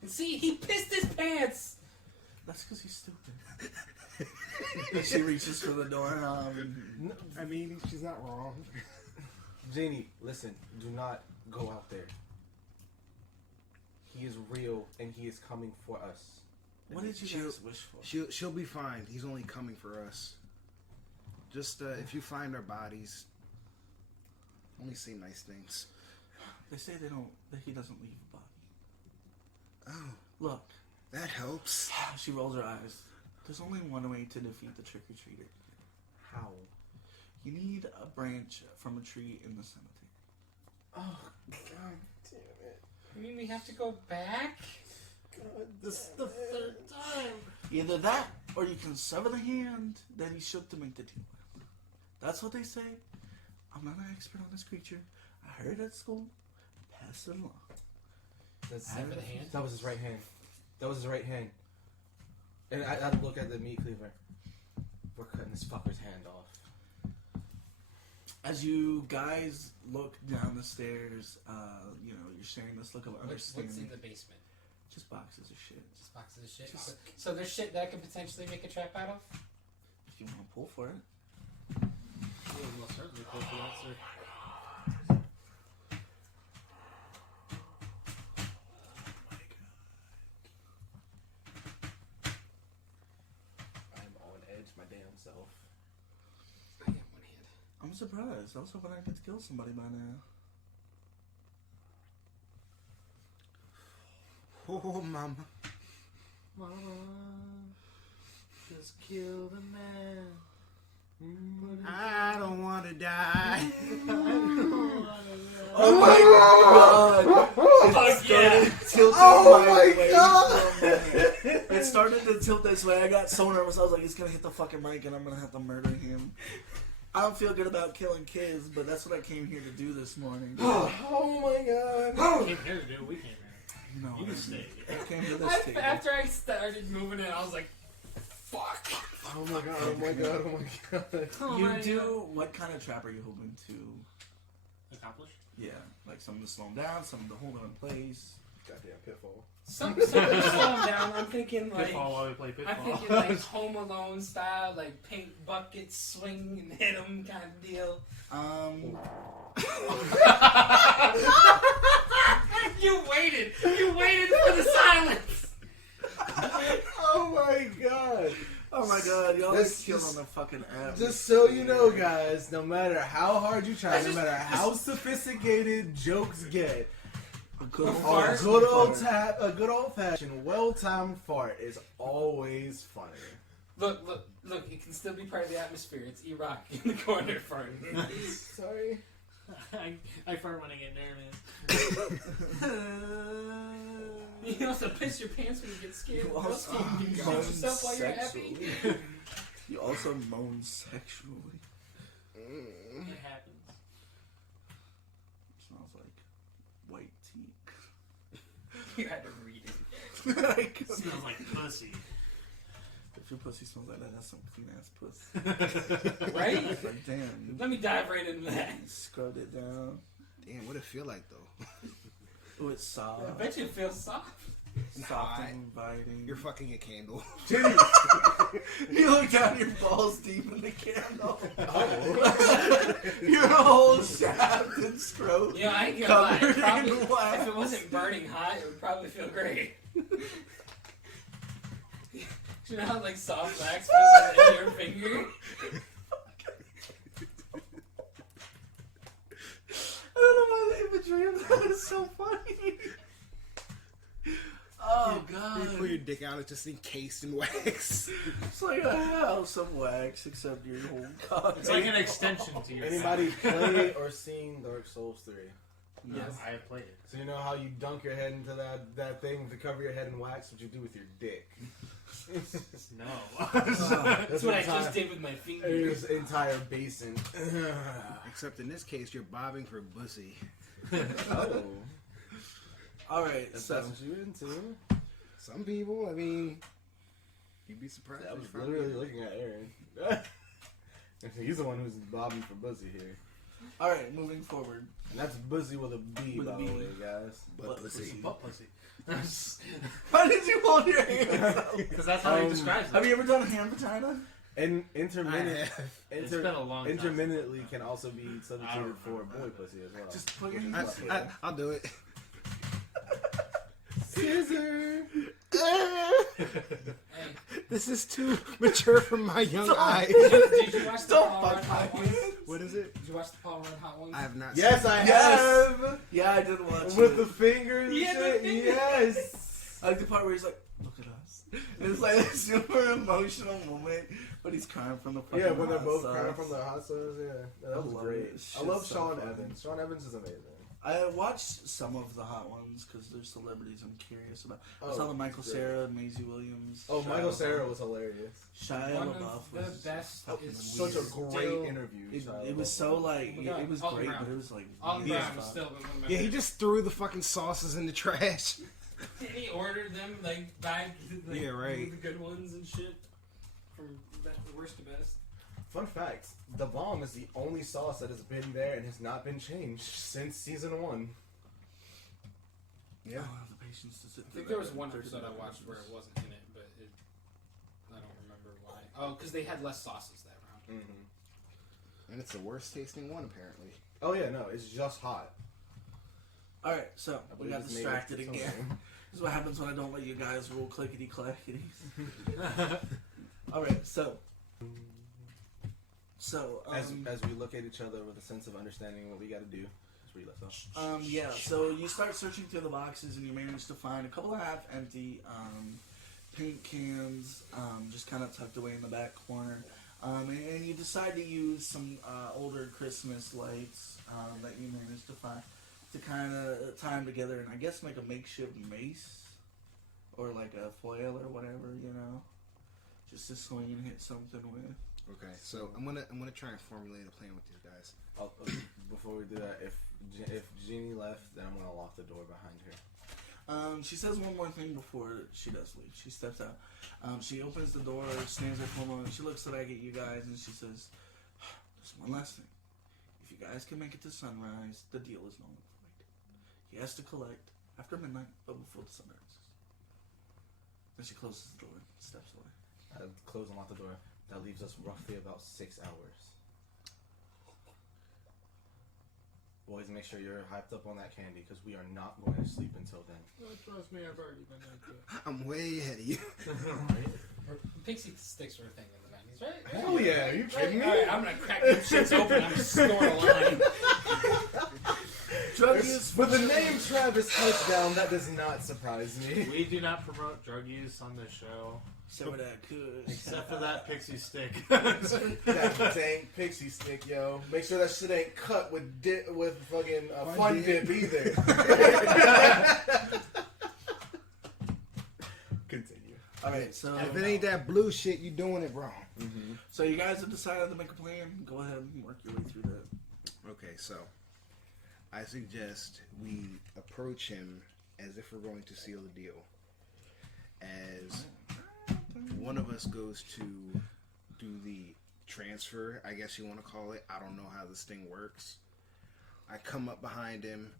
And see, he pissed his pants. That's because he's stupid. And she reaches for the door. I mean, she's not wrong. Janie, listen. Do not go out there. He is real, and he is coming for us. What did you guys wish for? She'll be fine. He's only coming for us. Just if you find our bodies, only say nice things. They say that he doesn't leave a body. Oh, Look, that helps. she rolls her eyes. There's only one way to defeat the trick-or-treater. How? You need a branch from a tree in the cemetery. Oh, God damn it. You mean we have to go back? This is the third time. Either that, or you can sever the hand that he shook to make the deal with. That's what they say. I'm not an expert on this creature. I heard it at school. Pass it along. Sever the hand? That was his right hand. That was his right hand. And I'd look at the meat cleaver. We're cutting this fucker's hand off. As you guys look down the stairs, you're sharing this look of What's understanding. in the basement? Just boxes of shit. Just boxes of shit. So there's shit that I could potentially make a trap out of? If you want to pull for it. We'll most certainly pull for that, sir. I'm on edge my damn self. I got one hand. I'm surprised. I was hoping I could kill somebody by now. Oh, mama. Mama, just kill the man. I don't want to die. Oh my god! It started tilting my way from me. It started to tilt this way. I got so nervous. I was like, he's gonna hit the fucking mic and I'm gonna have to murder him. I don't feel good about killing kids, but that's what I came here to do this morning. Oh my god. We came here to do. We came here. You know, You can stay. I came to this table. After I started moving it, I was like, fuck. Oh my god, oh my god, oh my god. Oh You my do. God. What kind of trap are you hoping to? Accomplish? Yeah, like something to slow him down, something to hold him in place. Goddamn pitfall. Something to slow him down. I'm thinking like, Pitfall while we play Pitfall. I'm thinking like Home Alone style, like paint buckets, swing and hit him kind of deal. You waited for the silence. Oh my god. Oh my god, y'all That's are killing just- the fucking app. Just so you know, guys, no matter how hard you try, no matter how sophisticated jokes get, A good old a fart. good old fashioned, well-timed fart is always funny. Look! It can still be part of the atmosphere. It's E-Rock in the corner farting. Sorry. I fart when I get nervous. You also piss your pants when you get scared. You also you shoot moan yourself while you're happy. sexually. You also moan sexually. It happens. Smells like white tea. You had to read it. I couldn't. Smells like pussy. If your pussy smells like that, that's some clean ass pussy. Right? Like, damn. Let me dive right into that. You scrubbed it down. Damn, what it feel like though? Oh, it's soft. I bet you it feels soft. Soft Nah, and inviting. You're fucking a candle. You look down your balls deep in the candle. Oh. Your whole shaft and scrote. Yeah, I ain't gonna lie. covered Probably, in wax. if it wasn't burning hot, it would probably feel great. You know how like soft wax feels in your finger? I don't know why the imagery of that is so funny. Oh You god. pull your dick out, it's just encased in wax. It's like a house of wax, except your whole cock. It's like an extension to your Anybody play or seen Dark Souls 3? Yes, I have played it. So you know how you dunk your head into that thing to cover your head in wax? What you do with your dick? No. That's what I just did with my finger. This entire basin. Except in this case, you're bobbing for pussy. Oh, Alright, if so that's what you into. Some people, I mean, you'd be surprised. I was if you found literally it. looking at Aaron. He's the one who's bobbing for Buzzy here. alright, moving forward. And that's Buzzy with a B, With a by B. the way, guys. Butt pussy. Butt pussy. Why did you hold your hands up? Because that's how he describes it. Have you ever done hand vagina? And I have. It's been a long time. intermittently can also be I don't substituted for remember boy that. pussy as well. Just put your Which is hands what- up. I'll do it. Scissor! Hey, This is too mature for my young eyes. did you watch the Don't Paul fuck Rudd my Hot Ones? hands. What is it? Did you watch the Paul Rudd Hot Ones? I have not. Yes, seen I it. have! Yeah, I did watch With it. the fingers and Yeah, the shit? fingers. Yes! I like the part where he's like, look at us. And it's like a super emotional moment, but he's crying from the fucking Yeah, when they're hot both sauce. crying from the hot sauce, yeah. That I was love great. it. I love Shit's so Sean funny. Evans. Sean Evans is amazing. I watched some of the hot ones because they're celebrities I'm curious about. I Oh, saw the Michael great. Cera, Maisie Williams. Oh, Shia Michael LaBeouf. Cera was hilarious. Shia One LaBeouf of the was best fucking is Such a weird. great Still- interview. It was so like Oh my God. it was Alton great, Brown. but it was like Alton weird Brown was stuff. still one of my Yeah, he just threw the fucking sauces in the trash. And he ordered them like back, like, Yeah, right. the good ones and shit, from the worst to best. Fun fact: the bomb is the only sauce that has been there and has not been changed since season 1. I don't have the patience to sit I through think there was that. one 30 episode I watched where minutes. it wasn't in it, but I don't remember why. Oh, because they had less sauces that round. Mm-hmm. And it's the worst tasting one, apparently. Oh yeah, no, it's just hot. All right, so I we believe got it's made distracted of again. something. This is what happens when I don't let you guys roll clickety clackities. All right, so As we look at each other with a sense of understanding what we got to do, that's where you left off. yeah, so you start searching through the boxes and you manage to find a couple of half-empty paint cans, just kind of tucked away in the back corner. And you decide to use some older Christmas lights that you managed to find to kind of tie them together and I guess make a makeshift mace or like a flail or whatever, you know, just to swing and hit something with. Okay, so I'm gonna try and formulate a plan with these guys. Before we do that, if Jeannie left, then I'm gonna lock the door behind her. She says one more thing before she does leave. She steps out. She opens the door, stands there for a moment. She looks back at you guys and she says, "There's one last thing. If you guys can make it to sunrise, the deal is null and void. He has to collect after midnight, but before the sun rises." Then she closes the door and steps away. I close and lock the door. That leaves us roughly about 6 hours. Boys, make sure you're hyped up on that candy because we are not going to sleep until then. Trust me, I've already been like that. I'm way ahead of you. Pixie sticks were a thing in the 90s, right? Hell yeah, are you kidding me? Alright, I'm gonna crack them shits open. I'm just scoring a line. Drug use. With the name Travis Touchdown, that does not surprise me. We do not promote drug use on this show. Except for that kush. Except for that pixie stick. That dang pixie stick, yo. Make sure that shit ain't cut with fucking fun dip either. Continue. Alright, so If it ain't that blue shit, you doing it wrong. Mm-hmm. so you guys have decided to make a plan. Go ahead and work your way through that. Okay, so I suggest we approach him as if we're going to seal the deal. As one of us goes to do the transfer, I guess you want to call it. I don't know how this thing works. I come up behind him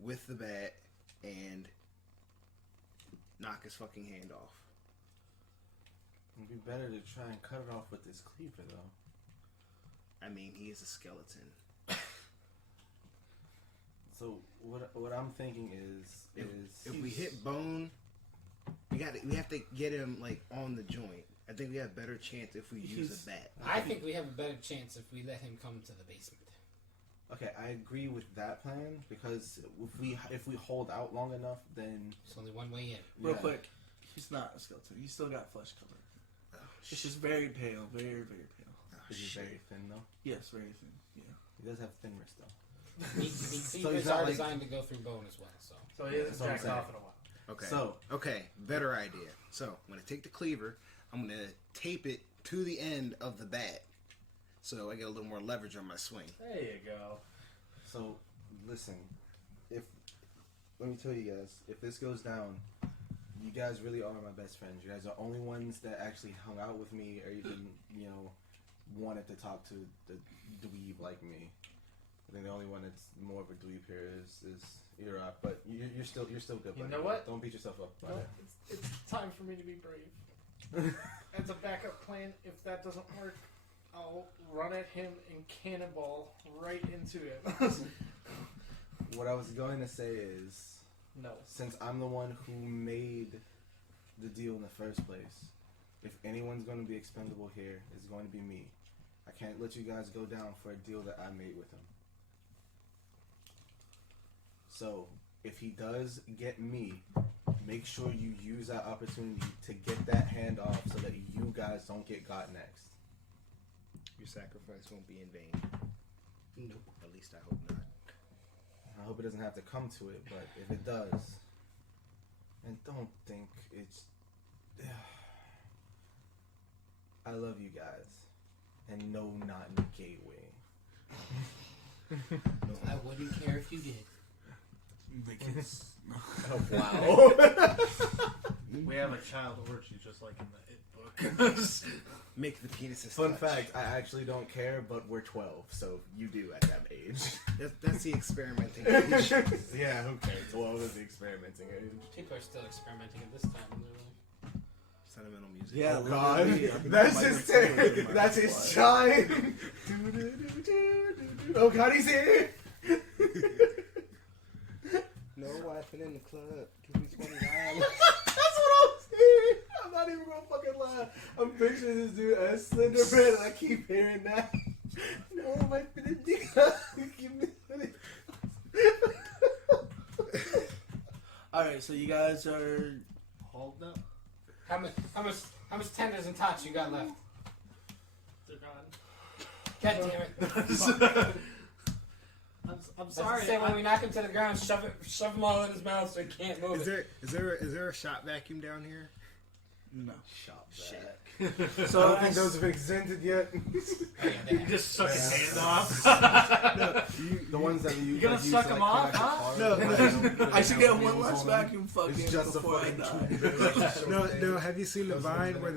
with the bat and knock his fucking hand off. It'd be better to try and cut it off with this cleaver, though. I mean, he is a skeleton. So what I'm thinking is If we hit bone, we have to get him like on the joint. I think we have a better chance if we use a bat. I think we have a better chance if we let him come to the basement. Okay, I agree with that plan because if we hold out long enough, then There's only one way in. Real yeah. quick, he's not a skeleton. He's still got flesh color. It's just very pale, very, very pale. Is he very thin though? Yes, very thin. Yeah. He does have thin wrists though. Cleavers he's not are like- designed to go through bone as well. So So he hasn't That's what I'm jacked saying. off in a while. Okay. So Okay, better idea. So I'm gonna take the cleaver. I'm gonna tape it to the end of the bat, so I get a little more leverage on my swing. There you go. So, listen, let me tell you guys, if this goes down, you guys really are my best friends. You guys are the only ones that actually hung out with me or even, wanted to talk to the dweeb like me. I think the only one that's more of a dweeb here is Iraq, but you're still good, You buddy. know what? Don't beat yourself up about No, it. it's time for me to be brave. As a backup plan, if that doesn't work, I'll run at him and cannonball right into him. What I was going to say is, No. since I'm the one who made the deal in the first place, if anyone's going to be expendable here, it's going to be me. I can't let you guys go down for a deal that I made with him. So, if he does get me, make sure you use that opportunity to get that hand off so that you guys don't get got next. Your sacrifice won't be in vain. Nope. At least I hope not. I hope it doesn't have to come to it, but if it does, and don't think it's... I love you guys. And no, not in a gay way. I wouldn't care if you did. The kids. Oh, wow. We have a child orgy just like in the It book. Make the penises. Fun touch. fact, I actually don't care, but we're 12, so you do at that age. That's the experimenting age. Yeah, who cares? 12 is the experimenting age. People are still experimenting at this time in their life. Sentimental music. Yeah, Oh, literally, God. I've been That's on his my record thing. my That's whole his life. chime. Oh, God, he's here. No wifing in the club. Give me $20. That's what I'm saying. I'm not even gonna fucking lie. I'm picturing this dude as Slender Man, and I keep hearing that. No, my give me money. Alright, so you guys are. Hold up. How much tenders and tots you got left? They're gone. God damn it! I'm sorry. Say when we knock him to the ground, shove them all in his mouth so he can't move Is it. there a shop vacuum down here? No. Shop Shit. So I don't I think those have been exempted yet. You just suck his hand off. The ones that you gonna like, use suck to, them like, off, connect the huh? car. No, I should get one wheels less on them. vacuum fucking It's just a before I fucking die. No. Have you seen the Those Vine ones where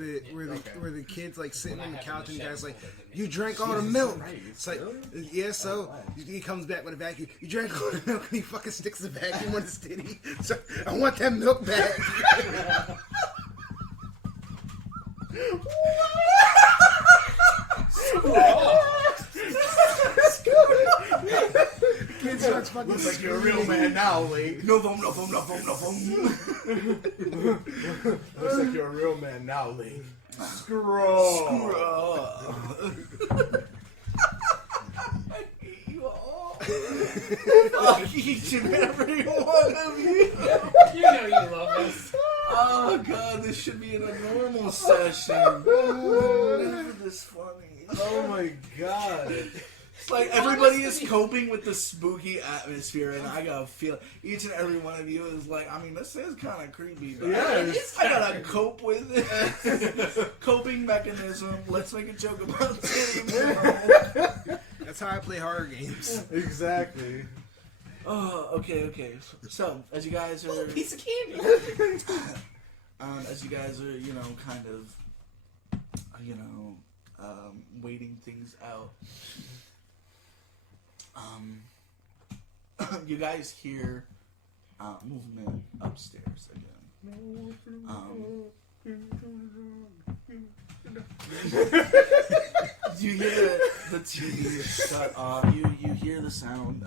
that- where the kids like sitting When on I the have couch the and the chef guy's like, hold it, "You drank all the Jesus milk." Christ, It's like, really? yeah. So Why? he comes back with a vacuum. You drank all the milk, and he fucking sticks the vacuum on his titty. So I want that milk back. Kid starts fucking Looks like you're a real man now, Lee. No foam, no foam, no foam, no foam. Looks like you're a real man now, Lee. Screw. I hate you all. Fuck each and every one of you. You know you love us. Oh god, this should be in a normal session. Never this funny. Oh my god. It's like everybody is coping with the spooky atmosphere, and I gotta feel each and every one of you is like, I mean, this is kind of creepy, but I gotta cope with it. Coping mechanism. Let's make a joke about it. That's how I play horror games. Exactly. Oh, okay. So, as you guys are, Piece of candy. as you guys are, kind of, waiting things out. You guys hear movement upstairs again. You hear the TV shut off. You hear the sound.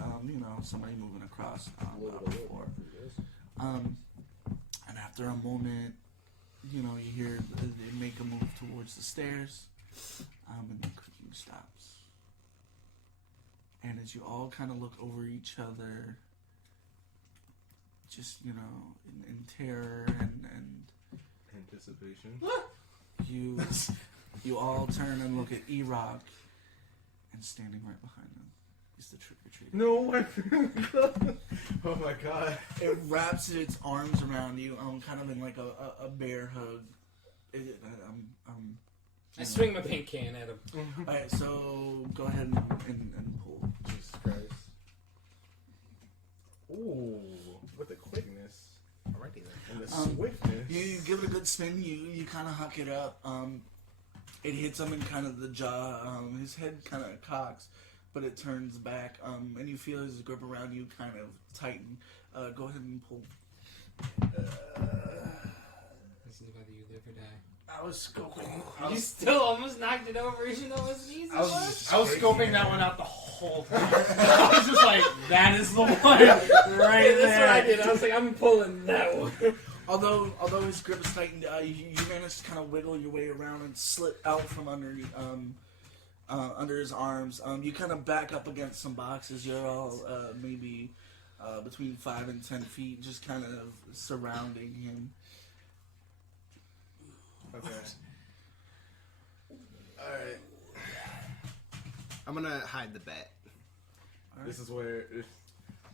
Somebody moving across the floor. And after a moment, you hear they make a move towards the stairs, and the creaking stops. And as you all kind of look over each other, just, in terror and Anticipation. you all turn and look at E-Rock, and standing right behind them is the trick-or-treater. No. Oh my god. It wraps its arms around you, kind of in like a bear hug. I swing my paint can at him. Alright, so go ahead and pull. Jesus Christ. Ooh, with the quickness. Alrighty then. And the swiftness. You give it a good spin, you kind of huck it up. It hits him in kind of the jaw. His head kind of cocks, but it turns back, and you feel his grip around you kind of tighten. Go ahead and pull. This is whether you live or die. I was scoping. You still almost knocked it over, even though it was an easy one. I was scoping that one out the whole time. I was just like, that is the one right That's what I there. did. I was like, I'm pulling that one. Although his grip is tightened, you manage to kind of wiggle your way around and slip out from underneath, under his arms. You kind of back up against some boxes. You're all maybe between 5 and 10 feet, just kind of surrounding him. Okay. Alright. I'm gonna hide the bat. This is where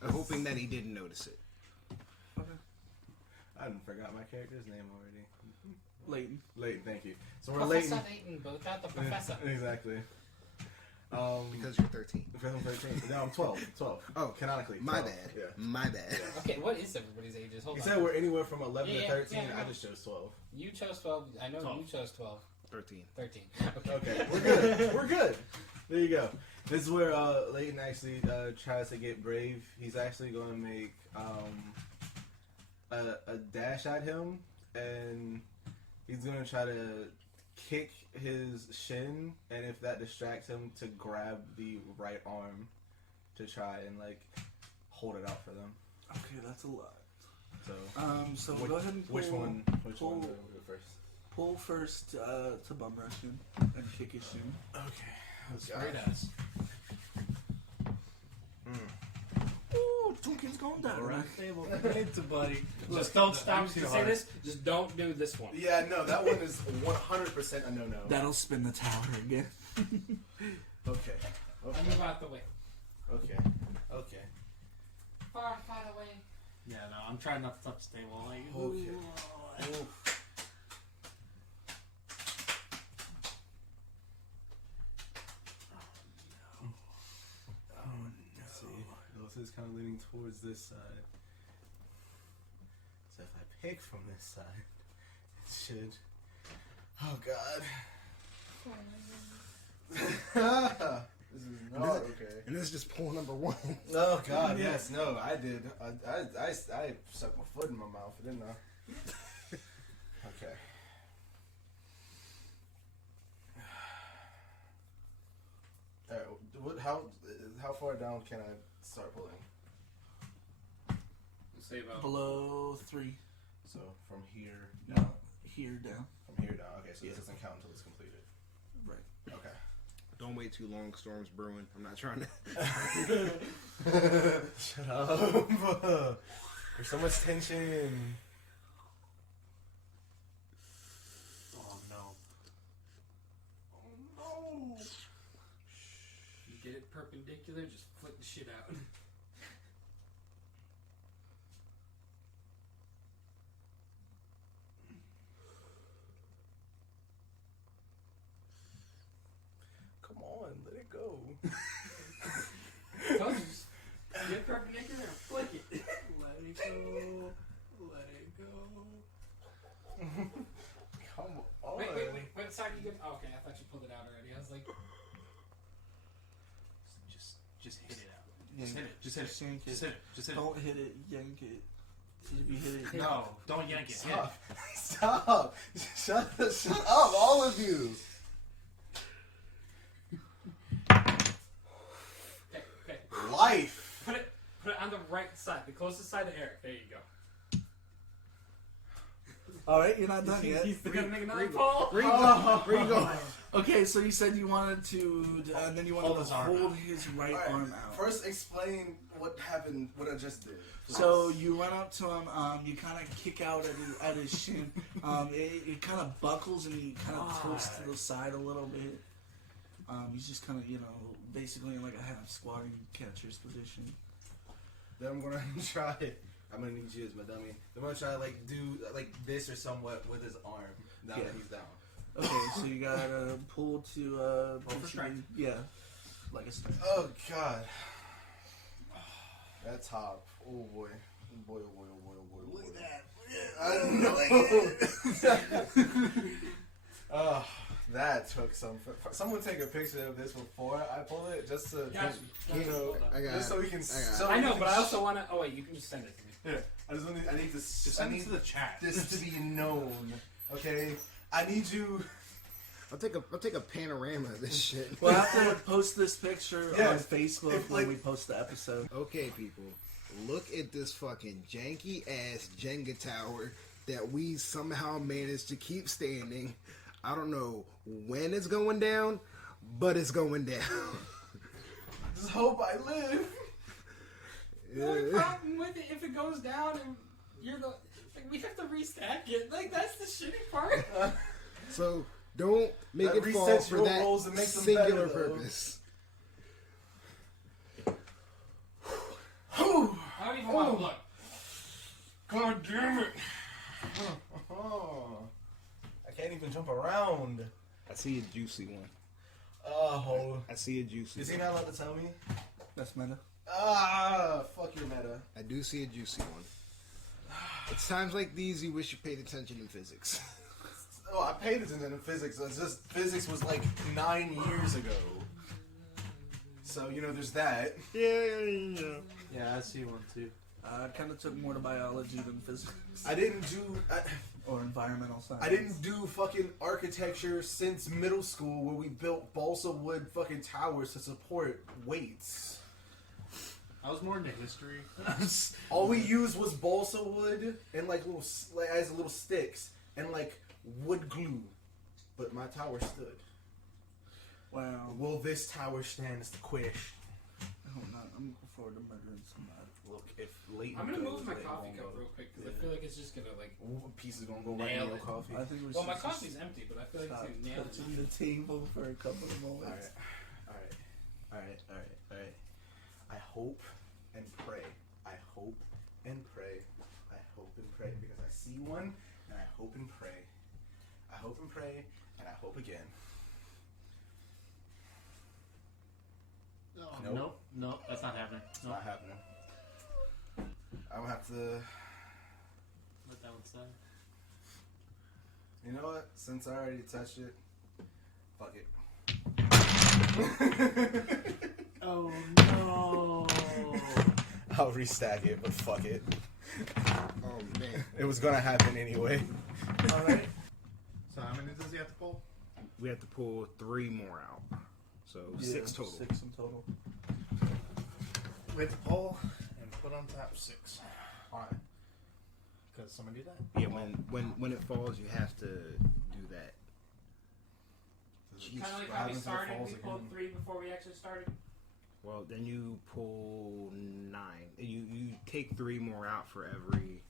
I'm hoping that he didn't notice it. I forgot my character's name already. Leighton. Thank you. So we're Professor Leighton. Layton, but without the professor. Exactly. Because you're 13. Because I'm 13. No, I'm 12. 12. Oh, Canonically. my 12. bad. Yeah. My bad. Okay, what is everybody's ages? Hold He on. said we're anywhere from 11 Yeah, to 13. yeah, I just chose 12. You chose 12. I know 12. you chose 12. 13. 13. Okay, we're good. We're good. There you go. This is where Leighton actually tries to get brave. He's actually going to make a dash at him, and he's going to try to kick his shin, and if that distracts him, to grab the right arm to try and hold it out for them. Okay, that's a lot. So So go ahead and pull. which one do pull- we do first? Pull first to bum rush him and kick his shin. Okay. Straight ass. Ooh, Toonkin's going down. Around the table. Into buddy. Just don't stop To too say hard. this, just don't do this one. Yeah, no, that one is 100% a no-no. That'll spin the tower again. Okay. I move out the way. Okay. Okay. Far away. Yeah, no, I'm trying not to touch the table. Like, Okay. ooh. Let's see. This is kind of leaning towards this side. So if I pick from this side, it should. Oh God. This is not okay. And this is just pull number 1. Oh God, yes, no, I did. I stuck my foot in my mouth, didn't I? Okay. Alright, how far down can I start pulling? Say about. Below 3. So from here, No, here down. from here down. Okay, so this doesn't count until it's completed. Right. Okay. Don't wait too long. Storm's brewing. I'm not trying to. Shut up. There's so much tension. Oh no. You get it perpendicular, just flick the shit out. Come on, let it go. Told you, just get it perpendicular and flick it. Let it go. Let it go. Come on. Wait. What side you get? Oh, okay, I thought you pulled it out already. I was like, Just hit it out. Yank Just hit it. Just yank it. Just hit it. Just hit it. Don't hit it. Yank it. If you hit it, No, don't yank it. Hit it. Stop. Stop. Shut up, all of you. okay. Life. Put it on the right side, the closest side to Eric. There you go. All right, you're not done yet. You gotta make another pull. Where you go? Okay, so you said you wanted to, and then you wanted Hold to his arm hold out. his right Alright, arm out. First, explain what happened, what I just did. So you run up to him, you kind of kick out at his shin. It kind of buckles and he kind of tilts to the side a little bit. He's just kind of, basically in like a half squatting catcher's position. Then I'm gonna try it. I'm gonna need you as my dummy. I'm gonna try to do this or somewhat with his arm now that he's down. Okay, so you gotta pull to for strength. Yeah, like a strength. Oh god. That top. Oh boy. Oh boy. Look at that. Oh, that took some. Someone take a picture of this before I pull it, just to Got you. I got just so we can. I know, but I also want to. Oh wait, you can just send it to me. Yeah, I just want. I need this. Just I send it need to the chat. this to be known. Okay, I need you. I'll take a panorama of this shit. We'll have to post this picture Yes. on Facebook If, when like- we post the episode. Okay, people, look at this fucking janky ass Jenga tower that we somehow managed to keep standing. I don't know when it's going down, but it's going down. Just hope I live. The only problem with it, if it goes down and you're the. We have to restack it. That's the shitty part. So don't make That it fall resets for your that rolls and makes them singular better, though. purpose. I don't even want to look. God damn it! Oh, I can't even jump around. I see a juicy one. Oh, I see a juicy is he one. not allowed to tell me? That's meta. Fuck your meta. I do see a juicy one. It's times like these you wish you paid attention in physics. Oh, I paid attention to physics. It's just physics was like 9 years ago. So there's that. Yeah, I see one too. I kind of took more to biology than physics I didn't do. or environmental science. I didn't do fucking architecture since middle school, where we built balsa wood fucking towers to support weights. I was more into history. All we used was balsa wood and as little sticks and wood glue. But my tower stood. Wow. Will this tower stand? Is the question. I'm looking forward to murdering somebody. Look, if Leighton I'm gonna goes, move my Leighton coffee won't cup go. real quick because I feel like it's just gonna Ooh, piece is gonna go right in Nail your it. coffee. I think we Well, should my just coffee's empty, but I feel like stop it's gonna nail it. touching the table for a couple of moments. Alright. I hope and pray. I hope and pray. I hope and pray. Because I see one and I hope and pray. I hope and pray and I hope again. Nope. Nope, that's not happening. It's not happening. I'm gonna have to. Let that one slide. You know what? Since I already touched it, fuck it. Oh no! I'll restack it, but fuck it. Oh man. It was gonna happen anyway. Alright. So how many does he have to pull? We have to pull 3 more out. So 6 total. 6 in total. We have to pull and put on top 6. Why? Because somebody did that. Yeah, when it falls, you have to do that. Kind of like What how we happens if it started. falls We pulled again? 3 before we actually started. Well, then you pull 9. You take 3 more out for every.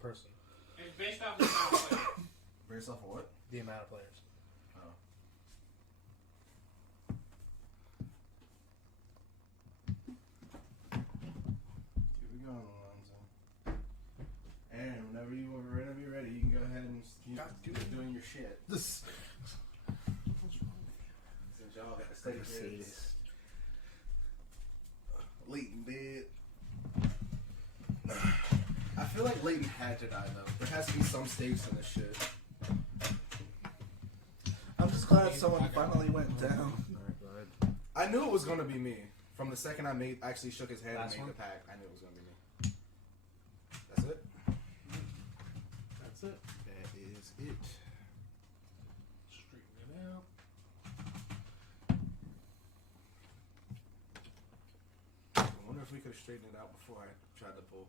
Person. It's based off the sound. Based off of what? The amount of players. Oh. Here we go, Alonzo. And whenever you are ready, you can go ahead and keep doing your shit. This. Since y'all got the steady kids. Leighton did. I feel like Leighton had to die though. There has to be some stakes in this shit. I'm just glad someone finally went down. Alright, go ahead. I knew it was gonna be me. From the second I actually shook his hand Last and made one? the pact, I knew it was gonna be me. That's it? That's it. That is it. Straighten it out. I wonder if we could have straightened it out before I tried to pull.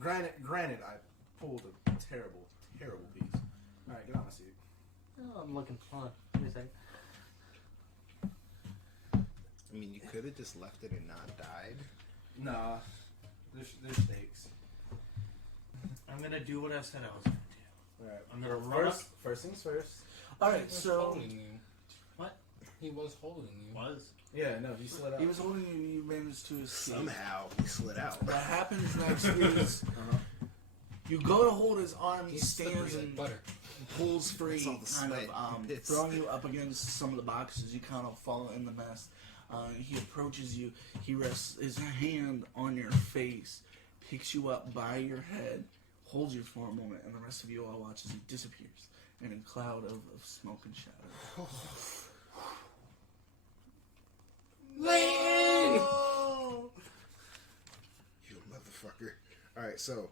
Granted, I pulled a terrible, terrible piece. Alright, get on my seat. Oh, I'm looking. Hold on. Give me a second. I mean, you could have just left it and not died. Nah, there's stakes. I'm gonna do what I said I was gonna do. Alright, I'm gonna run up. first things first. All He right, was so holding you. What? He was holding you. Was. Yeah, no, he slid out. he was holding you. You managed to escape. Somehow he slid out. What happens next is you go to hold his arm. He He's stands slippery like and butter. pulls free, That's all the kind sweat of and piss. throwing you up against some of the boxes. You kind of fall in the mess. He approaches you. He rests his hand on your face, picks you up by your head, holds you for a moment, and the rest of you all watch as he disappears in a cloud of smoke and shadow. You motherfucker. Alright, so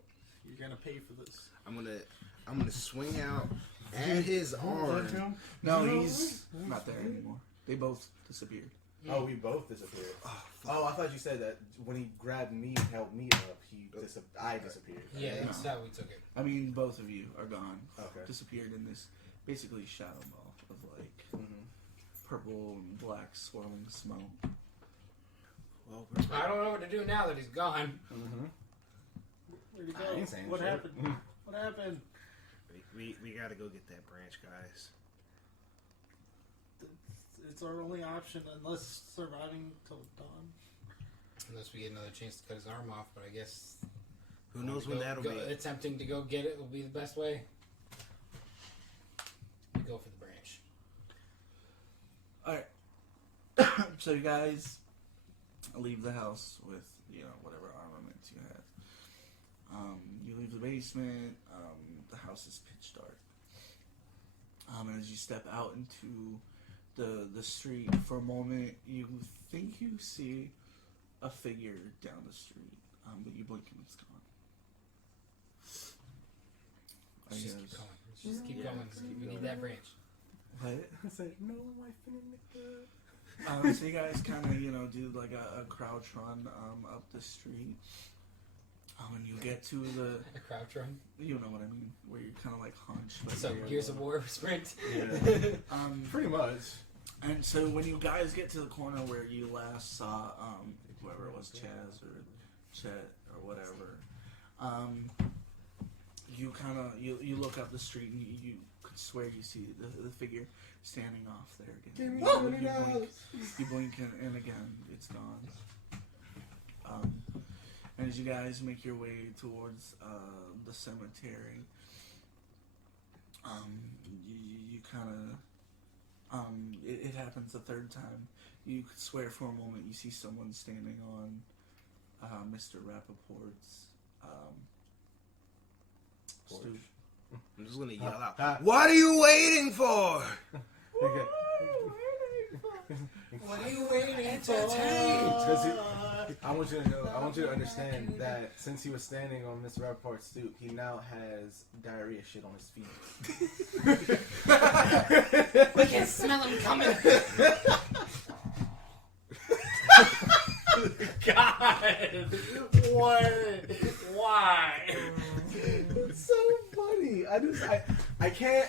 You're gonna pay for this. I'm gonna swing out at his arm. No, he's not there anymore. They both disappeared. Oh, we both disappeared. Oh, I thought you said that when he grabbed me and held me up, I disappeared. Yeah, that's how we took it. I mean, both of you are gone. Okay. Disappeared in this basically shadow ball of like purple and black swirling smoke. Well, I don't know what to do now that he's gone. Where'd he I go? ain't saying What shit. happened? What happened? we gotta go get that branch, guys. It's our only option unless surviving till dawn. Unless we get another chance to cut his arm off, but I guess Who knows when that'll be? attempting to go get it will be the best way. We go for the branch. Alright. So you guys leave the house with, whatever armaments you have. You leave the basement. The house is pitch dark. And as you step out into the street for a moment, you think you see a figure down the street, but you blink and it's gone. Let's just keep going. Let's just keep going. We need that branch. What? I said, no, my finger. So you guys kind of, do like a crouch run up the street. And you get to A crouch run. you know what I mean, where you're kind of like hunched. But So you're, Gears of War sprint. Yeah. Pretty much. And so when you guys get to the corner where you last saw whoever it was, Chaz or Chet or whatever, you kind of you look up the street and you could swear you see the figure standing off there again. You blink and again it's gone. And as you guys make your way towards the cemetery, you kind of it happens the third time. You could swear for a moment you see someone standing on Mr. Rappaport's stoop. I'm just gonna yell out. What are you waiting for? What are you waiting for? I want you to know. I want you to understand that since he was standing on Mr. Rappaport's stoop, he now has diarrhea shit on his feet. We can smell him coming. God, what? Why? It's so funny. I can't.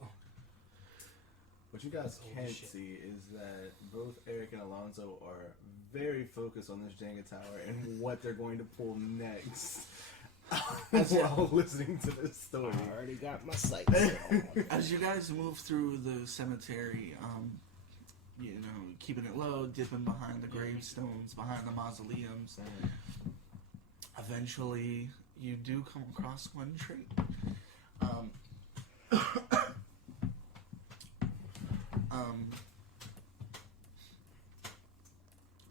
What you guys Holy can't shit. see is that both Eric and Alonzo are very focused on this Jenga tower and what they're going to pull next while listening to this story. I already got my sights set on. As you guys move through the cemetery, you know, keeping it low, dipping behind the gravestones, behind the mausoleums, eventually you do come across one tree.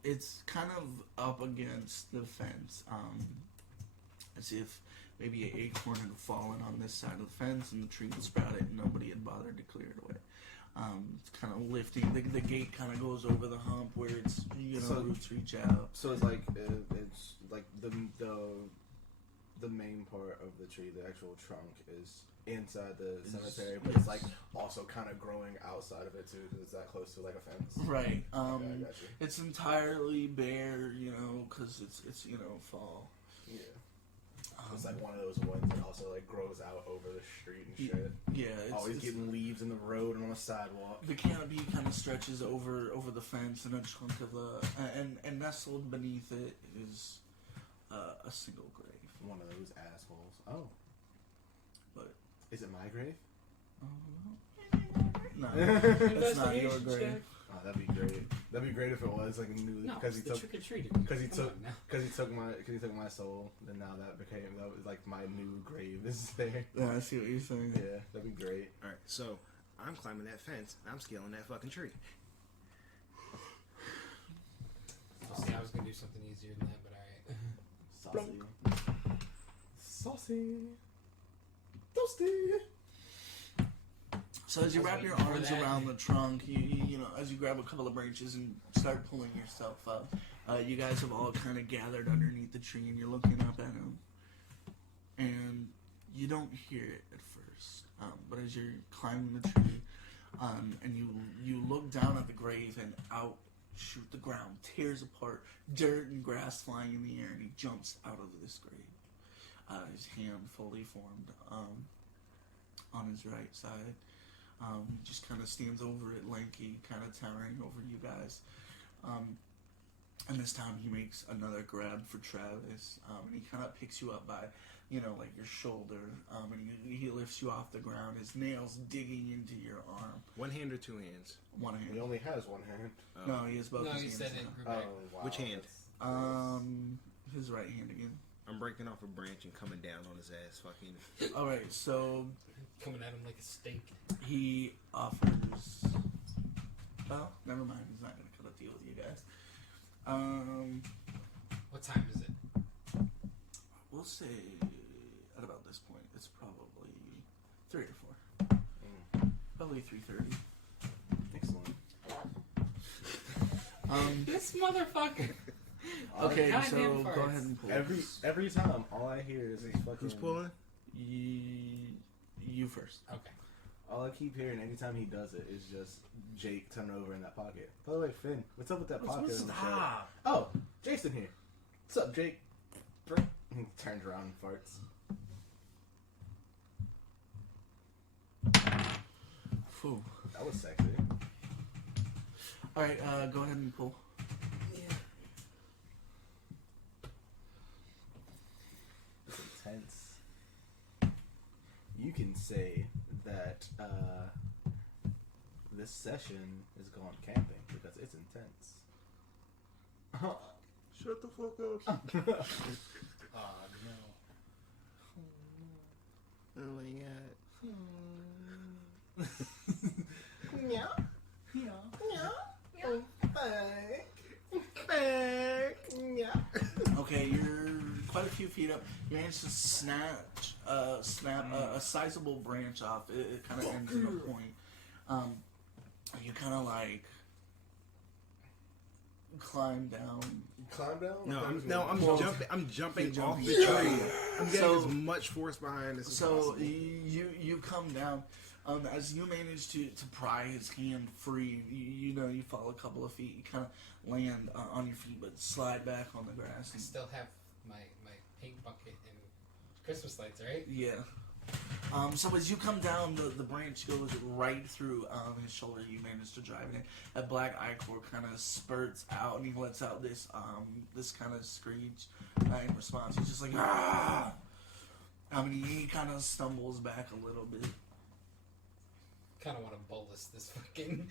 It's kind of up against the fence, as if maybe an acorn had fallen on this side of the fence and the tree had sprouted and nobody had bothered to clear it away. It's kind of lifting. The gate kind of goes over the hump where it's, you know, So- roots reach out. So it's like the main part of the tree, the actual trunk, is inside the cemetery, but it's like also kind of growing outside of it too, because it's that close to like a fence. Right. Okay, I got you. It's entirely bare, you know, because it's you know, fall. Yeah. It's like one of those ones that also like grows out over the street and shit. Yeah, it's, Always it's, getting leaves in the road and on the sidewalk. the canopy kind of stretches over the fence, and a chunk of the and nestled beneath it is a single grave. One of those assholes. Oh. But Is it my grave? no, that's not your Investigation grave. check. Oh, that'd be great. That'd be great if it was like new No, because it's he the took trick or treating. because he Come took on now. because he took my soul. Then now that was like my new grave is there. Yeah, I see what you're saying. Yeah, that'd be great. Alright, so I'm climbing that fence. I'm scaling that fucking tree. See, I was gonna do something easier than that, but alright. Saucy. Toasty. So as you I was wrap your waiting for arms that. around the trunk, you know, as you grab a couple of branches and start pulling yourself up, you guys have all kind of gathered underneath the tree and you're looking up at him, and you don't hear it at first, but as you're climbing the tree, and you look down at the grave and out shoot the ground, tears apart, dirt and grass flying in the air, and he jumps out of this grave. His hand fully formed on his right side. He just kind of stands over it, lanky, kind of towering over you guys. And this time he makes another grab for Travis, and he kind of picks you up by, you know, like your shoulder, and he lifts you off the ground, his nails digging into your arm. One hand or two hands? One hand. He only has one hand. No, he has both No, his he hands said now. it grew Oh back. wow. Which hand? that's- His right hand again. I'm breaking off a branch and coming down on his ass. Fucking. Alright, so Coming at him like a steak. he offers. Well, never mind. He's not going to cut a deal with you guys. What time is it? We'll say at about this point, it's probably 3 or 4. Probably 3:30. Excellent. This motherfucker. Okay, Goddamn so farts. go ahead and pull. Every time, all I hear is this fucking. Who's pulling? You first. Okay. All I keep hearing anytime he does it is just Jake turning over in that pocket. By the way, Finn, what's up with that pocket? on the shirt? Stop. Oh, Jason here. What's up, Jake? He turns around and farts. Phew. That was sexy. All right, go ahead and pull. It's intense. You can say that this session is gone camping because it's intense. Shut the fuck up. Oh no. Oh my god. Okay, you're quite a few feet up. You manage to snap a sizable branch off. It kind of ends in a point. You kind of like climb down. Climb down? I'm jumping You're off jumping. the tree. I'm getting So- as much force behind this as So possible. you come down. As you manage to pry his hand free, you know you fall a couple of feet. You kind of land on your feet, but slide back on the grass. I And, still have my paint bucket and Christmas lights, right? yeah. So as you come down, the branch goes right through his shoulder. You manage to drive it in. That black ichor kind of spurts out, and he lets out this kind of screech in response. He's just like, ah! He kind of stumbles back a little bit. Kind of want to bolus this fucking.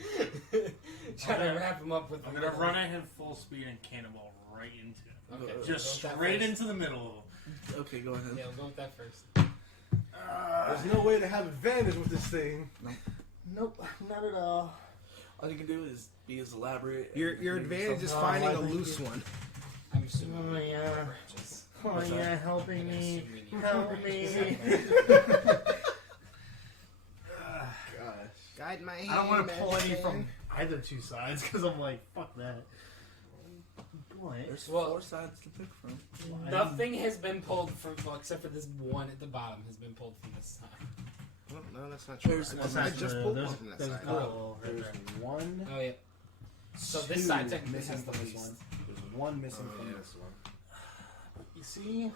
Try to wrap him up with. I'm gonna run at him full speed and cannonball right into him. Okay, Just go with that straight first. into the middle. Okay, go ahead. Yeah, we'll go with that first. There's no way to have advantage with this thing. Nope, not at all. All you can do is be as elaborate. Your and make advantage is yourself- finding a thank loose you. one. I'm assuming. Oh, yeah. Branches. Oh What's yeah, that? helping I'm me. assuming you- Help me. Gosh. Guide my hand. I don't want to pull any man. from either two sides because I'm like, fuck that. What? There's Well- 4 sides to pick from. Nothing has been pulled from, well, except for this one at the bottom has been pulled from this side. Well, no, that's not true. There's- I just pulled one from that there's side. a couple right There's there. one. Oh yeah. So this two side technically missing has the from this least. one. There's one missing Oh, from yeah. this one. You see,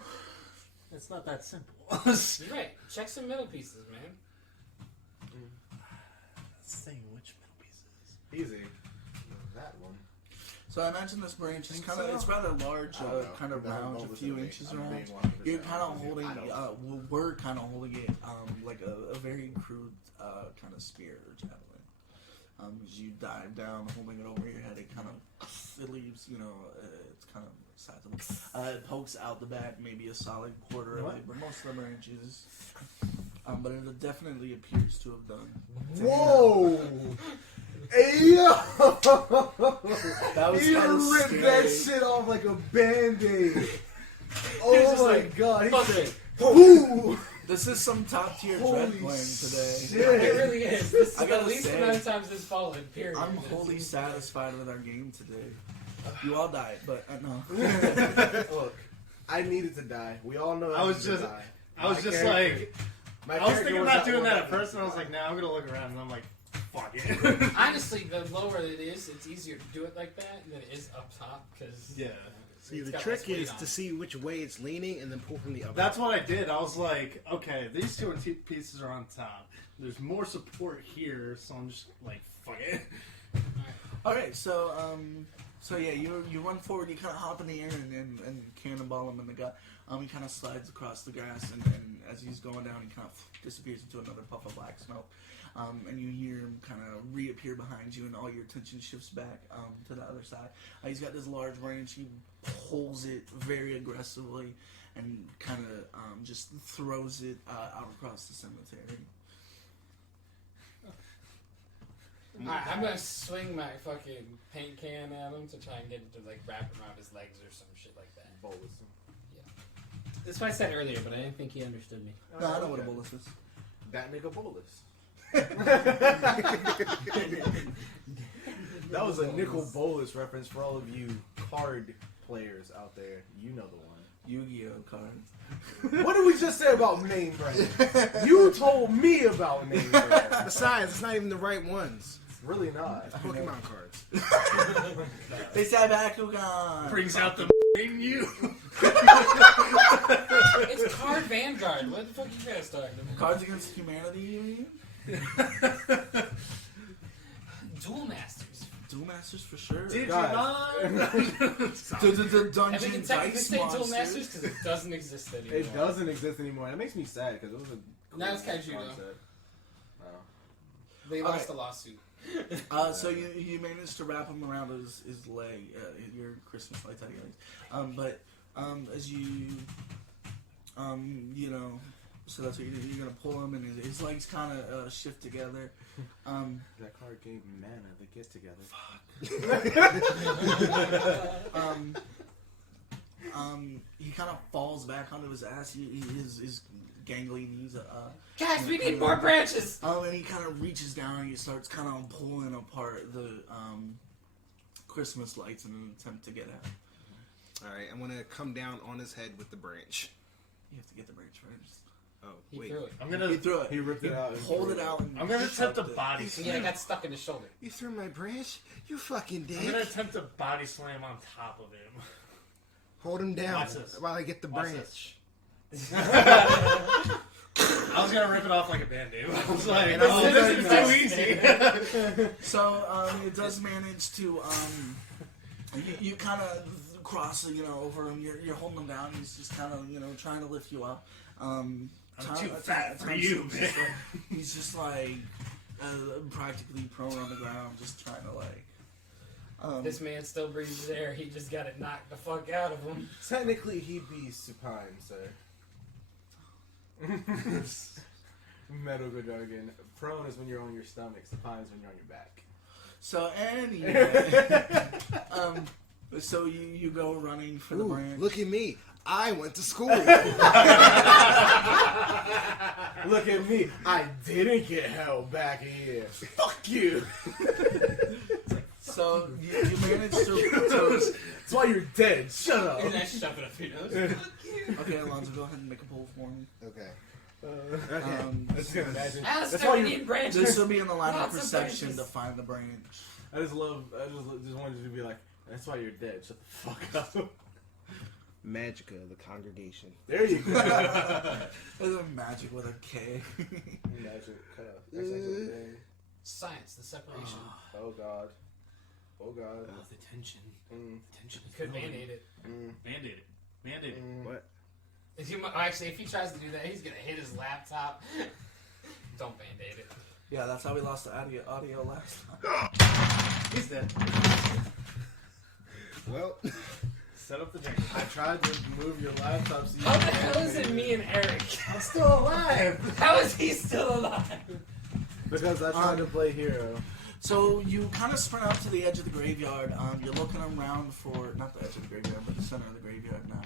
it's not that simple. You're right. Check some middle pieces, man. Saying which middle pieces. Easy. That one. So I imagine this branch is Think kind of, so? it's rather large, I don't know. kind of That round, one a was few the main- inches I'm the around. main 100%. You're kind of holding, I don't- we're kind of holding it like a very crude kind of spear or javelin. As you dive down, holding it over your head, it kind of, it leaves, it's kind of sizable. It pokes out the back, maybe a solid quarter of it, but most of the branches. But it definitely appears to have done. Whoa! Hey yo! That was He kinda ripped scary. that shit off like a band-aid. He was Oh just my like, god, he "Fuck said, it." "Boo!" This is some top tier Holy dread playing today. shit. It really is. This is I the gotta least say, amount of times this fallen. Period. I'm This wholly is- satisfied with our game today. You all died, but no. Look, I needed to die. We all know I was needed to just- die. I was My just character- like, my I was character thinking about not doing one that that at first, and I was needed like, to nah, I'm gonna look around, and I'm like, fuck it. Honestly, the lower it is, it's easier to do it like that than it is up top because Yeah. See, the trick is to see which way it's leaning and then pull from the other. That's what I did. I was like, okay, these two pieces are on top. There's more support here, so I'm just like, fuck it. Alright, so yeah, you run forward, you kind of hop in the air and cannonball him in the gut. He kind of slides across the grass, and as he's going down, he kind of disappears into another puff of black smoke. And you hear him kind of reappear behind you, and all your attention shifts back to the other side. He's got this large branch. He pulls it very aggressively and kind of just throws it out across the cemetery. Alright, I'm gonna swing my fucking paint can at him to try and get it to like wrap around his legs or some shit like that. That's what I said earlier, but I didn't think he understood me. No, I know what a bolus is. That nigga bolus. That was a nickel bolus reference for all of you card players out there. You know the one. Yu-Gi-Oh cards. What did we just say about name brand? You told me about name brand. Besides, it's not even the right ones. It's really not. It's Pokemon cards. They said Bakugan. Brings out the in you. It's Card Vanguard. What the fuck you guys talking about? Cards Against Humanity, you mean? Duel Masters. Duel Masters for sure. Digimon. The Dungeon I think it's technically Dice say Duel Monsters. Masters because it doesn't exist anymore. It doesn't exist anymore. That makes me sad because it was a Now it's cool Kaiju, though. concept. Oh. They All lost right. a lawsuit. So you managed to wrap him around his leg, your Christmas lights out of your legs. But as you so that's what you're gonna pull him, and his legs kind of shift together. That card gave mana to get together. He kind of falls back onto his ass. His gangly knees. Guys, we need more branches. And he kind of reaches down and he starts kind of pulling apart the Christmas lights in an attempt to get out. Alright, I'm gonna come down on his head with the branch. You have to get the branch first. Oh, He wait. threw it. I'm He gonna threw it. He ripped it out. and Pulled threw it out. And I'm gonna attempt shoved a it. body Yeah, slam. it got stuck in his shoulder. You threw my branch? You fucking I'm gonna dick. attempt a body slam on top of him. Hold him down Watch this. while I get the Watch branch. this. I was gonna rip it off like a band-aid. I was like, And I was this like, is too easy. So it does manage to you kind of cross over him. You're holding him down. He's just kind of trying to lift you up. I'm too fat for you, man. He's just like practically prone on the ground, just trying to This man still breathes air. He just got it knocked the fuck out of him. Technically, he'd be supine, sir. Medical jargon. Prone is when you're on your stomach. Supine is when you're on your back. So anyway, so you go running for the Ooh, branch. look at me. I went to school. Look at me. I didn't get held back here. Fuck you. So you manage to. That's why you're dead. Shut up. And I shove it up your nose. Okay, Alonzo, go ahead and make a pull for me. Okay. Imagine. That's why why you- we need branches. This will be in the line of Lots of perception branches. to find the branch. I just wanted you to be like, that's why you're dead. Shut the fuck up. Magica, the congregation. There you go. There's a magic with a K. Magic. Cut off. Science, the separation. Oh god. Oh god. The tension. Mm. The tension is Could building. band-aid it. Band-aid it. Band-aid it. What? Actually, if he tries to do that, he's gonna hit his laptop. Don't band-aid it. Yeah, that's how we lost the audio last time. He's dead. Well, Set up the Jenga. I tried to move your laptop so you How the hell is it me and Eric? I'm still alive! How is he still alive? Because I tried to play hero. So you kind of sprint up to the edge of the graveyard. You're looking around for not the edge of the graveyard, but the center of the graveyard now.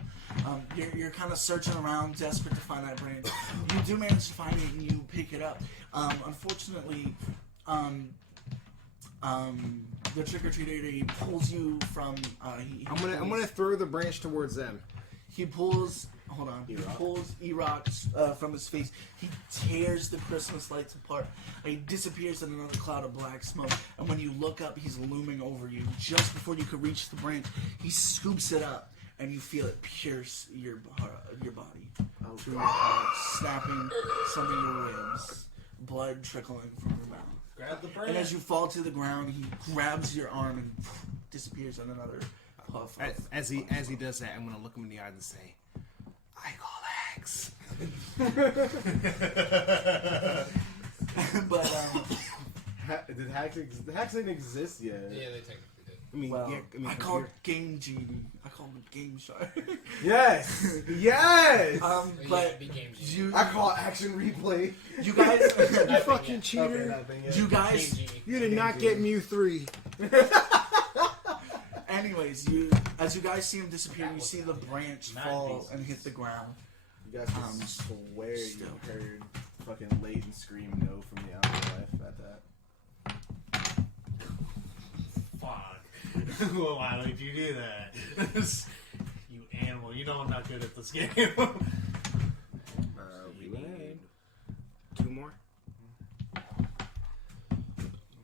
You're kind of searching around, desperate to find that branch. You do manage to find it, and you pick it up. Unfortunately, the trick or treater he pulls you from. I'm gonna throw the branch towards them. He pulls. Hold on. He pulls E-Rock from his face. He tears the Christmas lights apart. He disappears in another cloud of black smoke. And when you look up, he's looming over you. Just before you could reach the branch, he scoops it up, and you feel it pierce your body. Through your heart, snapping some of your ribs. Blood trickling from your mouth. Grab the branch. And as you fall to the ground, he grabs your arm and disappears in another puff. As he does that, I'm gonna look him in the eyes and say, "I call Axe." But Did Hacks didn't exist yet? Yeah, they technically did. I mean, well, yeah, I mean, I call it Game Genie. I call him Game Shark. Yes! Yes! But be game you, I call it action replay. you guys, you fucking Okay, cheater! nothing yet. you guys. Game Genie. You did not get Mew 3. Anyways, as you guys see him disappear, you see the branch fall and hit the ground. You guys can swear you heard fucking Leighton scream no from the afterlife at that. Fuck. Well, why don't you do that? You animal. You know I'm not good at this game. We need 2 more.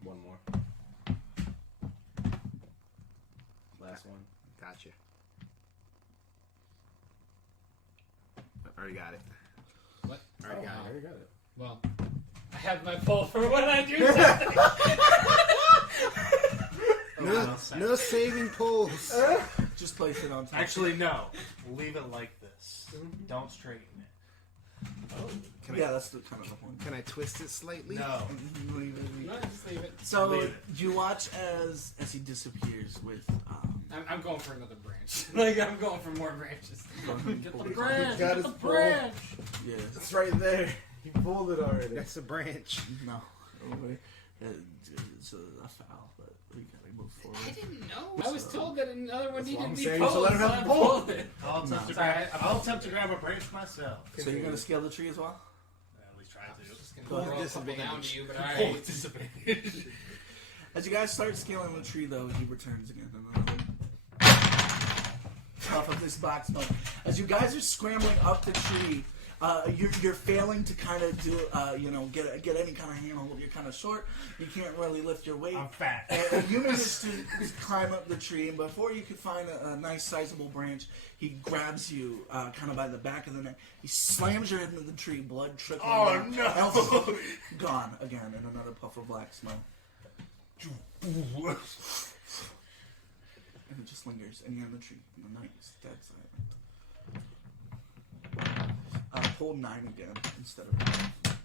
One more. Last one. Gotcha. I already got it. What? Already got I it. already got it. Well, I have my pull for when I do something. No saving pulls. Just place it on top. Actually, no. Leave it like this. Don't straighten it. Yeah, that's the kind of the point. Can I twist it slightly? No. No, just leave it. So Leave it. you watch as he disappears with. I'm going for another branch. Like, I'm going for more branches. Get the branch! Got Get his the pull. branch! Yeah. It's right there. You pulled it already. That's a branch. No. It's a foul, but we gotta move forward. I didn't know. I was told that another one That's needed what to I'm be saying, pulled, so let him so have I the pull. pulled it. I'll attempt to grab a branch myself. So you're gonna scale the tree as well? At least try to. Just gonna Go ahead. roll a couple Disadvantage. down to you, but Pull alright. with disadvantage. As you guys start scaling the tree, though, he returns again. Off of this box. As you guys are scrambling up the tree, You're failing to kind of do get any kind of handhold. You're kind of short. You can't really lift your weight. I'm fat. And you manage to climb up the tree, and before you can find a nice sizable branch, he grabs you kind of by the back of the neck. He slams your head into the tree, blood trickling. Oh, down. no. Elf gone again in another puff of black smoke. And it just lingers, and you're in the tree. And the night is dead silent. Pull 9 again instead of 5.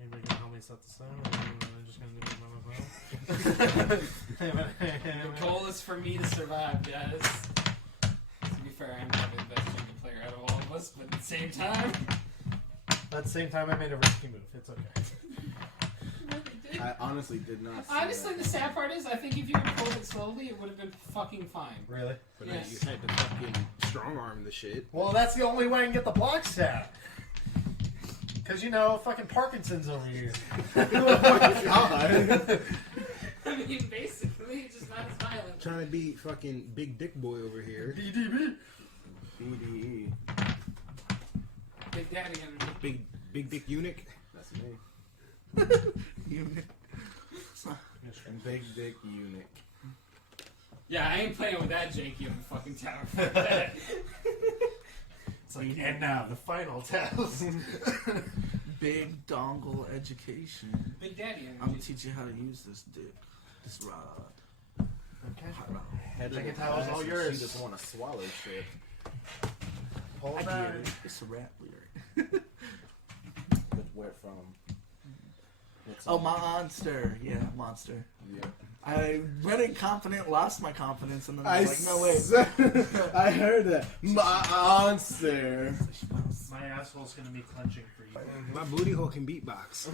Anybody can help me set the sound? Or am I just gonna do it by myself? The goal is for me to survive, guys. To be fair, I'm probably the best Jenga player out of all of us, but at the same time... At the same time, I made a risky move. It's okay. I honestly did not see Honestly, that. the sad part is, I think if you had pulled it slowly, it would have been fucking fine. Really? But Yes. you had to fucking strong arm the shit. Well, that's the only way I can get the blocks down. Because, fucking Parkinson's over here. God. I mean, basically, just not as violent. Trying to be fucking big dick boy over here. DDB. BDE. Big Daddy and Big dick eunuch. That's me. Unit. Big dick eunuch. yeah, I ain't playing with that janky on the fucking tower. Fuck that. It's like, and now the final test. Big dongle education. Big Daddy I'm gonna energy. teach you how to use this dick. This rod. Okay. Hot rod. Head Check of it the out, it's class all and yours. She just want to swallow shit. Hold I on. get it. It's a rap lyric. But where from? What's Oh, up? monster. Yeah, monster. Yeah. I read it confident, lost my confidence, and then I was like, no, wait. I heard that. Monster. My asshole's gonna be clenching for you. My booty hole can beatbox.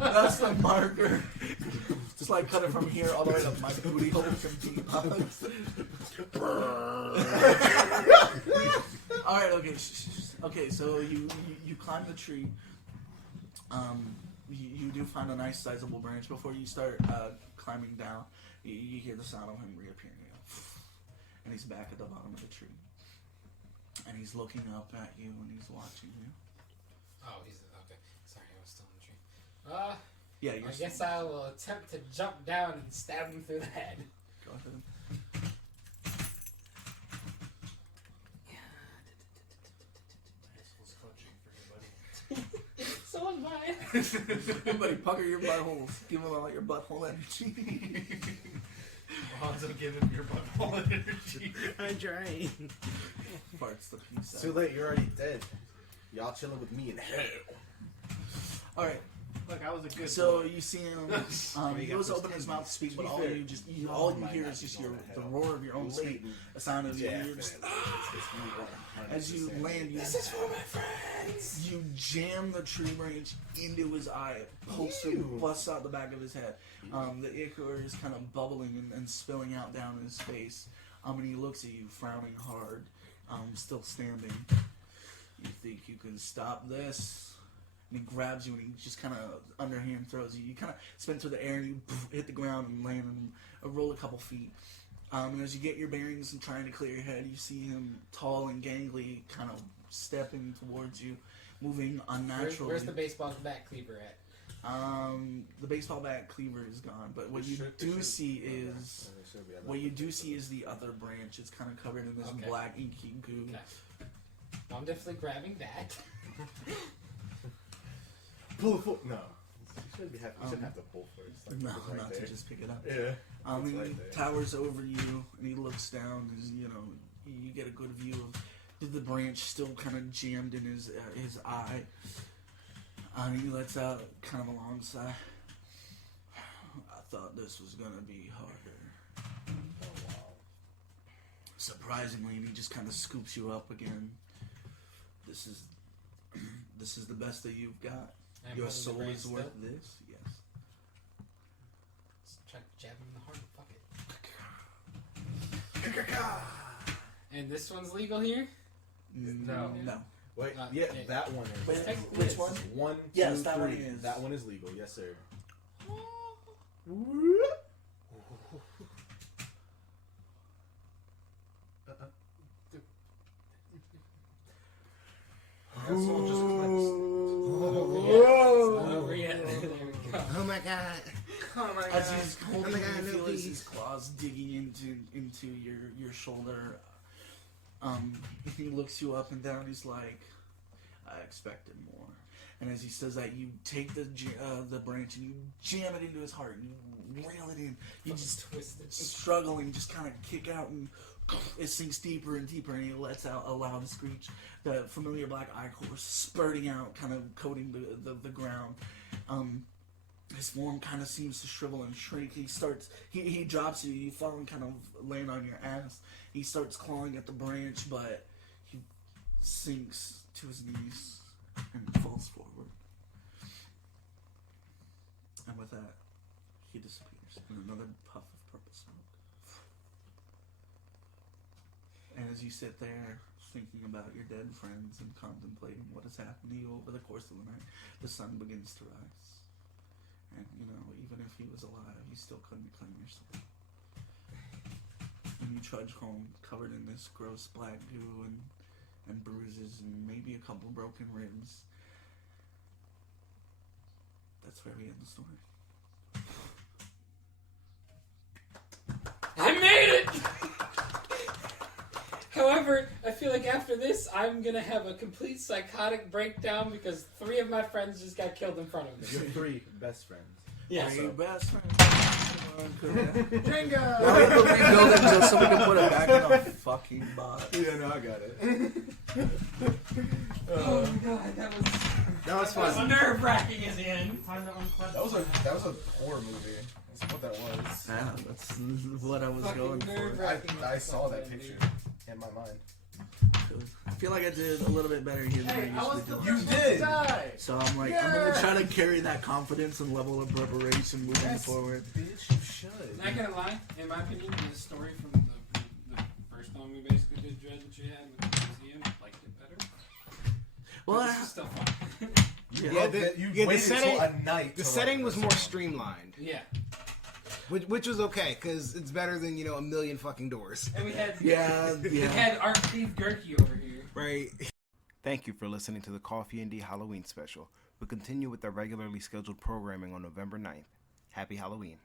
That's the marker. Just like cut it from here all the way up my booty hole from beatbox. Alright, okay. Okay, so you climb the tree. You do find a nice sizable branch. Before you start climbing down, you hear the sound of him reappearing. And he's back at the bottom of the tree. And he's looking up at you and he's watching you. Oh, he's okay. Sorry, I was still in the tree. Yeah, I you're guess I will attempt to jump down and stab him through the head. Go ahead. Asshole's clenching for you, buddy. So was mine. Everybody, pucker your buttholes. Give them all your butthole energy. Also give him your butthole energy. I'm trying. Farts the piece It's too out. late. You're already dead. Y'all chilling with me in hell. Alright, Look, I was a good so boy. you see him. you He got goes to those open his tendons. mouth to speak, To but be all fair, all you hear is just the roar of your own speech. The sound of you. You're just, as you land, you, This is for my friends. you jam the tree branch into his eye. It pulses Ew. busts out the back of his head. The ichor is kind of bubbling and spilling out down his face. And he looks at you, frowning hard, still standing. You think you can stop this? And he grabs you and he just kind of underhand throws you. You kind of spin through the air and you hit the ground and land and roll a couple feet. And as you get your bearings and trying to clear your head, you see him tall and gangly, kind of stepping towards you, moving unnaturally. Where's the baseball bat cleaver at? The baseball bat cleaver is gone, but what you do see is the other branch. It's kind of covered in this Okay. black inky goo. Okay. Well, I'm definitely grabbing that. Pull full. No. You shouldn't have to pull first. Like, No, it's right not there. to just pick it up. Yeah. He It's right there. towers over you, and he looks down. And, you get a good view of the branch still kind of jammed in his eye. And he lets out kind of a long sigh. I thought this was gonna be harder. Oh, wow. Surprisingly, and he just kind of scoops you up again. This is the best that you've got. I'm Your holding the soul brain is still. worth this. Yes. Let's try to jab him in the heart. Fuck it. And this one's legal here? No. No. Wait, Not yeah, yet. that one is. Wait, Technically which it's one? 1, 2, Yes, that 3. one is. That one is legal. Yes, sir. That soul just cleansed. Over yet. There we go. Oh my god. Oh my As he's holding, Oh my God, you no, feel his please. claws digging into your shoulder. He looks you up and down. He's like, I expected more. And as he says that, you take the branch and you jam it into his heart and you rail it in. You just twist it. struggling, just kind of kick out, and it sinks deeper and deeper, and he lets out a loud screech. The familiar black ichor spurting out, kind of coating the ground. His form kind of seems to shrivel and shrink. He drops you. You fall and kind of laying on your ass. He starts clawing at the branch, but he sinks to his knees and falls forward. And with that, he disappears in another puff of purple smoke. And as you sit there thinking about your dead friends and contemplating what has happened to you over the course of the night, the sun begins to rise. And, even if he was alive, you still couldn't claim your soul. And you trudge home covered in this gross black goo and bruises and maybe a couple broken ribs. That's where we end the story. I made it! However, I feel like after this, I'm gonna have a complete psychotic breakdown because 3 of my friends just got killed in front of me. Your 3 best friends. Yeah. Your best friend. Jenga! Now we can rebuild it just so we can put it back in a fucking box. Yeah, no, I got it. Oh my god, that was fun. nerve wracking at the end. That was a horror movie. That's what that was. Yeah, that's what I was Fucking going for. nerve-wracking. I saw that picture in my mind. I feel like I did a little bit better here than Hey, I I was usually the do. You first one did. to die. So I'm like, I'm gonna try to carry that confidence and level of preparation moving forward. Bitch, you should. Not gonna lie, in my opinion, the story from the first one we basically did Dread that you had with the museum, liked it better. Well, But this is still fun. Yeah, You waited till a night. The to setting write was this more song. streamlined, Yeah. which was okay because it's better than a million fucking doors. And we had yeah. had Art Steve Gerke over here. Right. Thank you for listening to the Coffee&D Halloween special. We'll continue with our regularly scheduled programming on November 9th. Happy Halloween.